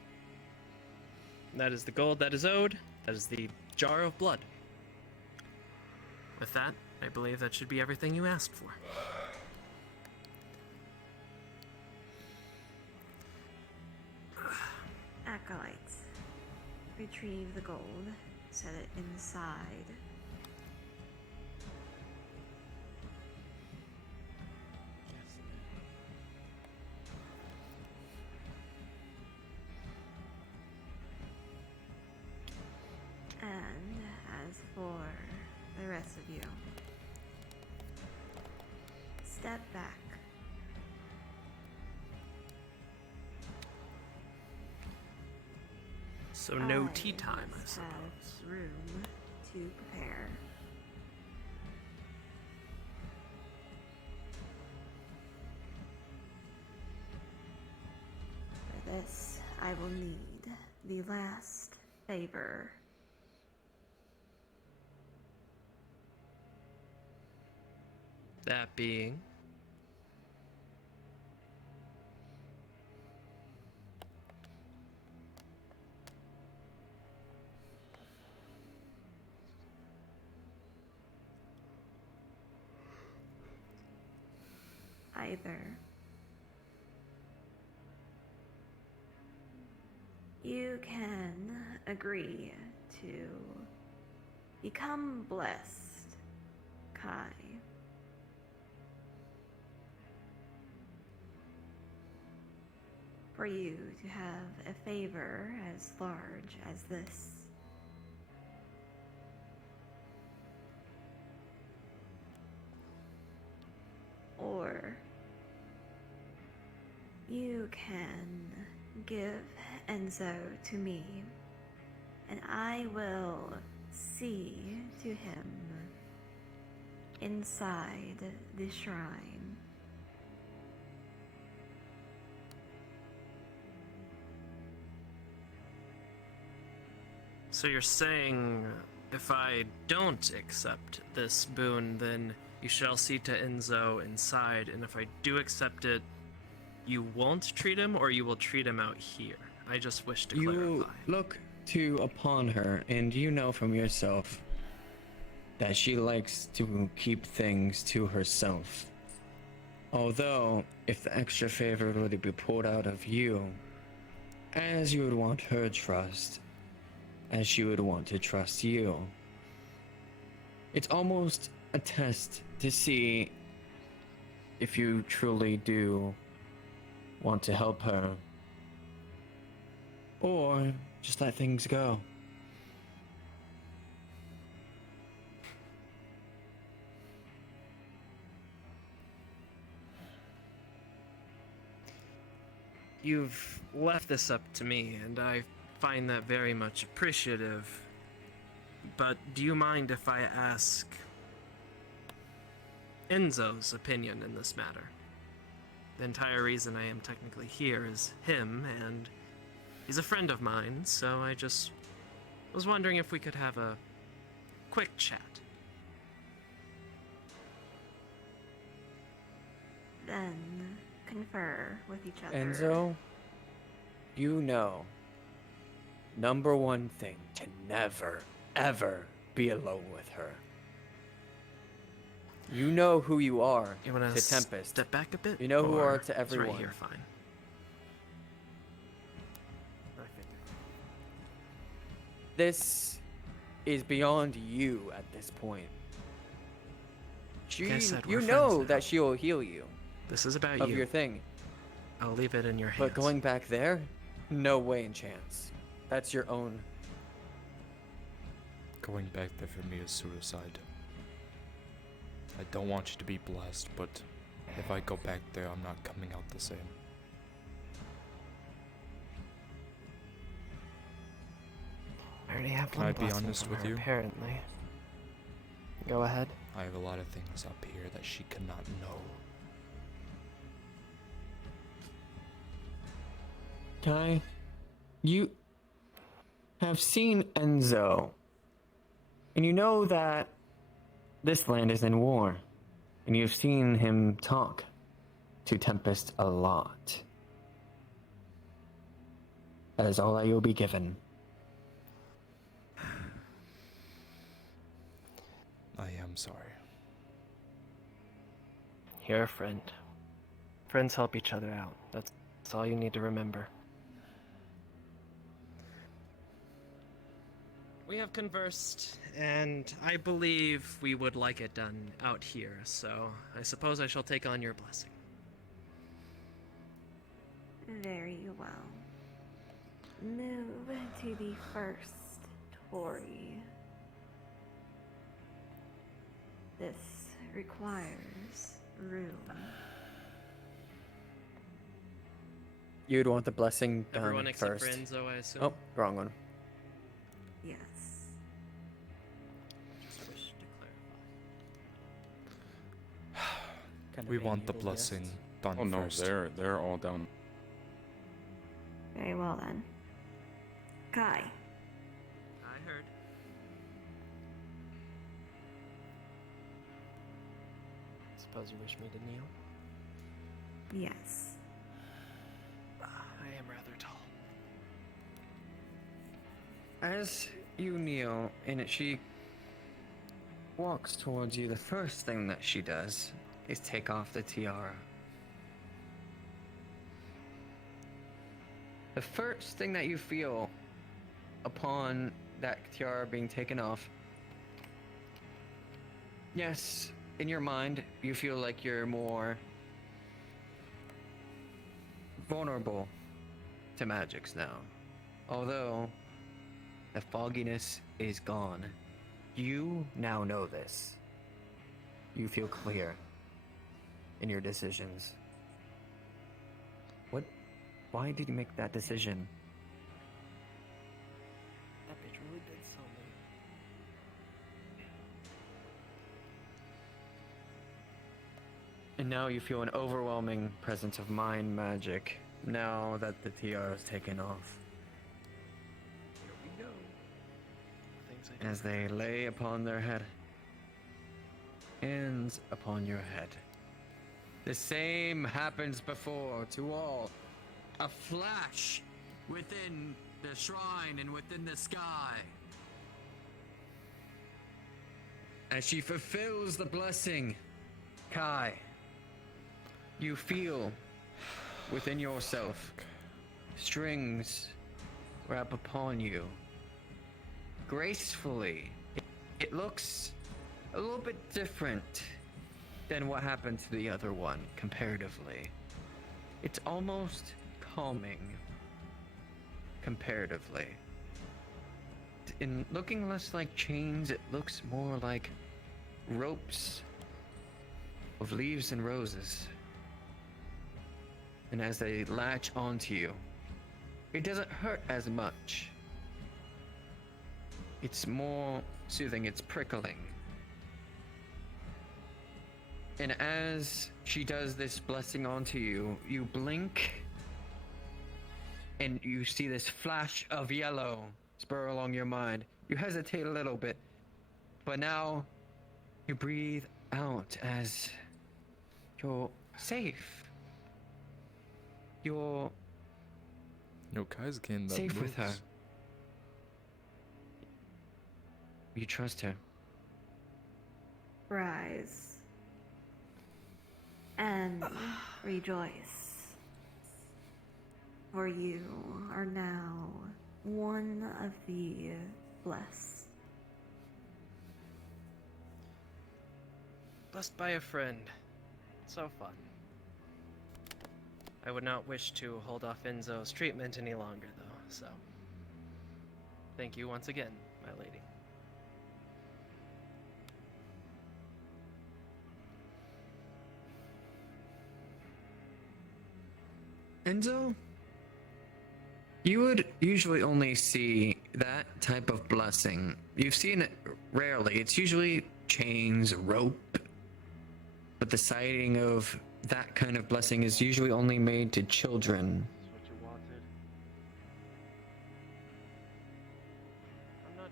That is the gold that is owed. That is the jar of blood. With that, I believe that should be everything you asked for. Acolytes. Retrieve the gold. Set it inside. And as for the rest of you, step back. So no tea time, I suppose. Have room to prepare. For this, I will need the last favor. That being... Either you can agree to become blessed, Kai. For you to have a favor as large as this You can give Enzo to me, and I will see to him inside the shrine. So you're saying if I don't accept this boon, then you shall see to Enzo inside, and if I do accept it, you won't treat him, or you will treat him out here? I just wish to You clarify. look upon her, and you know from yourself that she likes to keep things to herself. Although, if the extra favor were to be pulled out of you, as you would want her trust, as she would want to trust you, it's almost a test to see if you truly do want to help her, or just let things go. You've left this up to me, and I find that very much appreciative. But do you mind if I ask Enzo's opinion in this matter? The entire reason I am technically here is him, and he's a friend of mine, so I just was wondering if we could have a quick chat. Then confer with each other. Enzo, you know, number one thing, to never, ever be alone with her. You know who you are You wanna to Tempest. step back a bit? You know who you or are to it's everyone. Right here, fine. This is beyond you at this point. Like I said, You we're know friends now. that she will heal you This is about of you. your thing. I'll leave it in your hands. But going back there, no way in chance. That's your own. Going back there for me is suicide. I don't want you to be blessed, but if I go back there, I'm not coming out the same. I already have Can one I be blessing honest from with her, you? apparently. Go ahead. I have a lot of things up here that she cannot know. Kai, you have seen Enzo, and you know that this land is in war, and you've seen him talk to Tempest a lot. That is all that you'll be given. I am sorry. You're a friend. Friends help each other out. That's all you need to remember. We have conversed, and I believe we would like it done out here, so I suppose I shall take on your blessing. Very well. Move to the first Tory. This requires room. You'd want the blessing done Everyone except first. for Enzo, I assume? Oh, wrong one. Yes. Just wish to clarify. We want the blessing done Oh no, first. they're all down. Very well then. Kai. I heard. Suppose you wish me to kneel? Yes. I am rather tall. As you kneel and she walks towards you, the first thing that she does is take off the tiara. The first thing that you feel upon that tiara being taken off, yes, in your mind, you feel like you're more vulnerable to magics now. Although the fogginess is gone, you now know this. You feel clear in your decisions. What Why did you make that decision? That bitch really did so me. And now you feel an overwhelming presence of mind magic now that the tiara is taken off. Here we go. Things I As they lay upon their head. Hands upon your head. The same happens before to all. A flash within the shrine and within the sky. As she fulfills the blessing, Kai, you feel within yourself strings wrap upon you. Gracefully. It looks a little bit different than what happened to the other one, comparatively. It's almost calming, comparatively. In looking less like chains, it looks more like ropes of leaves and roses. And as they latch onto you, it doesn't hurt as much. It's more soothing, it's prickling. And as she does this blessing onto you, you blink and you see this flash of yellow spur along your mind. You hesitate a little bit, but now you breathe out as you're safe. You're No, Kai's getting that safe with her. moves. You trust her. Rise and rejoice, for you are now one of the blessed. Blessed by a friend. So fun. I would not wish to hold off Enzo's treatment any longer, though, so. Thank you once again, my lady. Enzo, you would usually only see that type of blessing. You've seen it rarely. It's usually chains, rope. But the sighting of that kind of blessing is usually only made to children. That's what you wanted. I'm not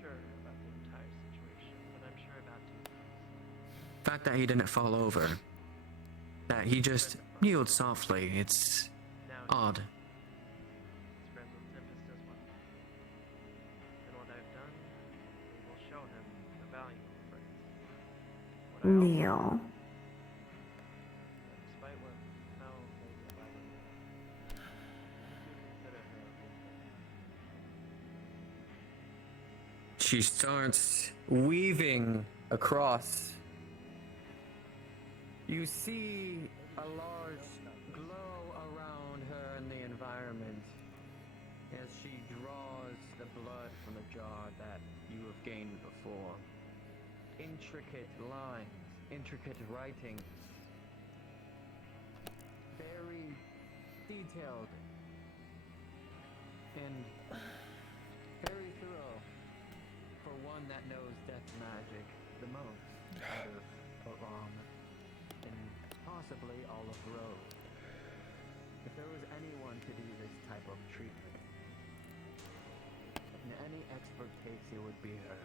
sure about the entire situation, but I'm sure about two things. The fact that he didn't fall over. That he just kneeled softly. It's odd. He's friends with Tempest as well. And what I've done will show him the value of friends. What I also Kneel. despite what how things have happened, I do consider her a good thing. She starts weaving across. You see a large glow around her in the environment as she draws the blood from the jar that you have gained before. Intricate lines, intricate writing, very detailed and very thorough for one that knows death magic the most out of and possibly all of Rose. If there was anyone to do this type of treatment, in any expert case, it would be her.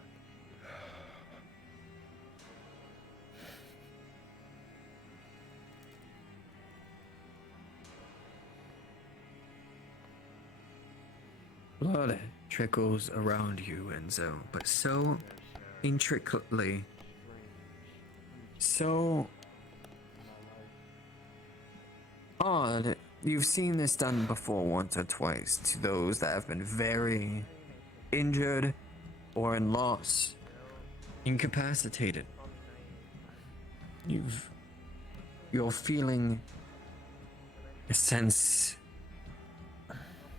Blood trickles around you, Enzo, but so intricately, so odd. You've seen this done before once or twice to those that have been very injured or in loss, incapacitated. You're feeling a sense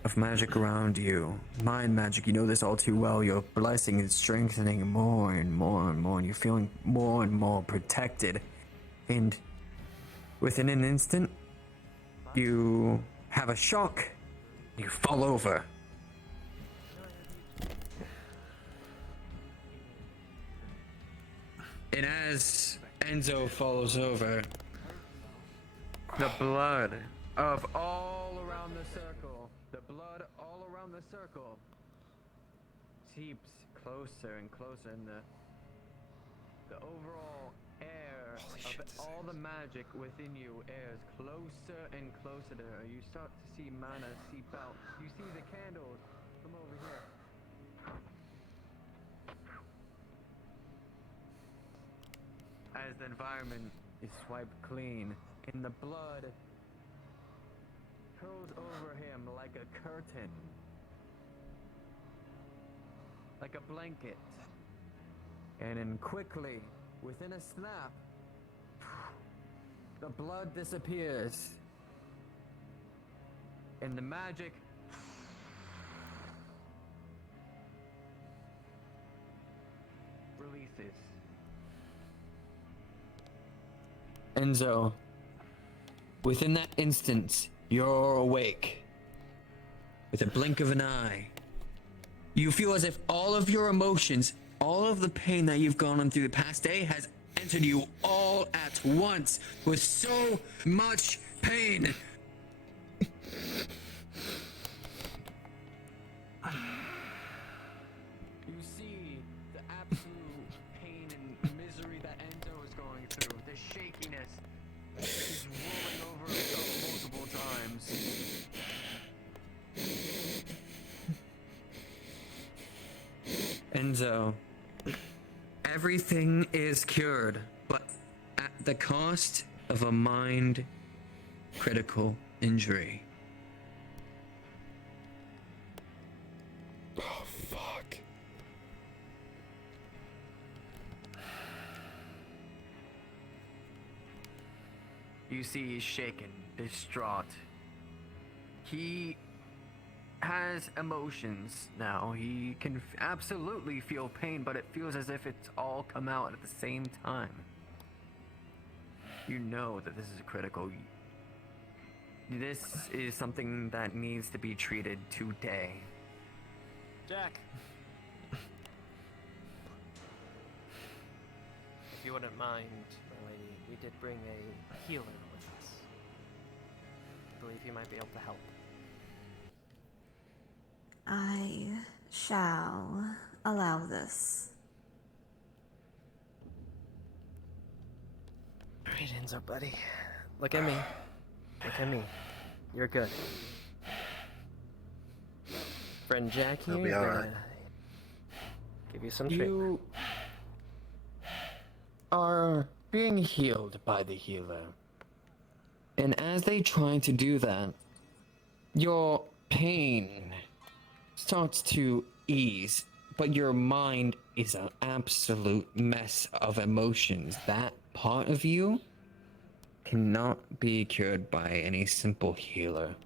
of magic around you, mind magic. You know this all too well. Your blessing is strengthening more and more and more, and you're feeling more and more protected. And within an instant, you have a shock, you fall over. And as Enzo falls over, the blood of all around the circle, seeps closer and closer, and the overall air of all the magic within you airs closer and closer to her. You start to see mana seep out. You see the candles from over here. As the environment is swiped clean, and the blood curls over him like a curtain, like a blanket. And then quickly, within a snap, the blood disappears. And the magic releases. Enzo, within that instant, you're awake. With a blink of an eye, you feel as if all of your emotions, all of the pain that you've gone on through the past day has entered you all at once with so much pain. You see the absolute pain and misery that Enzo is going through, the shakiness that he's rolling over himself multiple times. Enzo, everything is cured, but at the cost of a mind-critical injury. Oh, fuck. You see he's shaken, distraught. He has emotions now. He can absolutely feel pain, but it feels as if it's all come out at the same time. You know that this is critical. This is something that needs to be treated today. Jack. If you wouldn't mind, my lady, we did bring a healer with us. I believe he might be able to help. I shall allow this. Alright, Enzo, buddy. Look at me. Look at me. You're good. Friend Jack here, I'll be alright. Give you some treatment. You are being healed by the healer. And as they try to do that, your pain starts to ease, but your mind is an absolute mess of emotions. That part of you cannot be cured by any simple healer.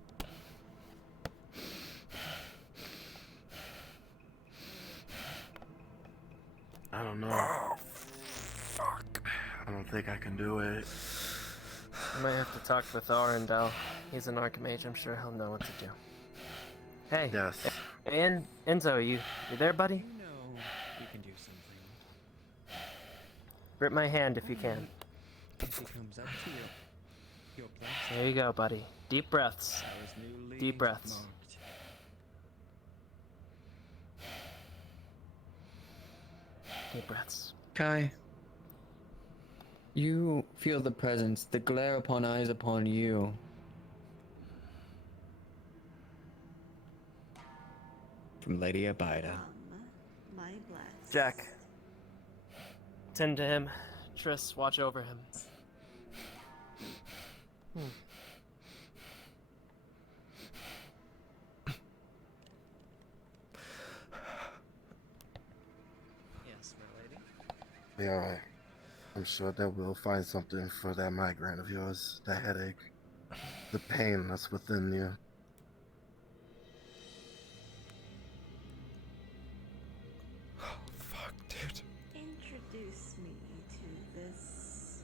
I don't know. Fuck. I don't think I can do it. I might have to talk with Arendelle. He's an archmage, I'm sure he'll know what to do. Hey. Yes. And Enzo, you there, buddy? You know you can do something. Grip my hand if you can. If it comes up to you, your blessing. There you go, buddy. Deep breaths. Deep breaths. Deep breaths. Kai, you feel the presence, the glare upon eyes upon you. From Lady Abida. My bless. Jack. Tend to him. Triss, watch over him. Yes, my lady. Be alright. I'm sure that we'll find something for that migraine of yours, that headache, the pain that's within you. Oh, fuck, dude. Introduce me to this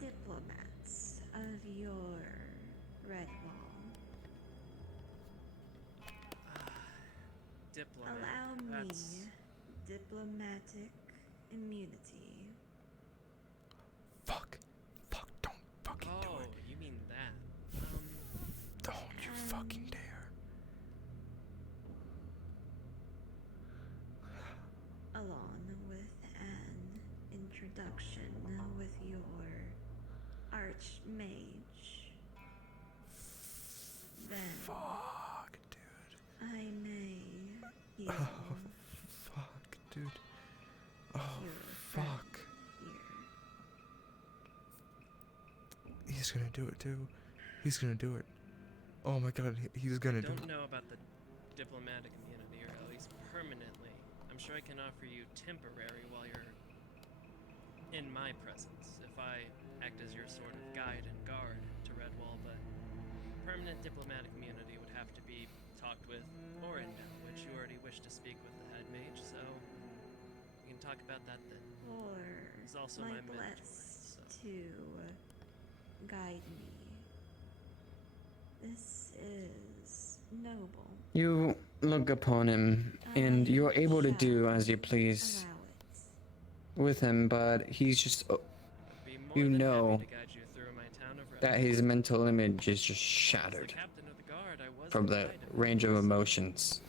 diplomats. your red wall. Diplomat. Allow me That's... diplomatic immunity. Fuck. Fuck, don't fucking do Oh, it. you mean that. Don't you fucking dare. Along with an introduction with your archmage. Then Fuck, dude. I may heal Oh, fuck, dude. Oh, your fuck. friend here. He's gonna do it too. He's gonna do it. Oh my god, he's gonna do Don't it. know about the diplomatic immunity, or at least permanently. I'm sure I can offer you temporary while you're in my presence, if I act as your sort of guide and guard to Redwall, but permanent diplomatic immunity would have to be talked with Orindel, which you already wish to speak with the head mage, so we can talk about that then. Or He's also my my mentor, blessed so... to guide me. This is noble. You look upon him, and you're able to do as you please with him, but he's just, you know, that his mental image is just shattered from the range of emotions.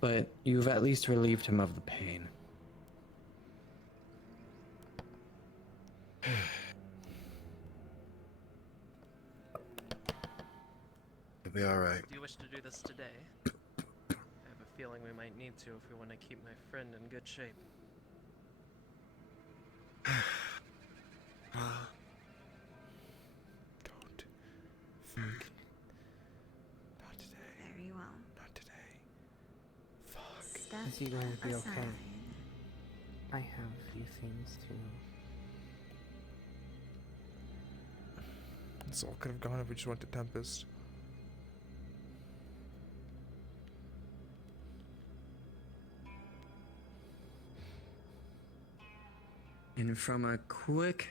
But you've at least relieved him of the pain. It'll be alright. Do you wish to do this today? I have a feeling we might need to if we want to keep my friend in good shape. Don't. Fuck. Not today. Very well. Not today. Step Is he going to be aside. okay? I have a few things to... This all could have gone if we just went to Tempest. And from a quick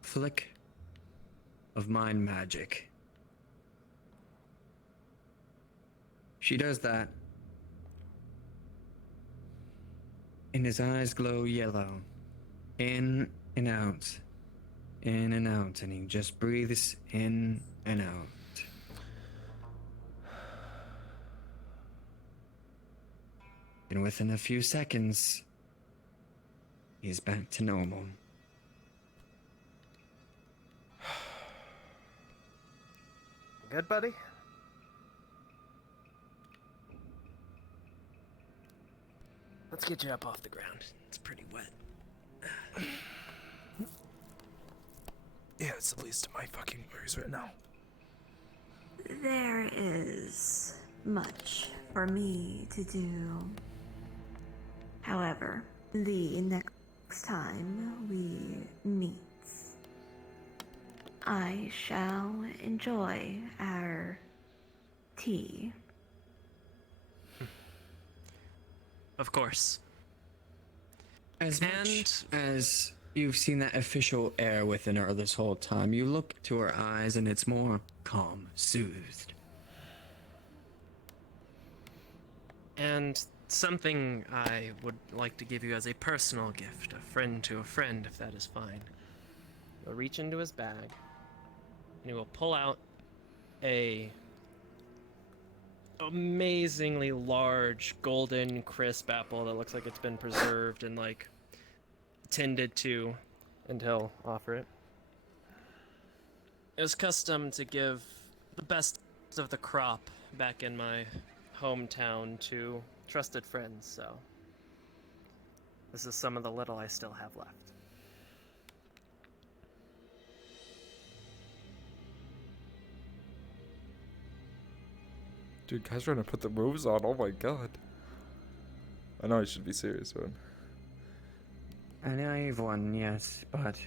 flick of mind magic, she does that, and his eyes glow yellow, in and out, in and out, and he just breathes in and out. And within a few seconds, he's back to normal. Good, buddy? Let's get you up off the ground. It's pretty wet. Yeah, it's the least of my fucking worries right now. There is much for me to do. However, the next time we meet, I shall enjoy our tea. Of course. As much as you've seen that official air within her this whole time, you look to her eyes and it's more calm, soothed. And something I would like to give you as a personal gift, a friend to a friend, if that is fine. He'll reach into his bag, and he will pull out a amazingly large, golden, crisp apple that looks like it's been preserved and, like, tended to, and he'll offer it. It was custom to give the best of the crop back in my hometown to trusted friends, so this is some of the little I still have left. Dude, guys trying to put the moves on. Oh my god. I know I should be serious, man. A naive one, yes, but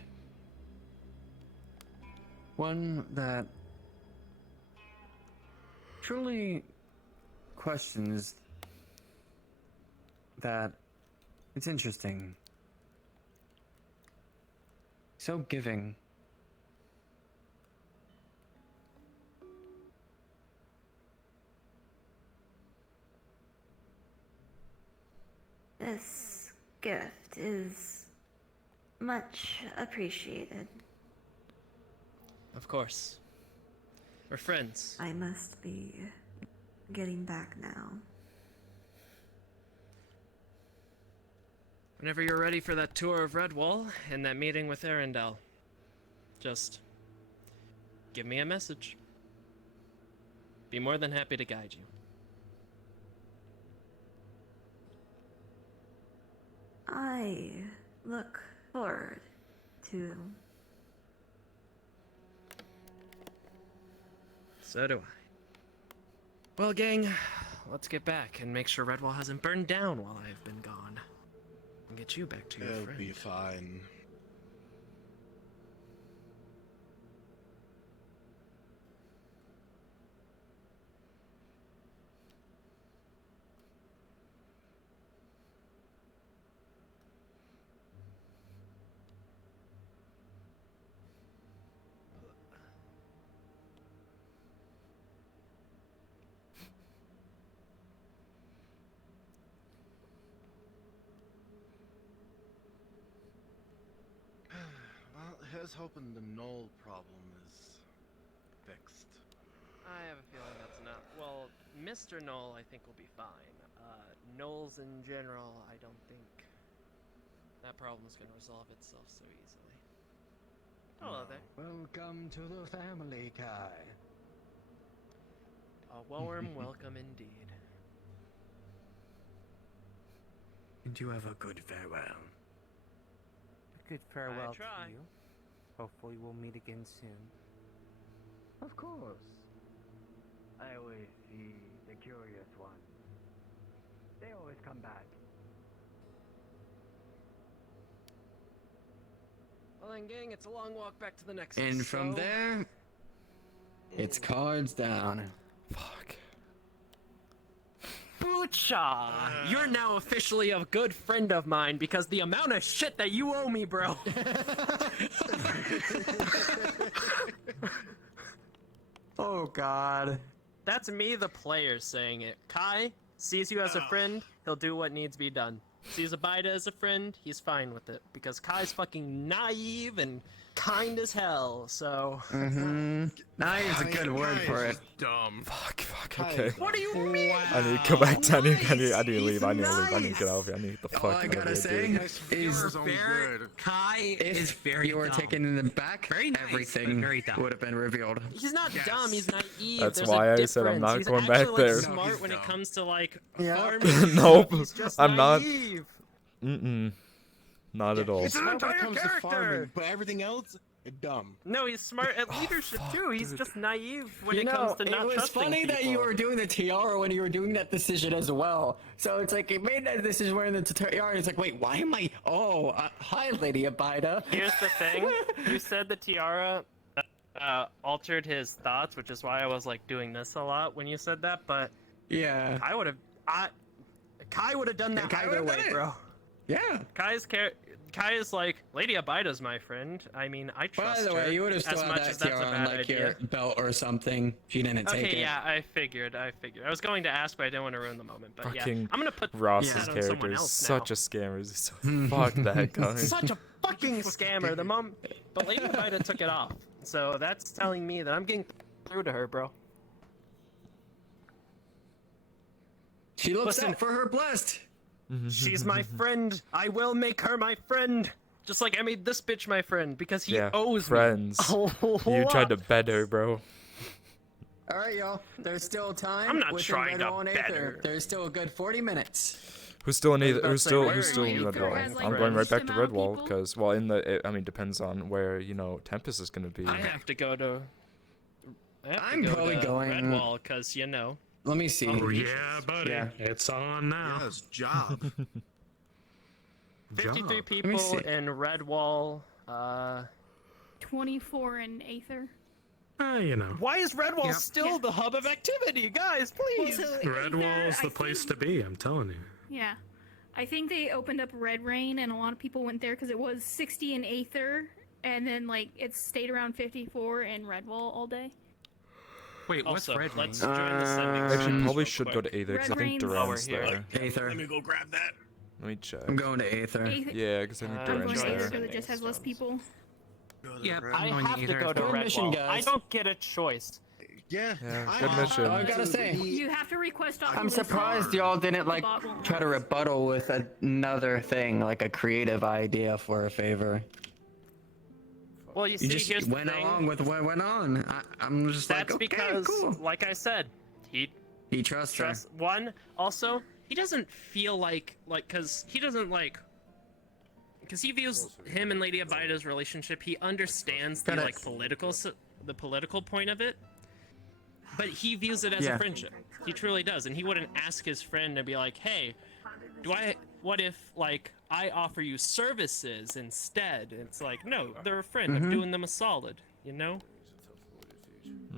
one that truly questions that it's interesting. So giving, this gift is much appreciated. Of course. We're friends. I must be getting back now. Whenever you're ready for that tour of Redwall and that meeting with Arendelle, just give me a message. Be more than happy to guide you. I look forward to. So do I. Well, gang, let's get back and make sure Redwall hasn't burned down while I've been gone. And get you back to your It'll friend. be fine. Well, here's hoping the Knoll problem is fixed. I have a feeling that's not. Well, Mr. Knoll, I think, will be fine. Knolls in general, I don't think that problem's gonna resolve itself so easily. Hello there. Welcome to the family, Kai. A warm welcome indeed. And you have a good farewell. A good farewell to try. you. Hopefully we'll meet again soon. Of course. I always see the curious ones. They always come back. Well then, gang, it's a long walk back to the next. And from there, it's cards down. Fuck. Boocha! You're now officially a good friend of mine because the amount of shit that you owe me, bro. Oh God. That's me, the player, saying it. Kai sees you as a friend, he'll do what needs to be done. Sees Abida as a friend, he's fine with it. Because Kai's fucking naive and kind as hell, so... Mm-hmm. Naive's a good word for it. Dumb. Fuck, okay. What do you mean? I need to go back to, I need to leave, I need to leave, I need to get out of here, I need to get the All fuck I out of gotta here, say dude. is Kai is very you were dumb. taken in the back, Very nice, everything but very dumb. would have been revealed. He's not dumb, he's naive. That's There's why a I said I'm difference. not He's going actually, back there. Like, smart when it comes to like Yeah. farming. Nope, He's just I'm not. naive. Not at all. It's an Smart when entire it comes to character, farming, but everything else, dumb. No, he's smart at leadership too. He's just naive when You it know, comes to not it was trusting funny that you people. were doing the tiara when you were doing that decision as well. So it's like, it made that decision wearing the tiara, and it's like, wait, why am I... Oh, hi, Lady Abida. Here's the thing. You said the tiara altered his thoughts, which is why I was like doing this a lot when you said that. But yeah, Kai would have done that Kai either would've way, done it. bro. Yeah. Kai is like, Lady Abida's my friend. I mean, I trust her. By the way, you would have as still much had as that that's a tiara on bad like idea. your belt or something if you didn't take it. Okay, yeah, I figured. I was going to ask, but I didn't want to ruin the moment. But yeah, Fucking I'm gonna put Ross's that on someone character is else such now. a scammer. So fuck that guy. Such a fucking scammer. But Lady Abida took it off, so that's telling me that I'm getting through to her, bro. She looks Listen, out for her blessed. She's my friend. I will make her my friend. Just like I made this bitch my friend because he owes friends. me. You tried to bed her, bro. All right, y'all. There's still time. I'm not within trying to Redwall and bet Aether. her. There's still a good 40 minutes. Who's still in either? about Who's to say, still? where Who's are still in you? Redwall? Has, like, I'm going right back to least amount of Redwall people? because, well, in the, I mean, depends on where Tempest is gonna be. I have to go to. I'm probably going- Redwall because you know. Let me see. Oh yeah, buddy. Yeah. It's on now. Yes, job. 53 Job. people see. in Redwall. 24 in Aether. You know. Why is Redwall still the hub of activity, guys? Please. Well, so Redwall's Aether, the place to be, I'm telling you. Yeah. I think they opened up Red Rain and a lot of people went there because it was 60 in Aether and then like it stayed around 54 in Redwall all day. Wait, what's Also, Red Rain? let's join the sending Actually, zone probably real should quick. go to Aether because I Red think Rain's- Duran's While we're there. Aether. Let me go grab that. Let me check. I'm going to Aether. Yeah, because I think I'm Duran's going there. to Because it just has less people. Yep, I I'm going have to Aether go as to well. Good mission, Redwall. I guys. don't get a choice. Yeah. Good mission. I gotta say, You have to request I'm Oculus. surprised y'all didn't like Bot won't try to rebuttal with another thing, like a creative idea for a favor. Well, you You see, just here's the went thing. along with what went on. I'm just That's like, okay, because, cool. like I said, he trusts her. one. Also, he doesn't feel like because he doesn't like because he views him and Lady Abida's relationship. He understands the like the political point of it, but he views it as a friendship. He truly does, and he wouldn't ask his friend to be like, "Hey, what if like I offer you services instead?" It's like, no, they're a friend. I'm doing them a solid, you know.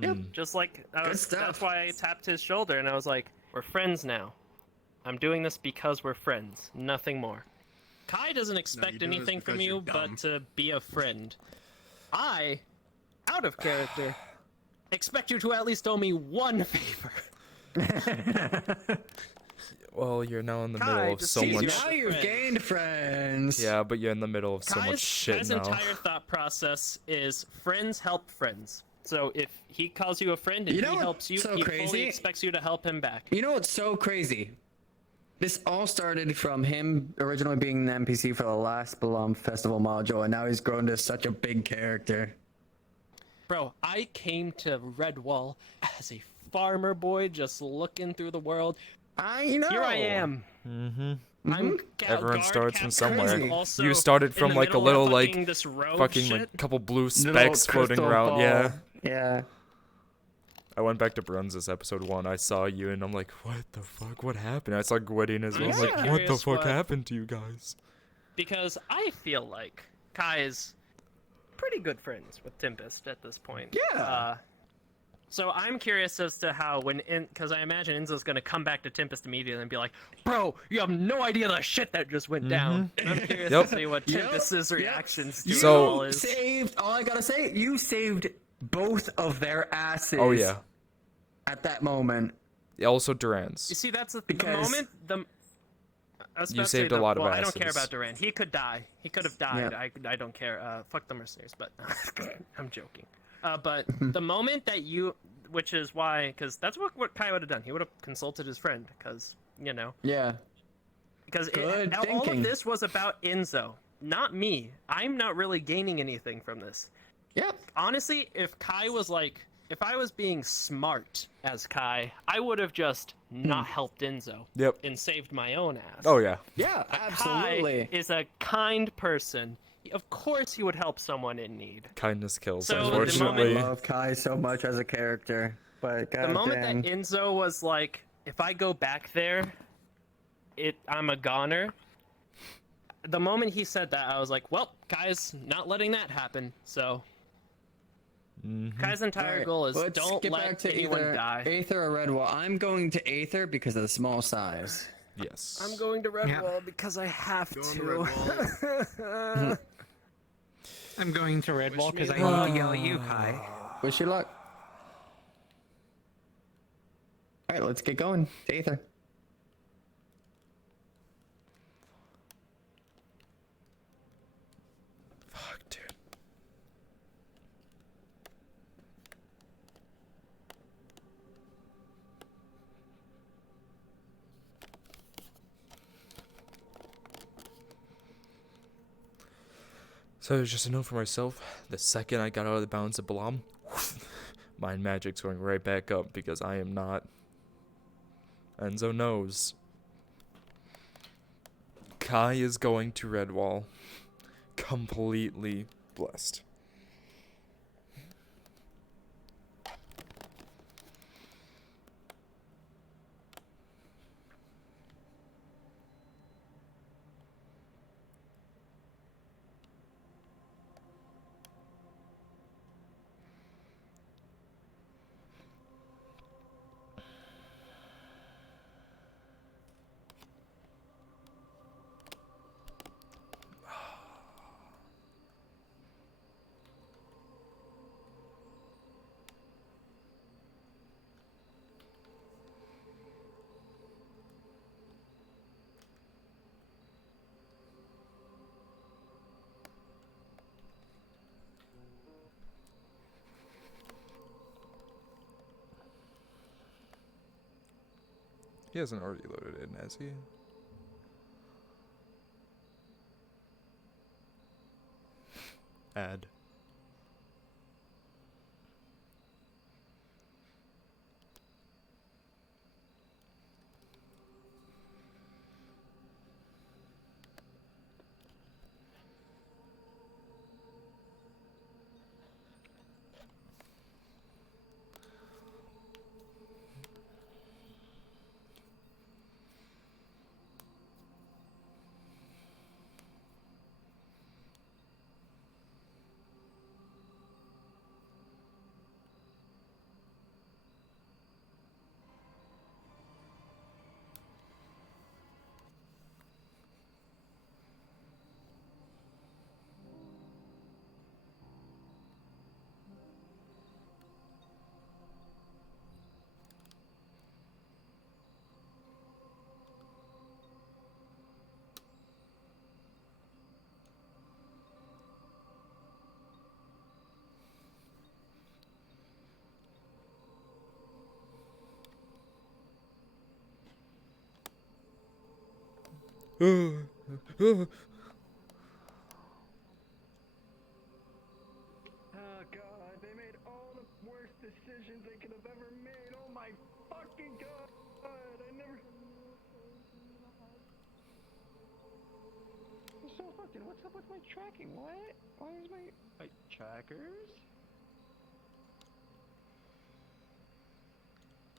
Yep. Just like that's why I tapped his shoulder and I was like, "We're friends now. I'm doing this because we're friends, nothing more." Kai doesn't expect anything from you but to be a friend. I, out of character, expect you to at least owe me one favor. Well, you're now in the middle of so much. Now you've gained friends. Yeah, but you're in the middle of so much shit Kai's now. entire thought process is friends help friends. So if he calls you a friend and You know he what's helps you, so he crazy? fully expects you to help him back. You know what's so crazy? This all started from him originally being an NPC for the last Belum Festival module, and now he's grown to such a big character. Bro, I came to Redwall as a farmer boy just looking through the world. I know. Here I am. I'm Everyone starts from somewhere. Also You started from in the like a middle of little like fucking this rogue fucking shit. like couple blue Little specks floating crystal around. ball. Yeah. Yeah. I went back to Bruns's episode 1. I saw you and I'm like, what the fuck? What happened? I saw Gwydion as well. I'm like, what the curious fuck what- happened to you guys? Because I feel like Kai is pretty good friends with Tempest at this point. Yeah. So I'm curious as to how because I imagine Enzo's gonna come back to Tempest immediately and be like, "Bro, you have no idea the shit that just went down." And I'm curious to see what Tempest's reactions to it all is. All I gotta say, you saved both of their asses. Oh yeah. At that moment. Yeah, also Duran's. You see, that's the Because- moment. I was You about to say saved a lot of I don't care asses. about Duran. He could die. He could have died. Yeah. I don't care. Fuck the mercenaries, but I'm joking. But the moment that which is why, because that's what Kai would have done. He would have consulted his friend, because, you know. Yeah. Because Good all thinking. of this was about Enzo, not me. I'm not really gaining anything from this. Yep. Honestly, if I was being smart as Kai, I would have just not helped Enzo. Yep. And saved my own ass. Oh yeah. Yeah, absolutely. Kai is a kind person. Of course he would help someone in need. Kindness kills, So, the unfortunately. I love Kai so much as a character, but The moment goddamn. that Enzo was like, if I go back there, I'm a goner. The moment he said that, I was like, well, Kai's not letting that happen. So Kai's entire Alright, goal is let's don't get let back to anyone either die. Aether or Redwall. I'm going to Aether because of the small size. Yes. I'm going to Redwall because I have to. I'm going to Redwall because I luck. need to yell at you, Kai. Wish you luck. Alright, let's get going. To Aether. Fuck, dude. So just a note for myself, the second I got out of the bounds of Balam, mind magic's going right back up because I am not. Enzo knows. Kai is going to Redwall. Completely blessed. He hasn't already loaded it in, has he? Add. Oh god, they made all the worst decisions they could have ever made. Oh my fucking god! I never. So fucking. What's up with my tracking? What? Why is my trackers?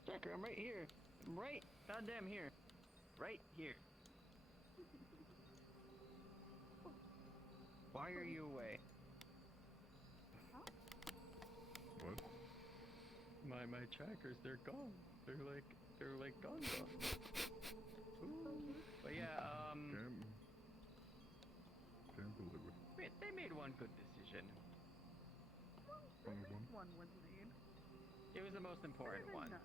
Tracker, I'm right here. I'm right goddamn here. Right here. Why are you away? What? My trackers, they're gone. They're like gone. Ooh. But yeah, Can't believe it. they made one good decision. Only one? One was made. It was the most important Better than one. none.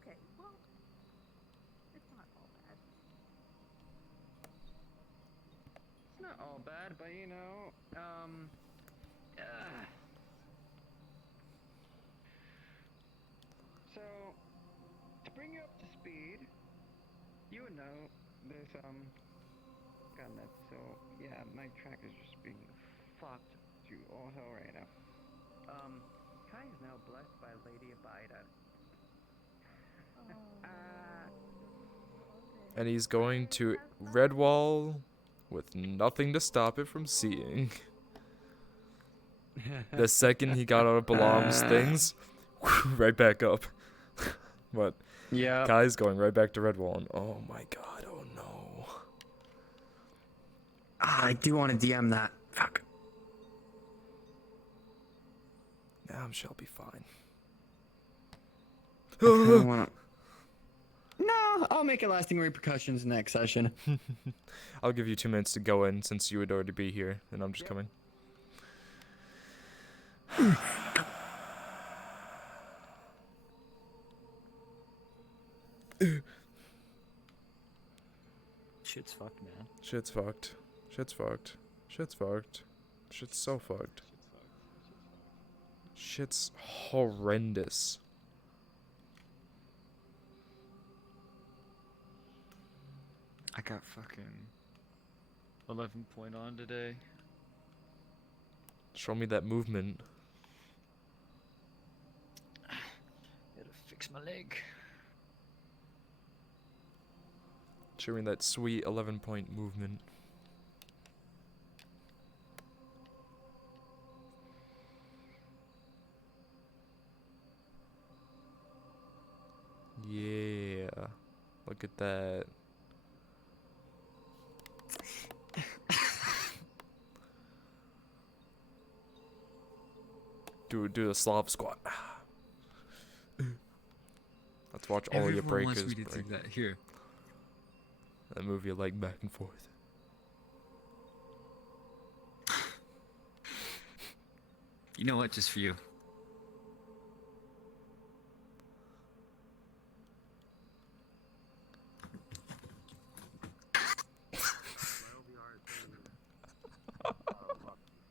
Okay, well, it's not all bad. It's not all bad, but you know, so, to bring you up to speed, you would know there's, gotten that, so, yeah, my track is just being fucked to all hell right now. Kai is now blessed by Lady Abida. And he's going to Redwall with nothing to stop it from seeing. The second he got out of Balam's things, right back up. But yeah, Kai's going right back to Redwall, and oh my god, oh no. I do want to DM that. Fuck. Yeah, I'm sure I'll be fine. I kinda wanna... No, I'll make it lasting repercussions next session. I'll give you 2 minutes to go in since you would already be here, and I'm just coming. Shit's fucked, man. Shit's fucked. Shit's fucked. Shit's fucked. Shit's so fucked. Shit's horrendous. I got fucking 11 point on today. Show me that movement. Gotta fix my leg. Show me that sweet 11-point movement. Yeah. Look at that. Do the Slav squat. Let's watch all your breakers. Wants me to do that. Here. And move your leg back and forth. You know what? Just for you.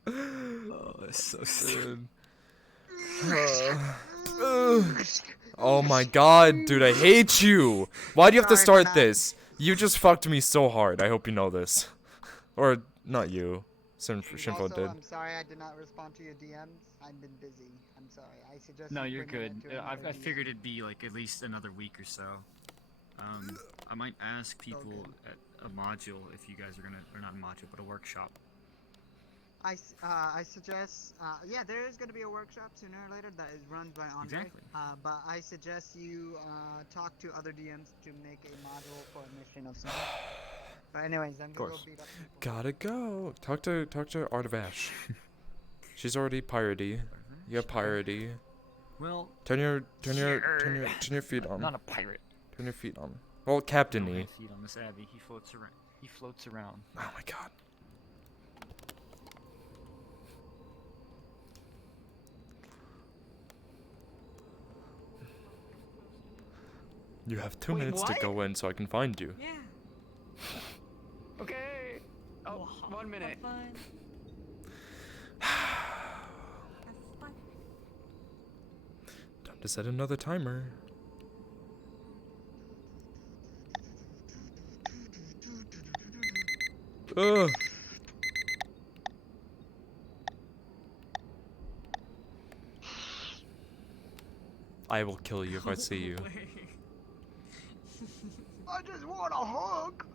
Oh, that's so sad. Oh my god, dude, I hate you! Why do you have to Sorry for start that. this? You just fucked me so hard. I hope you know this. Or, not you. Shinfo Also, did. I'm sorry I did not respond to your DMs. I've been busy. I'm sorry. I suggest No, you you're bringing good. it to another I DM. figured it'd be like at least another week or so. I might ask people at a module if you guys are gonna, or not a module, but a workshop. I suggest, yeah, there is going to be a workshop sooner or later that is run by Andre. Exactly. But I suggest you talk to other DMs to make a module for a mission of some. But anyways, I'm gonna go beat up people. Gotta go. Talk to Art of Ash. She's already piratey. You have piratey. Well, turn your feet on. Not a pirate. Turn your feet on. Well, captain-y. Feet on this Abby. He floats around. He floats around. Oh my god. You have 2 minutes to go in so I can find you. Yeah. Okay. Oh, 1 minute. Time to set another timer. Ugh. I will kill you if I see you. I just want a hug.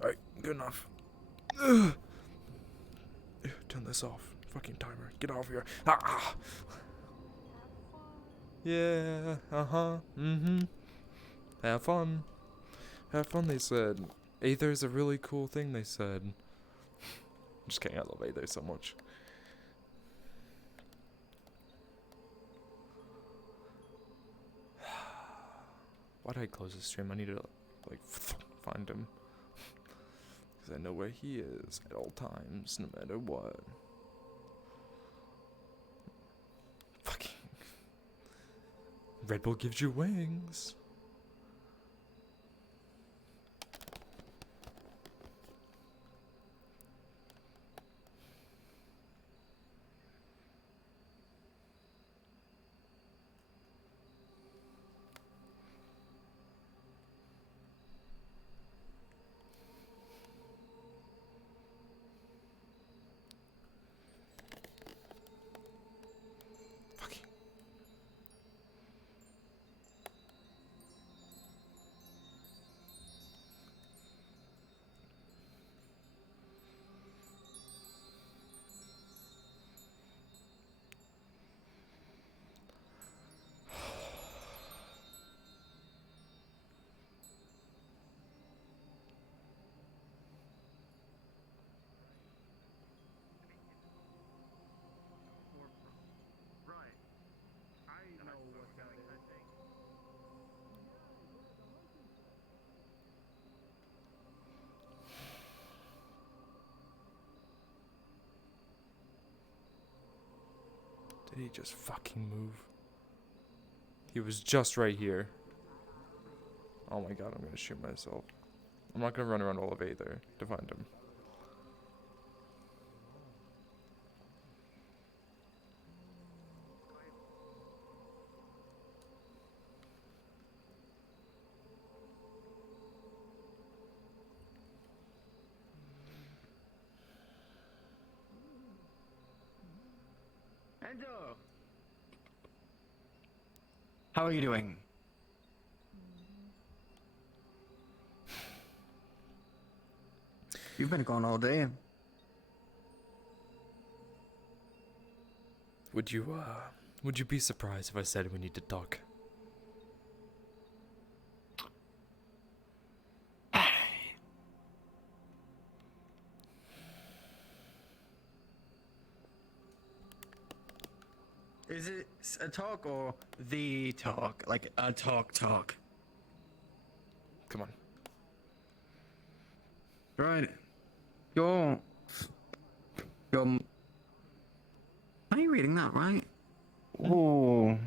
Alright, good enough. Ugh. Turn this off. Fucking timer. Get off here. Ah. Yeah, uh-huh. Mm-hmm. Have fun. Have fun, they said. Aether is a really cool thing, they said. Just kidding, I love Aether so much. Why did I close the stream? I need to, like, find him. Because I know where he is at all times, no matter what. Fucking Red Bull gives you wings. Did he just fucking move? He was just right here. Oh my god, I'm gonna shoot myself. I'm not gonna run around all of Aether to find him. Endo! How are you doing? You've been gone all day. Would you be surprised if I said we need to talk? Is it a talk or the talk? Like a talk? Come on. Right. You're. Are you reading that right? Ooh.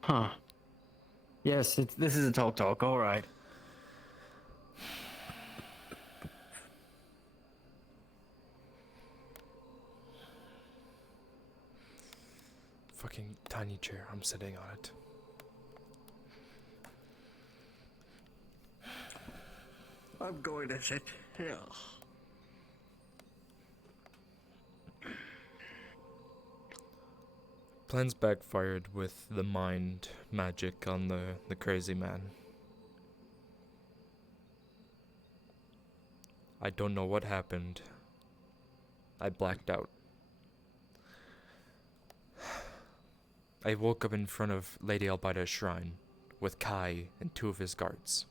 Huh. Yes, this is a talk. All right. Fucking tiny chair. I'm sitting on it. I'm going to sit here. Plans backfired with the mind magic on the crazy man. I don't know what happened. I blacked out. I woke up in front of Lady Albida's shrine with Kai and 2 of his guards.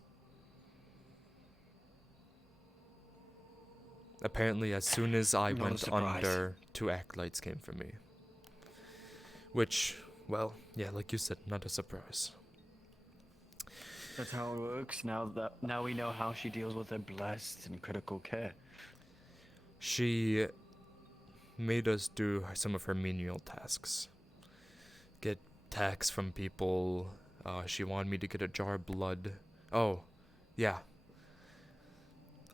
Apparently, as soon as I Not a went surprise. under, 2 acolytes came for me. Which, well, yeah, like you said, not a surprise. That's how it works. Now we know how she deals with her blessed and critical care. She made us do some of her menial tasks. Get tax from people. She wanted me to get a jar of blood. Oh, yeah.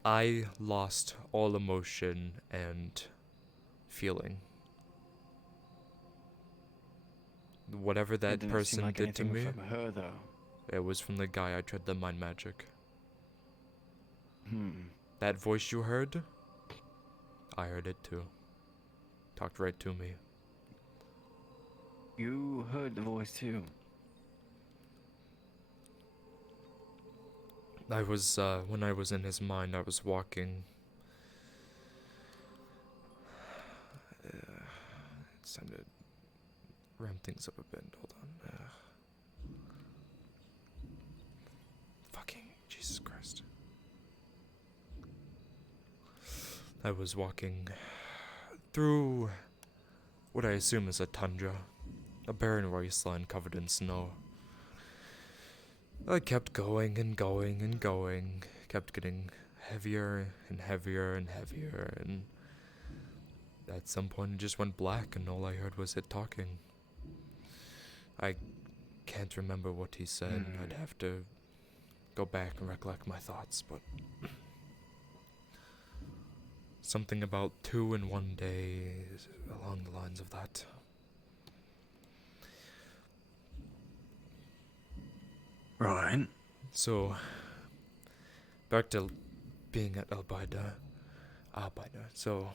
I lost all emotion and feeling. Whatever that Didn't seem person like did to anything me, from her though. it was from the guy I tried the mind magic. Hmm. That voice you heard, I heard it too. Talked right to me. You heard the voice too. I was, when I was in his mind, I was walking. It's time to ramp things up a bit. Hold on. Fucking Jesus Christ. I was walking through what I assume is a tundra, a barren wasteland covered in snow. I kept going and going and going, kept getting heavier and heavier and heavier, and at some point it just went black and all I heard was it talking. I can't remember what he said. I'd have to go back and recollect my thoughts, but something about 2 in 1 day, along the lines of that. Right. So, back to being at Albida. So,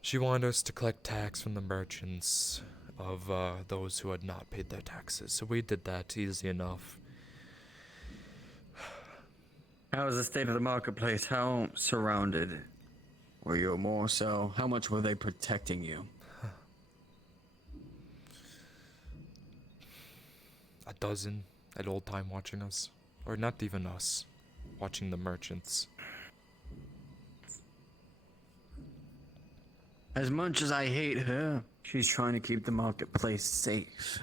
she wanted us to collect tax from the merchants of those who had not paid their taxes. So we did that easy enough. How is the state of the marketplace? How surrounded were you? More so, how much were they protecting you? A dozen at old time watching us. Or not even us. Watching the merchants. As much as I hate her, she's trying to keep the marketplace safe.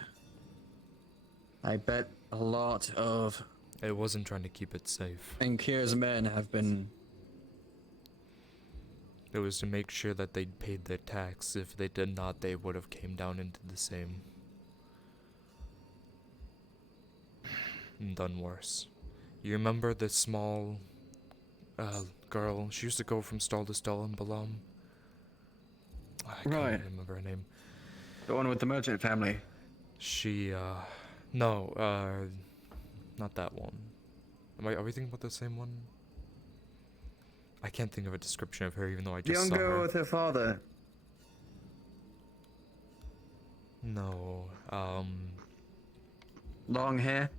I bet a lot of It wasn't trying to keep it safe. Enkir's men have been... It was to make sure that they'd paid their tax. If they did not, they would have came down into the same. And done worse. You remember the small girl? She used to go from stall to stall in Balam. I can't remember her name. The one with the merchant family. She, no, not that one. Are we thinking about the same one? I can't think of a description of her, even though I The just young saw girl her. with her father. No, Long hair?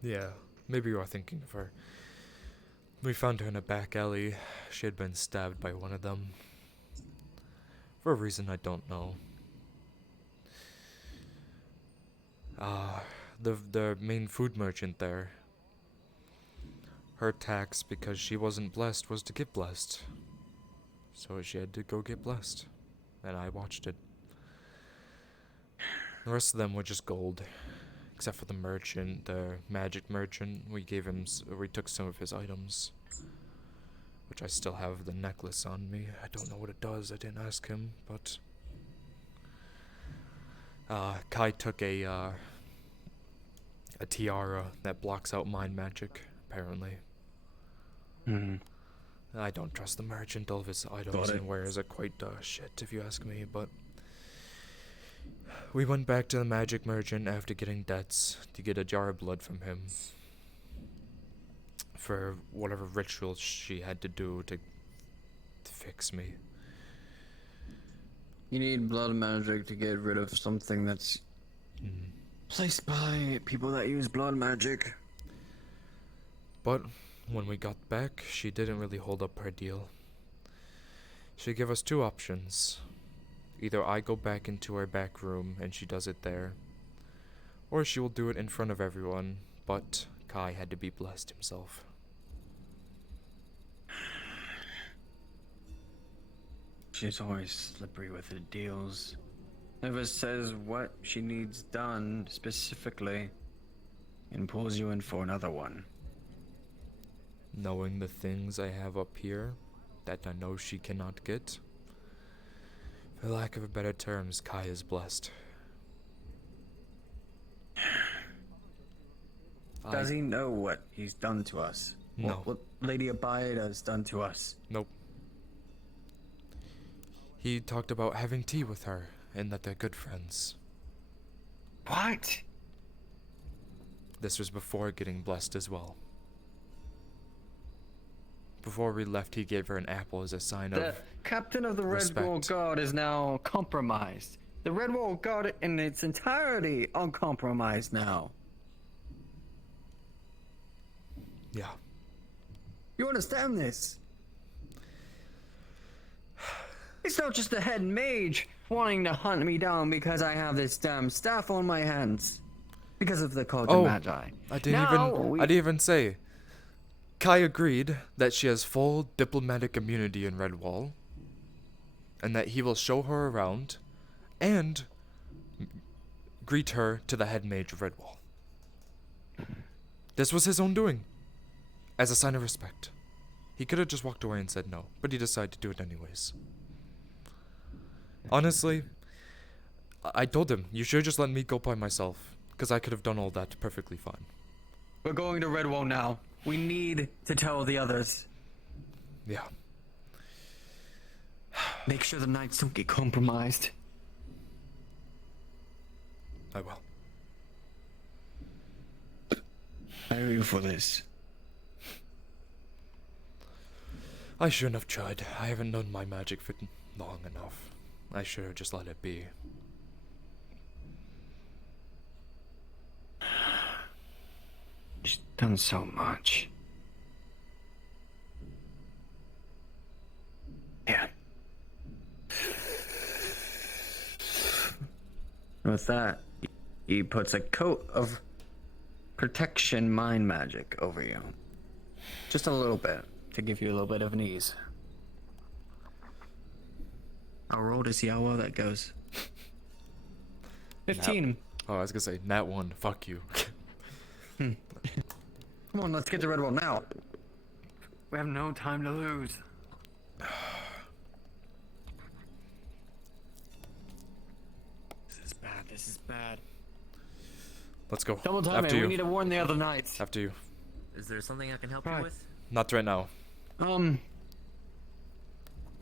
yeah, maybe you are thinking of her. We found her in a back alley. She had been stabbed by one of them. For a reason I don't know. The main food merchant there. Her tax, because she wasn't blessed, was to get blessed. So she had to go get blessed. And I watched it. The rest of them were just gold. Except for the merchant, the magic merchant. We took some of his items. Which I still have the necklace on me. I don't know what it does, I didn't ask him, but... Kai took a tiara that blocks out mind magic, apparently. I don't trust the merchant. All of his items and wares are quite shit, if you ask me, but... We went back to the magic merchant after getting debts to get a jar of blood from him. For whatever ritual she had to do to fix me. You need blood magic to get rid of something that's placed by people that use blood magic. But when we got back, she didn't really hold up her deal. She gave us two options. Either I go back into her back room and she does it there, or she will do it in front of everyone, but Kai had to be blessed himself. She's always slippery with her deals. Never says what she needs done specifically, and pulls you in for another one. Knowing the things I have up here that I know she cannot get, for lack of a better terms, Kai is blessed. Does he know what he's done to us? No. What Lady Abide has done to us? Nope. He talked about having tea with her, and that they're good friends. What? This was before getting blessed as well. Before we left, he gave her an apple as a sign The of captain of the respect. Red Wall Guard is now compromised. The Red Wall Guard in its entirety uncompromised now. Yeah. You understand this? It's not just the head mage wanting to hunt me down because I have this damn staff on my hands. Because of the Cauldron Magi. I didn't even say. Kai agreed that she has full diplomatic immunity in Redwall, and that he will show her around, and greet her to the head mage of Redwall. This was his own doing, as a sign of respect. He could have just walked away and said no, but he decided to do it anyways. Honestly, I told him, you should just let me go by myself, because I could have done all that perfectly fine. We're going to Redwall now. We need to tell the others. Yeah. Make sure the knights don't get compromised. I will. I owe you for this. I shouldn't have tried. I haven't known my magic for long enough. I should have just let it be. She's done so much. Yeah. What's that? He puts a coat of protection mind magic over you. Just a little bit, to give you a little bit of an ease. I'll roll to see how well that goes. 15. Oh, I was gonna say, nat 1, fuck you. Come on, let's get to Redwall now. We have no time to lose. This is bad, this is bad. Let's go. Double time After it, you. we need to warn the other knights. After you. Is there something I can help you Right. with? Not right now. What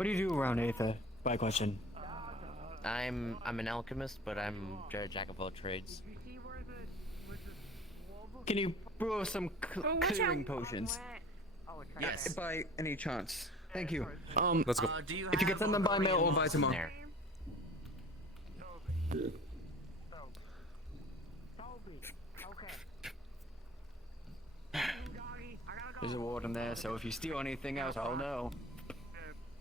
do you do around Aether? By question. I'm an alchemist, but I'm a jack of all trades. Can you brew us some clearing potions? Yes. By any chance. Thank you. Let's go. If you get them by mail or by tomorrow. There's a warden there, so if you steal anything else, I'll know.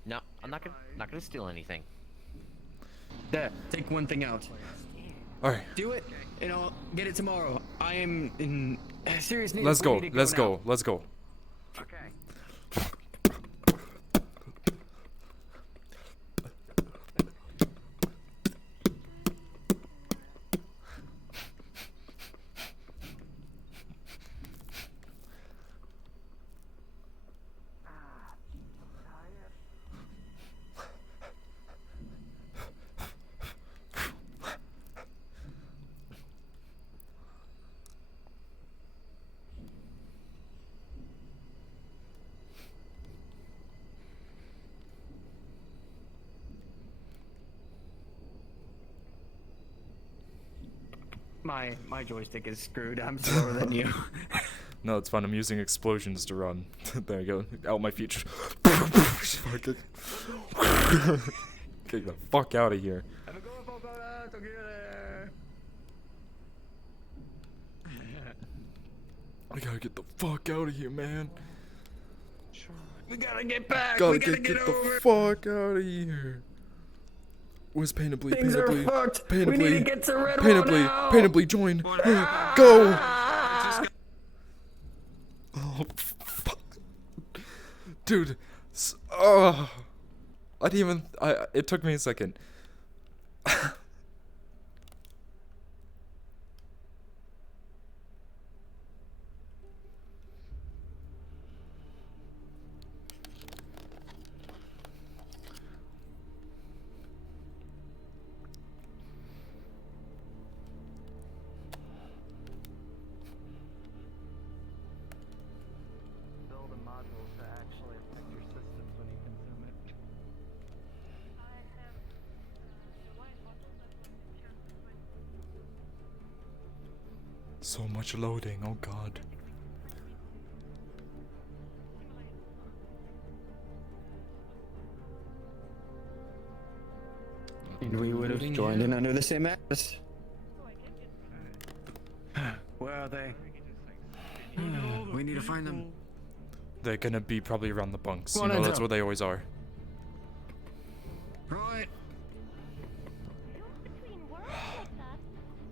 No, I'm not gonna steal anything. There, take one thing out. Alright. Do it, and I'll get it tomorrow. I am in serious need. Let's We go. need to Let's now. go. Let's go. Okay. My joystick is screwed. I'm slower than you. No, it's fine. I'm using explosions to run. There you go. Out my feet. Fucking. Get the fuck out of here. I gotta get the fuck out of here, man. We gotta get back. Gotta we gotta get over. the fuck out of here. Where's Painably? Things are Painably. fucked. Painably. We need to get to Redwall Painably. now. Painably, join. Go. Oh, fuck. Dude. Oh. I didn't even. It took me a second. Build a module to actually affect your systems when you consume it. So much loading. Oh god. And we would have joined in under the same address. Where are they? We need to find them. They're gonna be probably around the bunks. Come You on, know, that's Enzo. where they always are. Right.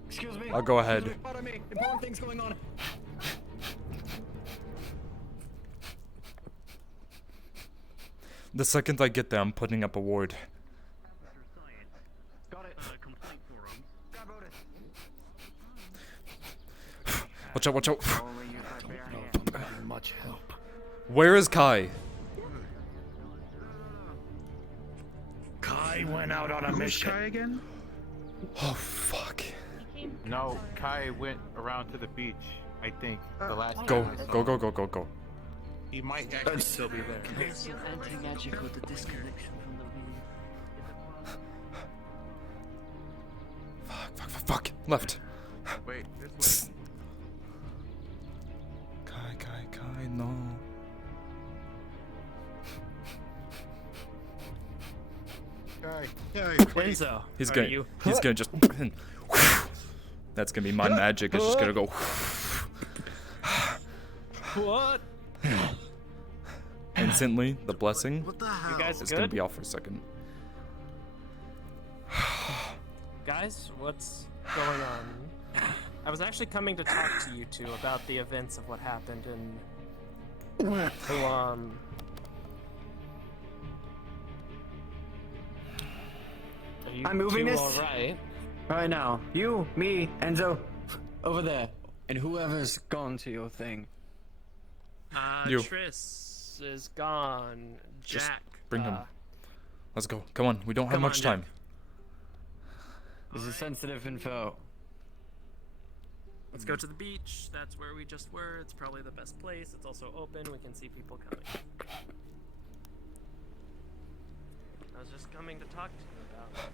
Excuse me. I'll go ahead. Pardon me. Important things going on. The second I get there, I'm putting up a ward. Got it. Complaint forum. Grab it. Watch out, watch out. Only use my bare hands. Much help. Where is Kai? Kai went out on a mission. Kai again? Oh, fuck. No, Kai went around to the beach, I think. The last Go, time I saw go, him. go, go, go, go. He might actually still be there. There's some anti-magic with the disconnection from the beam. Fuck, fuck, fuck, fuck. Left. Wait, this way. Kai, Kai, Kai, no. Kai. Enzo, He's are gonna, you? he's gonna just. That's gonna be my magic. It's just gonna go. What? Instantly, the blessing. What the hell? You guys It's good? gonna be off for a second. Guys, what's going on? I was actually coming to talk to you two about the events of what happened in Guam. Are you I'm moving two this. all right? Right now. You, me, Enzo, over there, and whoever's gone to your thing. You. Triss is gone. Just Jack. bring him. Let's go. Come on. We don't have Come much on, time. This is sensitive info. Let's go to the beach. That's where we just were. It's probably the best place. It's also open. We can see people coming. I was just coming to talk to you about.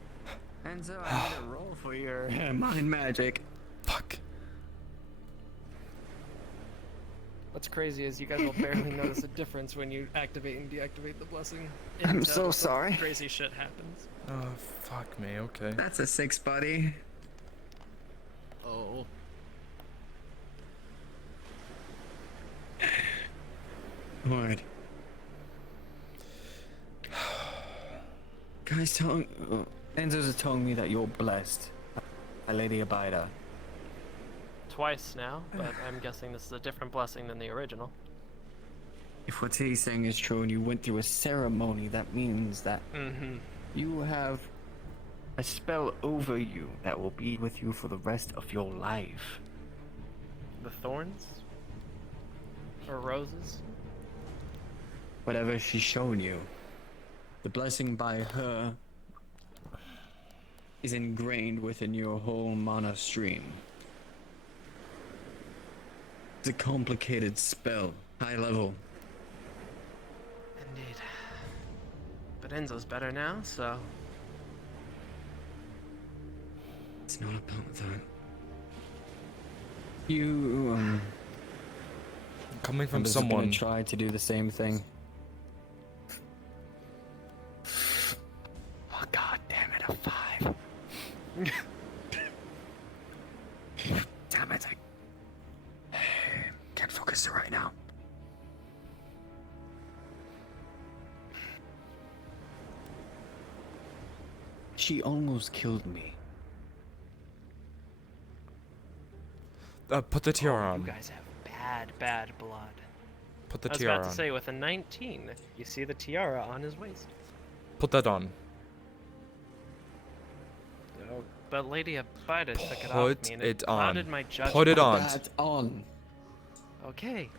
Enzo, I need a roll for your mind magic. Fuck. What's crazy is you guys will barely notice a difference when you activate and deactivate the blessing. I'm until so sorry. Crazy shit happens. Oh, fuck me. Okay. That's a 6, buddy. Oh. Lord. Guys, Enzo's telling me that you're blessed by Lady Abida. Twice now, but I'm guessing this is a different blessing than the original. If what he's saying is true and you went through a ceremony, that means that you have a spell over you that will be with you for the rest of your life. The thorns? Or roses? Whatever she's shown you, the blessing by her is ingrained within your whole mana stream. It's a complicated spell, high level. Indeed. But Enzo's better now, so... It's not about that. You, Coming I'm from just someone. gonna try to do the same thing. Oh god damn it, a 5. Damn it, I can't focus right now. She almost killed me. Put the tiara Oh, on. you guys have bad blood. Put the I was tiara about to on. say, with a 19, you see the tiara on his waist. Put that on. Oh, but Lady Abida took it off Put me, and it on. clouded my judgment. Put it on. That on. Okay.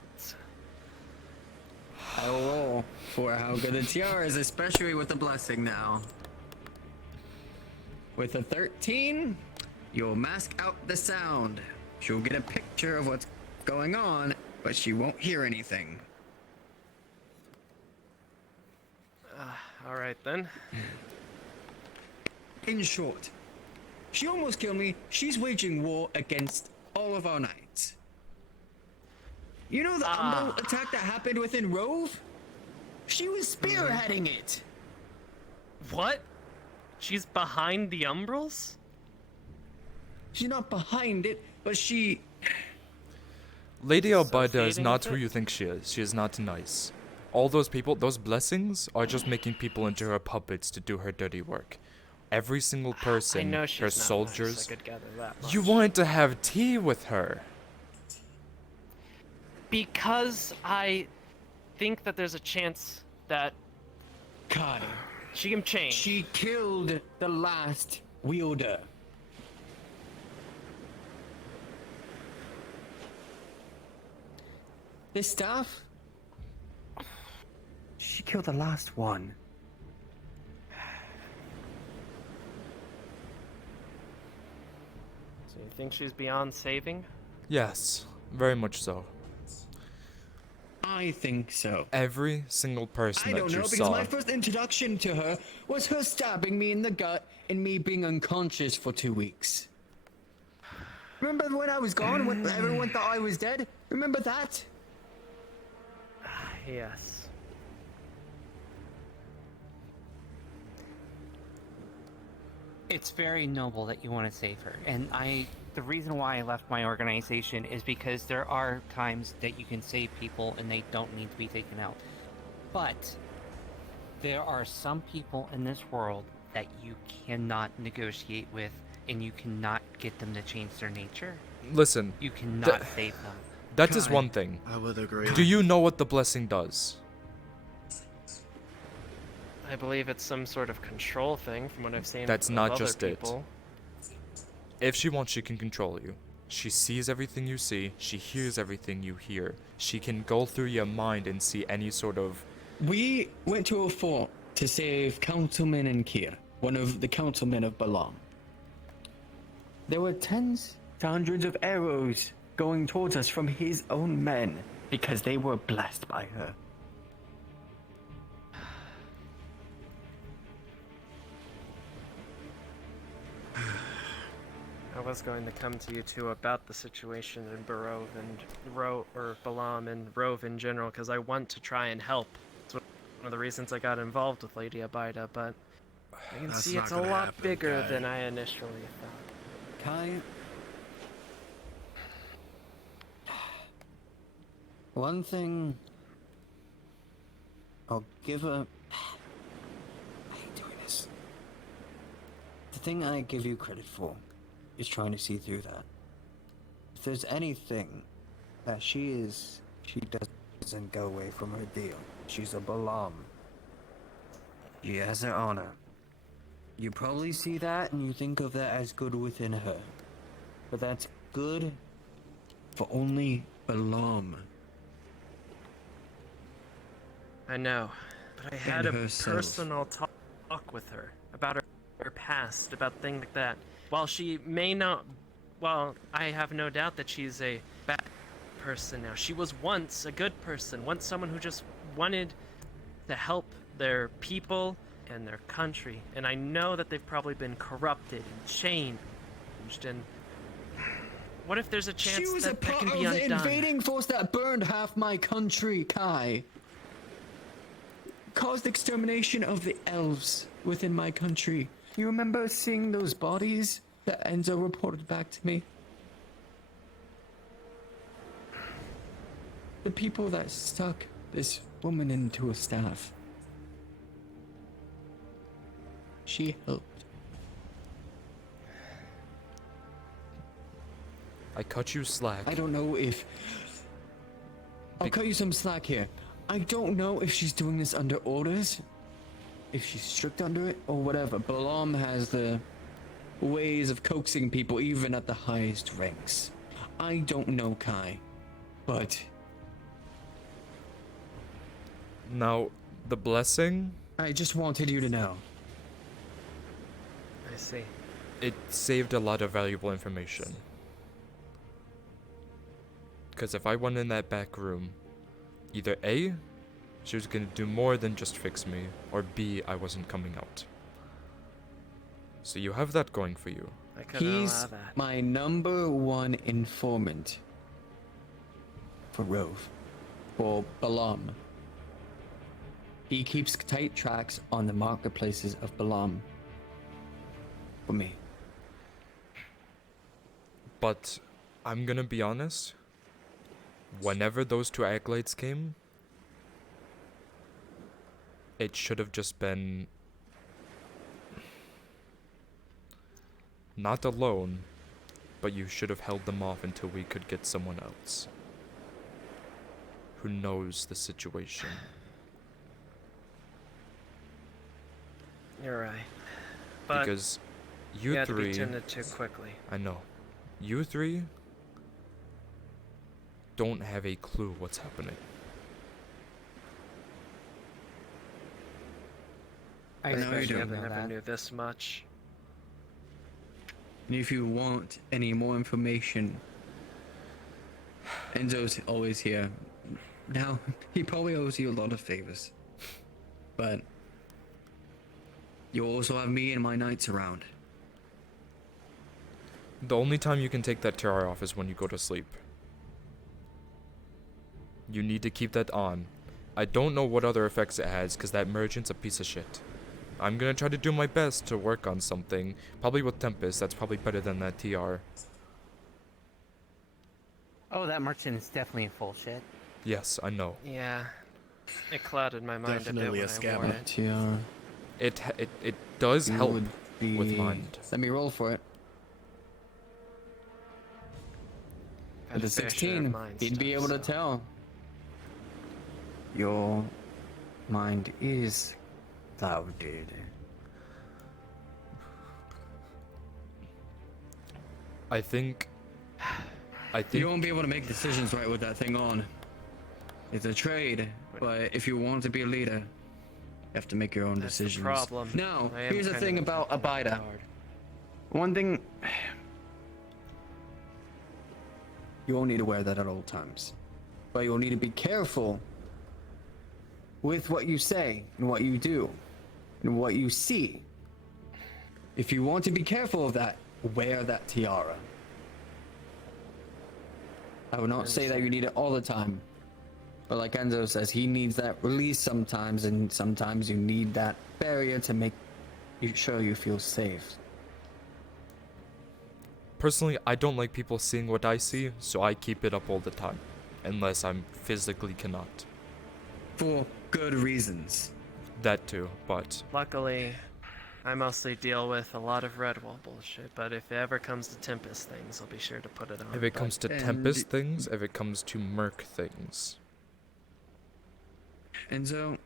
I roll for how good the tiara is, especially with the blessing now. With a 13, you'll mask out the sound. She'll get a picture of what's going on, but she won't hear anything. All right then. In short, she almost killed me. She's waging war against all of our knights. You know the Umbral attack that happened within Rove? She was spearheading it. What? She's behind the Umbrals? She's not behind it, but she... Lady Albida is Associating not with who it? you think she is. She is not nice. All those people, those blessings, are just making people into her puppets to do her dirty work. Every single person, I know she's her not soldiers. nice, I could gather that much. You wanted to have tea with her. Because I think that there's a chance that God, she can change. she killed the last wielder. This staff? She killed the last one. So you think she's beyond saving? Yes, very much so. I think so. Every single person I that don't you know, because saw. my first introduction to her was her stabbing me in the gut and me being unconscious for 2 weeks. Remember when I was gone, when everyone thought I was dead? Remember that? Yes. It's very noble that you want to save her, and the reason why I left my organization is because there are times that you can save people and they don't need to be taken out. But there are some people in this world that you cannot negotiate with, and you cannot get them to change their nature. Listen. You cannot save them. That is one thing. I would agree. Do you know what the blessing does? I believe it's some sort of control thing from what I've seen. That's of not other just people. it. If she wants, she can control you. She sees everything you see. She hears everything you hear. She can go through your mind and see any sort of... We went to a fort to save Councilman Nkir, one of the councilmen of Balam. There were tens to hundreds of arrows going towards us from his own men because they were blessed by her. I was going to come to you two about the situation in Barov and Balam and Rove in general, because I want to try and help. It's one of the reasons I got involved with Lady Abida, but I can That's see not it's a gonna lot happen, bigger Kai. than I initially thought. Kai, one thing I'll give her... I hate doing this. The thing I give you credit for is trying to see through that. If there's anything that she doesn't go away from her deal. She's a Balam. She has her honor. You probably see that and you think of that as good within her. But that's good for only Balam. I know, but I had And a herself. personal talk with her about her past, about things like that. While she may not, well, I have no doubt that she's a bad person now. She was once a good person, once someone who just wanted to help their people and their country. And I know that they've probably been corrupted and changed and What if there's a chance She was a that that part can of be the undone? invading force that burned half my country, Kai. Caused extermination of the elves within my country. You remember seeing those bodies that Enzo reported back to me? The people that stuck this woman into a staff. She helped. I cut you slack. I don't know if... I'll cut you some slack here. I don't know if she's doing this under orders, if she's strict under it, or whatever. Balam has the ways of coaxing people even at the highest ranks. I don't know, Kai, but... Now, the blessing, I just wanted you to know. I see. it saved a lot of valuable information. Because if I went in that back room, either A, she was going to do more than just fix me, or B, I wasn't coming out. So you have that going for you. I couldn't allow He's that. my #1 informant for Rove, for Balam. He keeps tight tracks on the marketplaces of Balam. For me. But I'm gonna be honest. Whenever those two acolytes came, it should have just been not alone, but you should have held them off until we could get someone else who knows the situation. You're right. But Because you had to be three, tended to quickly. I know, you three don't have a clue what's happening. I know you Especially don't if I know never that. knew this much. And if you want any more information, Enzo's always here. Now, he probably owes you a lot of favors. But you also have me and my knights around. The only time you can take that tiara off is when you go to sleep. You need to keep that on. I don't know what other effects it has, because that merchant's a piece of shit. I'm gonna try to do my best to work on something. Probably with Tempest, that's probably better than that TR. Oh, that merchant is definitely a full shit. Yes, I know. Yeah. It clouded my mind Definitely a a bit when I wore scam. it. It does You help would be- with mind. Let me roll for it. Had At the a fair share of 16, mind he'd be stuff, able to so. tell. Your mind is clouded. I think You won't be able to make decisions right with that thing on. It's a trade, but if you want to be a leader, you have to make your own That's the decisions. problem. Now, I am here's the kind thing of about in that Abida. regard. One thing, you won't need to wear that at all times, but you'll need to be careful with what you say and what you do and what you see. If you want to be careful of that, wear that tiara. I would not say that you need it all the time, but like Enzo says, he needs that release sometimes, and sometimes you need that barrier to make sure you feel safe. Personally, I don't like people seeing what I see, so I keep it up all the time. Unless I'm physically cannot. For good reasons. That too, but Luckily, I mostly deal with a lot of Redwall bullshit, but if it ever comes to Tempest things, I'll be sure to put it on. if it comes to Tempest things, if it comes to Merc things, Enzo,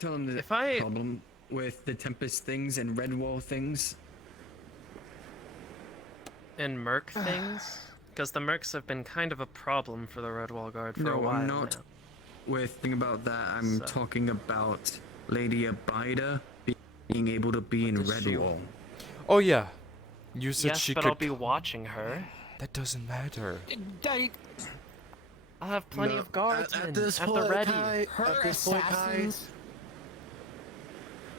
tell him the If I- problem with the Tempest things and Redwall things. And Merc things? Because the Mercs have been kind of a problem for the Redwall Guard for a No, while I'm not now. with thing about that. I'm So- talking about Lady Abida being able to be in does she- Redwall. oh yeah, you said Yes, she but could. I'll be watching her. That doesn't matter. I'll have plenty No, of guardsmen at this at point, the ready. Kai, Her at this point, Kai, assassins.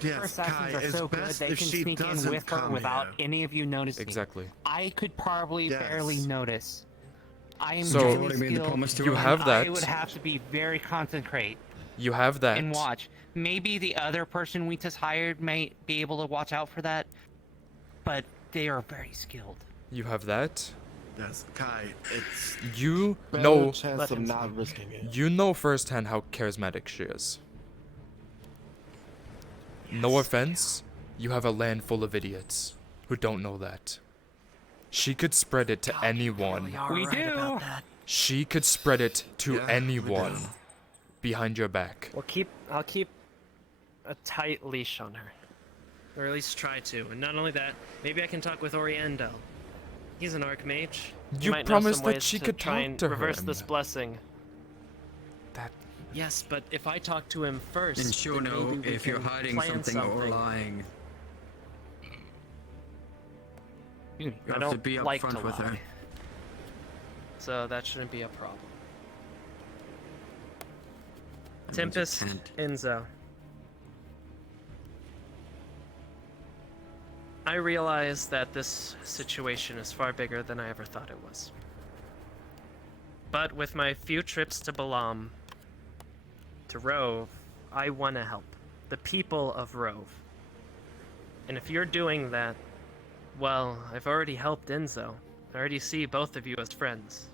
Yes, Her assassins Kai, are it's so good best they if can she sneak in doesn't with her come without here. any of you noticing. Exactly. I could probably barely Yes. notice. I am So- really You've already made the skilled, promise to and her. You have I that. would have to be very concentrate You have that. and watch. Maybe the other person we just hired might be able to watch out for that, but they are very skilled. You have that. Yes, Kai, it's You better know. chance of not risking it. You know firsthand how charismatic she is. No offense, you have a land full of idiots who don't know that. She could spread it to anyone. We do. She could spread it to Yeah, we anyone do. behind your back. I'll keep a tight leash on her. Or at least try to. And not only that, maybe I can talk with Oriendo. He's an archmage. He You might know promised some that ways she to could try talk and to reverse him. this blessing. That. Yes, but if I talk to him first, And she'll then know maybe we if you're can hiding plan something or lying. You I have don't to be like upfront to with her. lie. So that shouldn't be a problem. That means you Tempest, can't. Enzo. I realize that this situation is far bigger than I ever thought it was. But with my few trips to Balam, to Rove, I want to help. The people of Rove. And if you're doing that, well, I've already helped Enzo. I already see both of you as friends.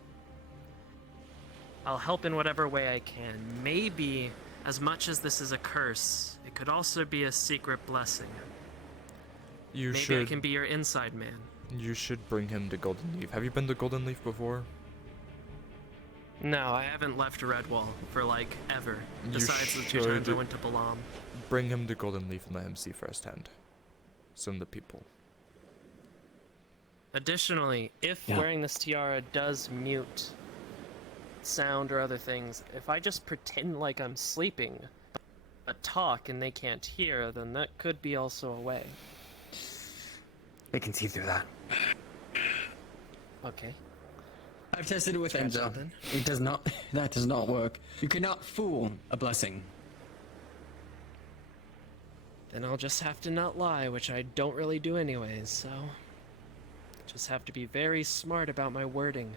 I'll help in whatever way I can. Maybe, as much as this is a curse, it could also be a secret blessing. You Maybe should. I can be your inside man. You should bring him to Golden Leaf. Have you been to Golden Leaf before? No, I haven't left Redwall for like ever. You Besides the 2 times I should went to Balam. Bring him to Golden Leaf and let him see firsthand. Some of the people. Additionally, if Yeah. wearing this tiara does mute sound or other things, if I just pretend like I'm sleeping, but talk and they can't hear, then that could be also a way. They can see through that. Okay. I've tested it with Try Enzo. something. It does not. That does not work. You cannot fool a blessing. Then I'll just have to not lie, which I don't really do anyways, so... Just have to be very smart about my wording.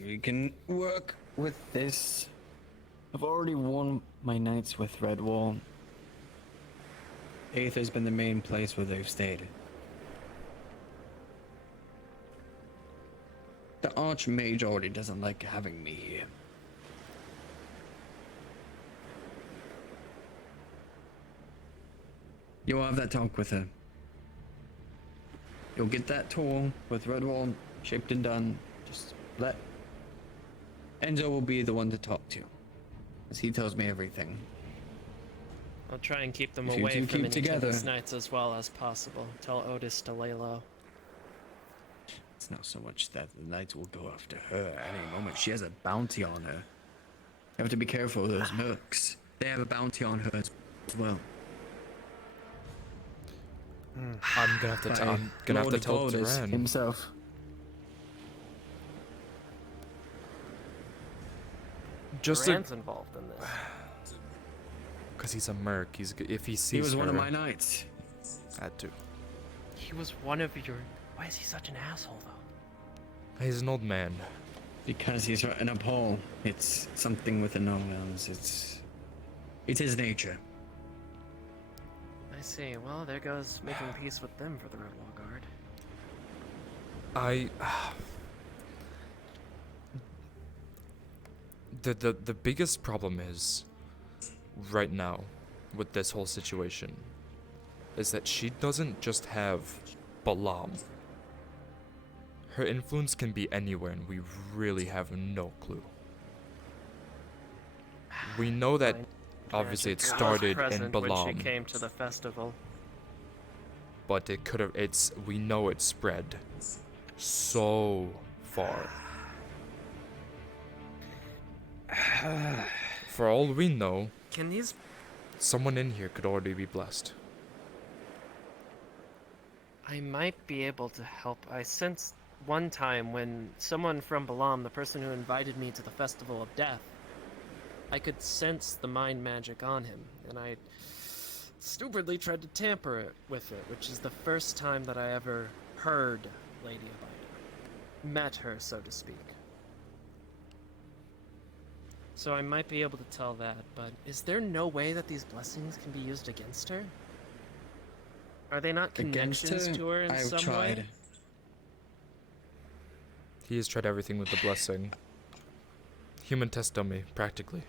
You can work with this. I've already won my nights with Redwall. Aether's been the main place where they've stayed. The Archmage already doesn't like having me here. You'll have that talk with her. You'll get that tour with Redwall shaped and done. Just let Enzo will be the one to talk to, as he tells me everything. I'll try and keep them If you away two from keep any together- Tempest nights as well as possible. Tell Otis to lay low. It's not so much that the knights will go after her at any moment. She has a bounty on her. You have to be careful of those mercs. They have a bounty on her as well. I'm gonna have to. I'm gonna have to tell Otis Duran. himself. Just Duran's involved in this. Because he's a merc. If he sees He was one of her- my knights. Had to. He was one of your... Why is he such an asshole, though? He's an old man. Because he's in a pole. It's something with the no-wills. It's his nature. I see. Well, there goes making peace with them for the Redwall Guard. The biggest problem is right now with this whole situation is that she doesn't just have Balam. Her influence can be anywhere and we really have no clue. We know that obviously it Magic was started in present when she Balam, came to the festival. but it could have we know it spread so far. For all we know, Can these... someone in here could already be blessed. I might be able to help. I sensed one time when someone from Balam, the person who invited me to the Festival of Death, I could sense the mind magic on him, and I stupidly tried to tamper with it, which is the first time that I ever heard Lady Abida. Met her, so to speak. So I might be able to tell that, but is there no way that these blessings can be used against her? Are they not Against connections her? to her in I've some tried. way? He has tried everything with the blessing. Human test dummy, practically.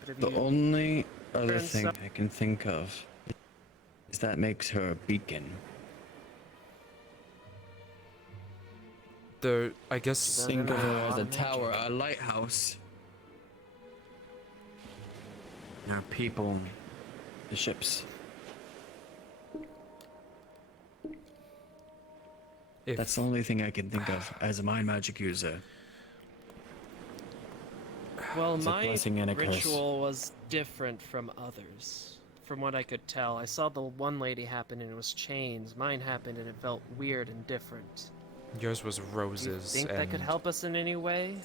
But have The you only other turned thing some- I can think of is that makes her a beacon. I guess. Think of her as a tower, a lighthouse. Our people, the ships. That's the only thing I can think of as a mind magic user. Well, It's a my blessing and a curse. ritual was different from others. From what I could tell, I saw the one lady happen and it was chains. Mine happened and it felt weird and different. Yours was Do you roses think and that could help us in any way?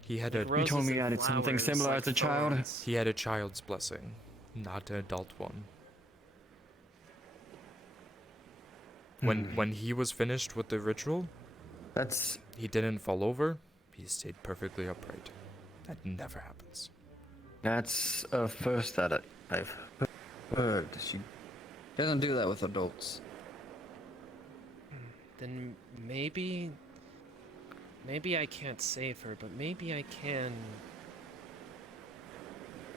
he had Like a. You told me roses I and had something flowers, similar like as a child. thorns. He had a child's blessing, not an adult one. When he was finished with the ritual, he didn't fall over. He stayed perfectly upright. That never happens. That's a first that I've heard. She doesn't do that with adults. Then maybe I can't save her, but maybe I can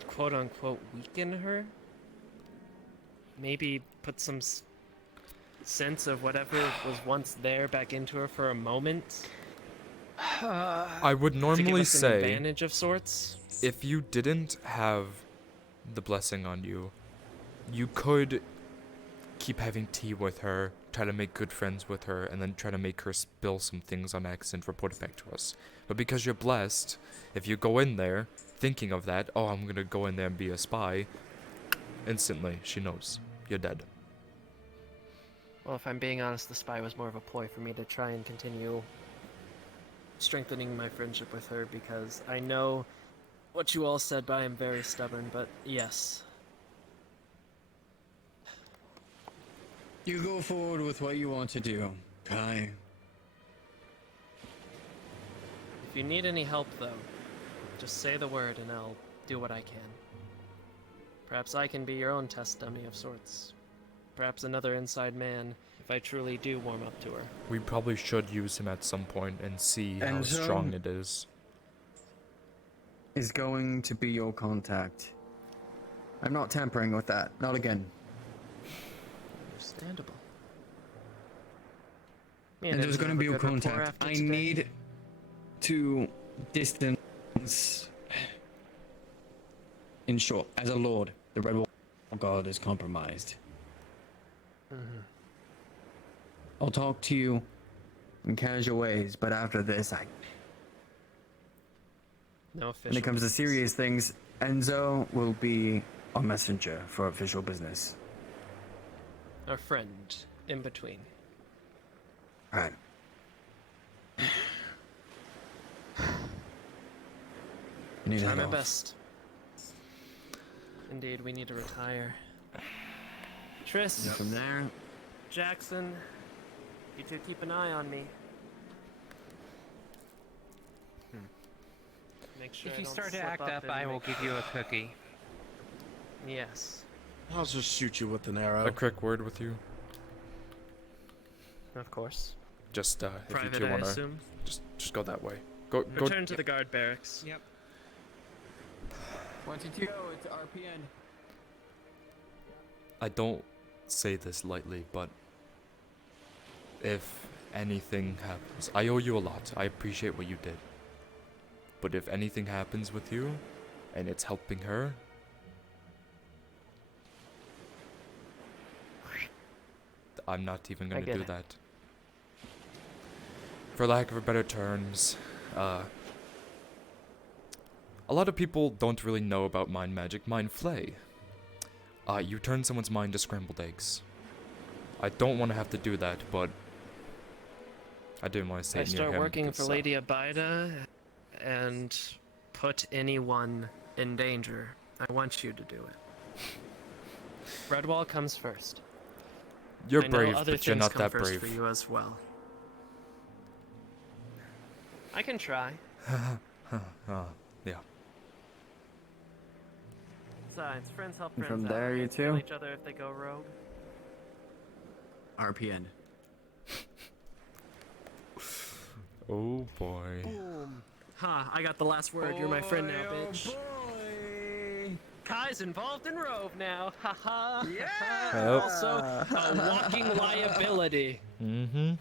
quote unquote weaken her. Maybe put some sense of whatever was once there back into her for a moment. I would To give normally us an say, advantage of sorts. if you didn't have the blessing on you, you could keep having tea with her, try to make good friends with her, and then try to make her spill some things on accident, report it back to us. But because you're blessed, if you go in there thinking of that, oh, I'm gonna go in there and be a spy, instantly she knows you're dead. Well, if I'm being honest, the spy was more of a ploy for me to try and continue strengthening my friendship with her, because I know what you all said, but I am very stubborn, but yes. You go forward with what you want to do, Kai. If you need any help, though, just say the word and I'll do what I can. Perhaps I can be your own test dummy of sorts. Perhaps another inside man, if I truly do warm up to her. We probably should use him at some point and see how And so- strong it is. Is going to be your contact. I'm not tampering with that. Not again. Understandable. And there's going to be your contact. I need to distance. In short, as a lord, the Red Wall God is compromised. I'll talk to you in casual ways, but after this, No official. when it comes to business. serious things, Enzo will be our messenger for official business. Our friend in between. Alright. I need to Try head my off. best. Indeed, we need to retire. Triss. And from there, Jackson, you two keep an eye on me. Make sure If I you don't start to slip act up, and I will make- give you a cookie. Yes. I'll just shoot you with an arrow. A quick word with you. Of course. Just if Private, you two I wanna, assume? just go that way. Go. Return to the guard barracks. Yep. 22, it's RPN. I don't say this lightly, but if anything happens, I owe you a lot. I appreciate what you did. But if anything happens with you, and it's helping her, I'm not even I gonna get do it. that. For lack of better terms, a lot of people don't really know about mind magic, mind flay. You turn someone's mind to scrambled eggs. I don't want to have to do that, but I didn't want to say I it near start him. working because, for Lady Abida and put anyone in danger. I want you to do it. Redwall comes first. You're I know brave, other but you're things not come that first brave. for you as well. I can try. Yeah. Besides, friends help And friends from out. there, you Kill two? each other if they go rogue. RPN. Oh boy. Boom. Ha, I got the last word. You're my friend now, bitch. Kai's involved in Rove now. Haha. Yeah. Yep. Also, a walking liability. Mm-hmm.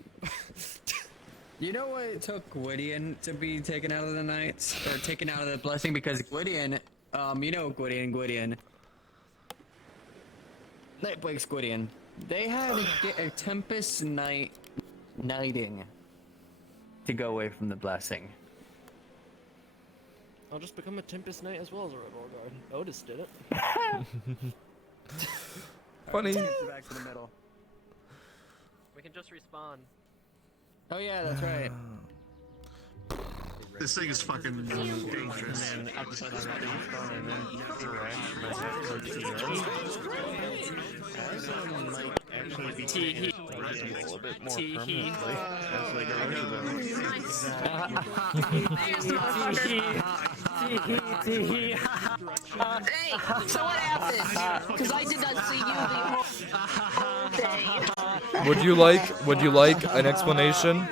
You know what it took Gwydion to be taken out of the Knights? Or taken out of the blessing? Because Gwydion, you know Gwydion. Nightblake's Gwydion. They had to get a Tempest Knighting to go away from the blessing. I'll just become a Tempest Knight as well as a Redwall Guard. Otis did it. Funny. Back to the middle. We can just respawn. Oh yeah, that's right. This thing is fucking dangerous. Hey, so what happened? Because I did not see you the whole thing. Would you like an explanation?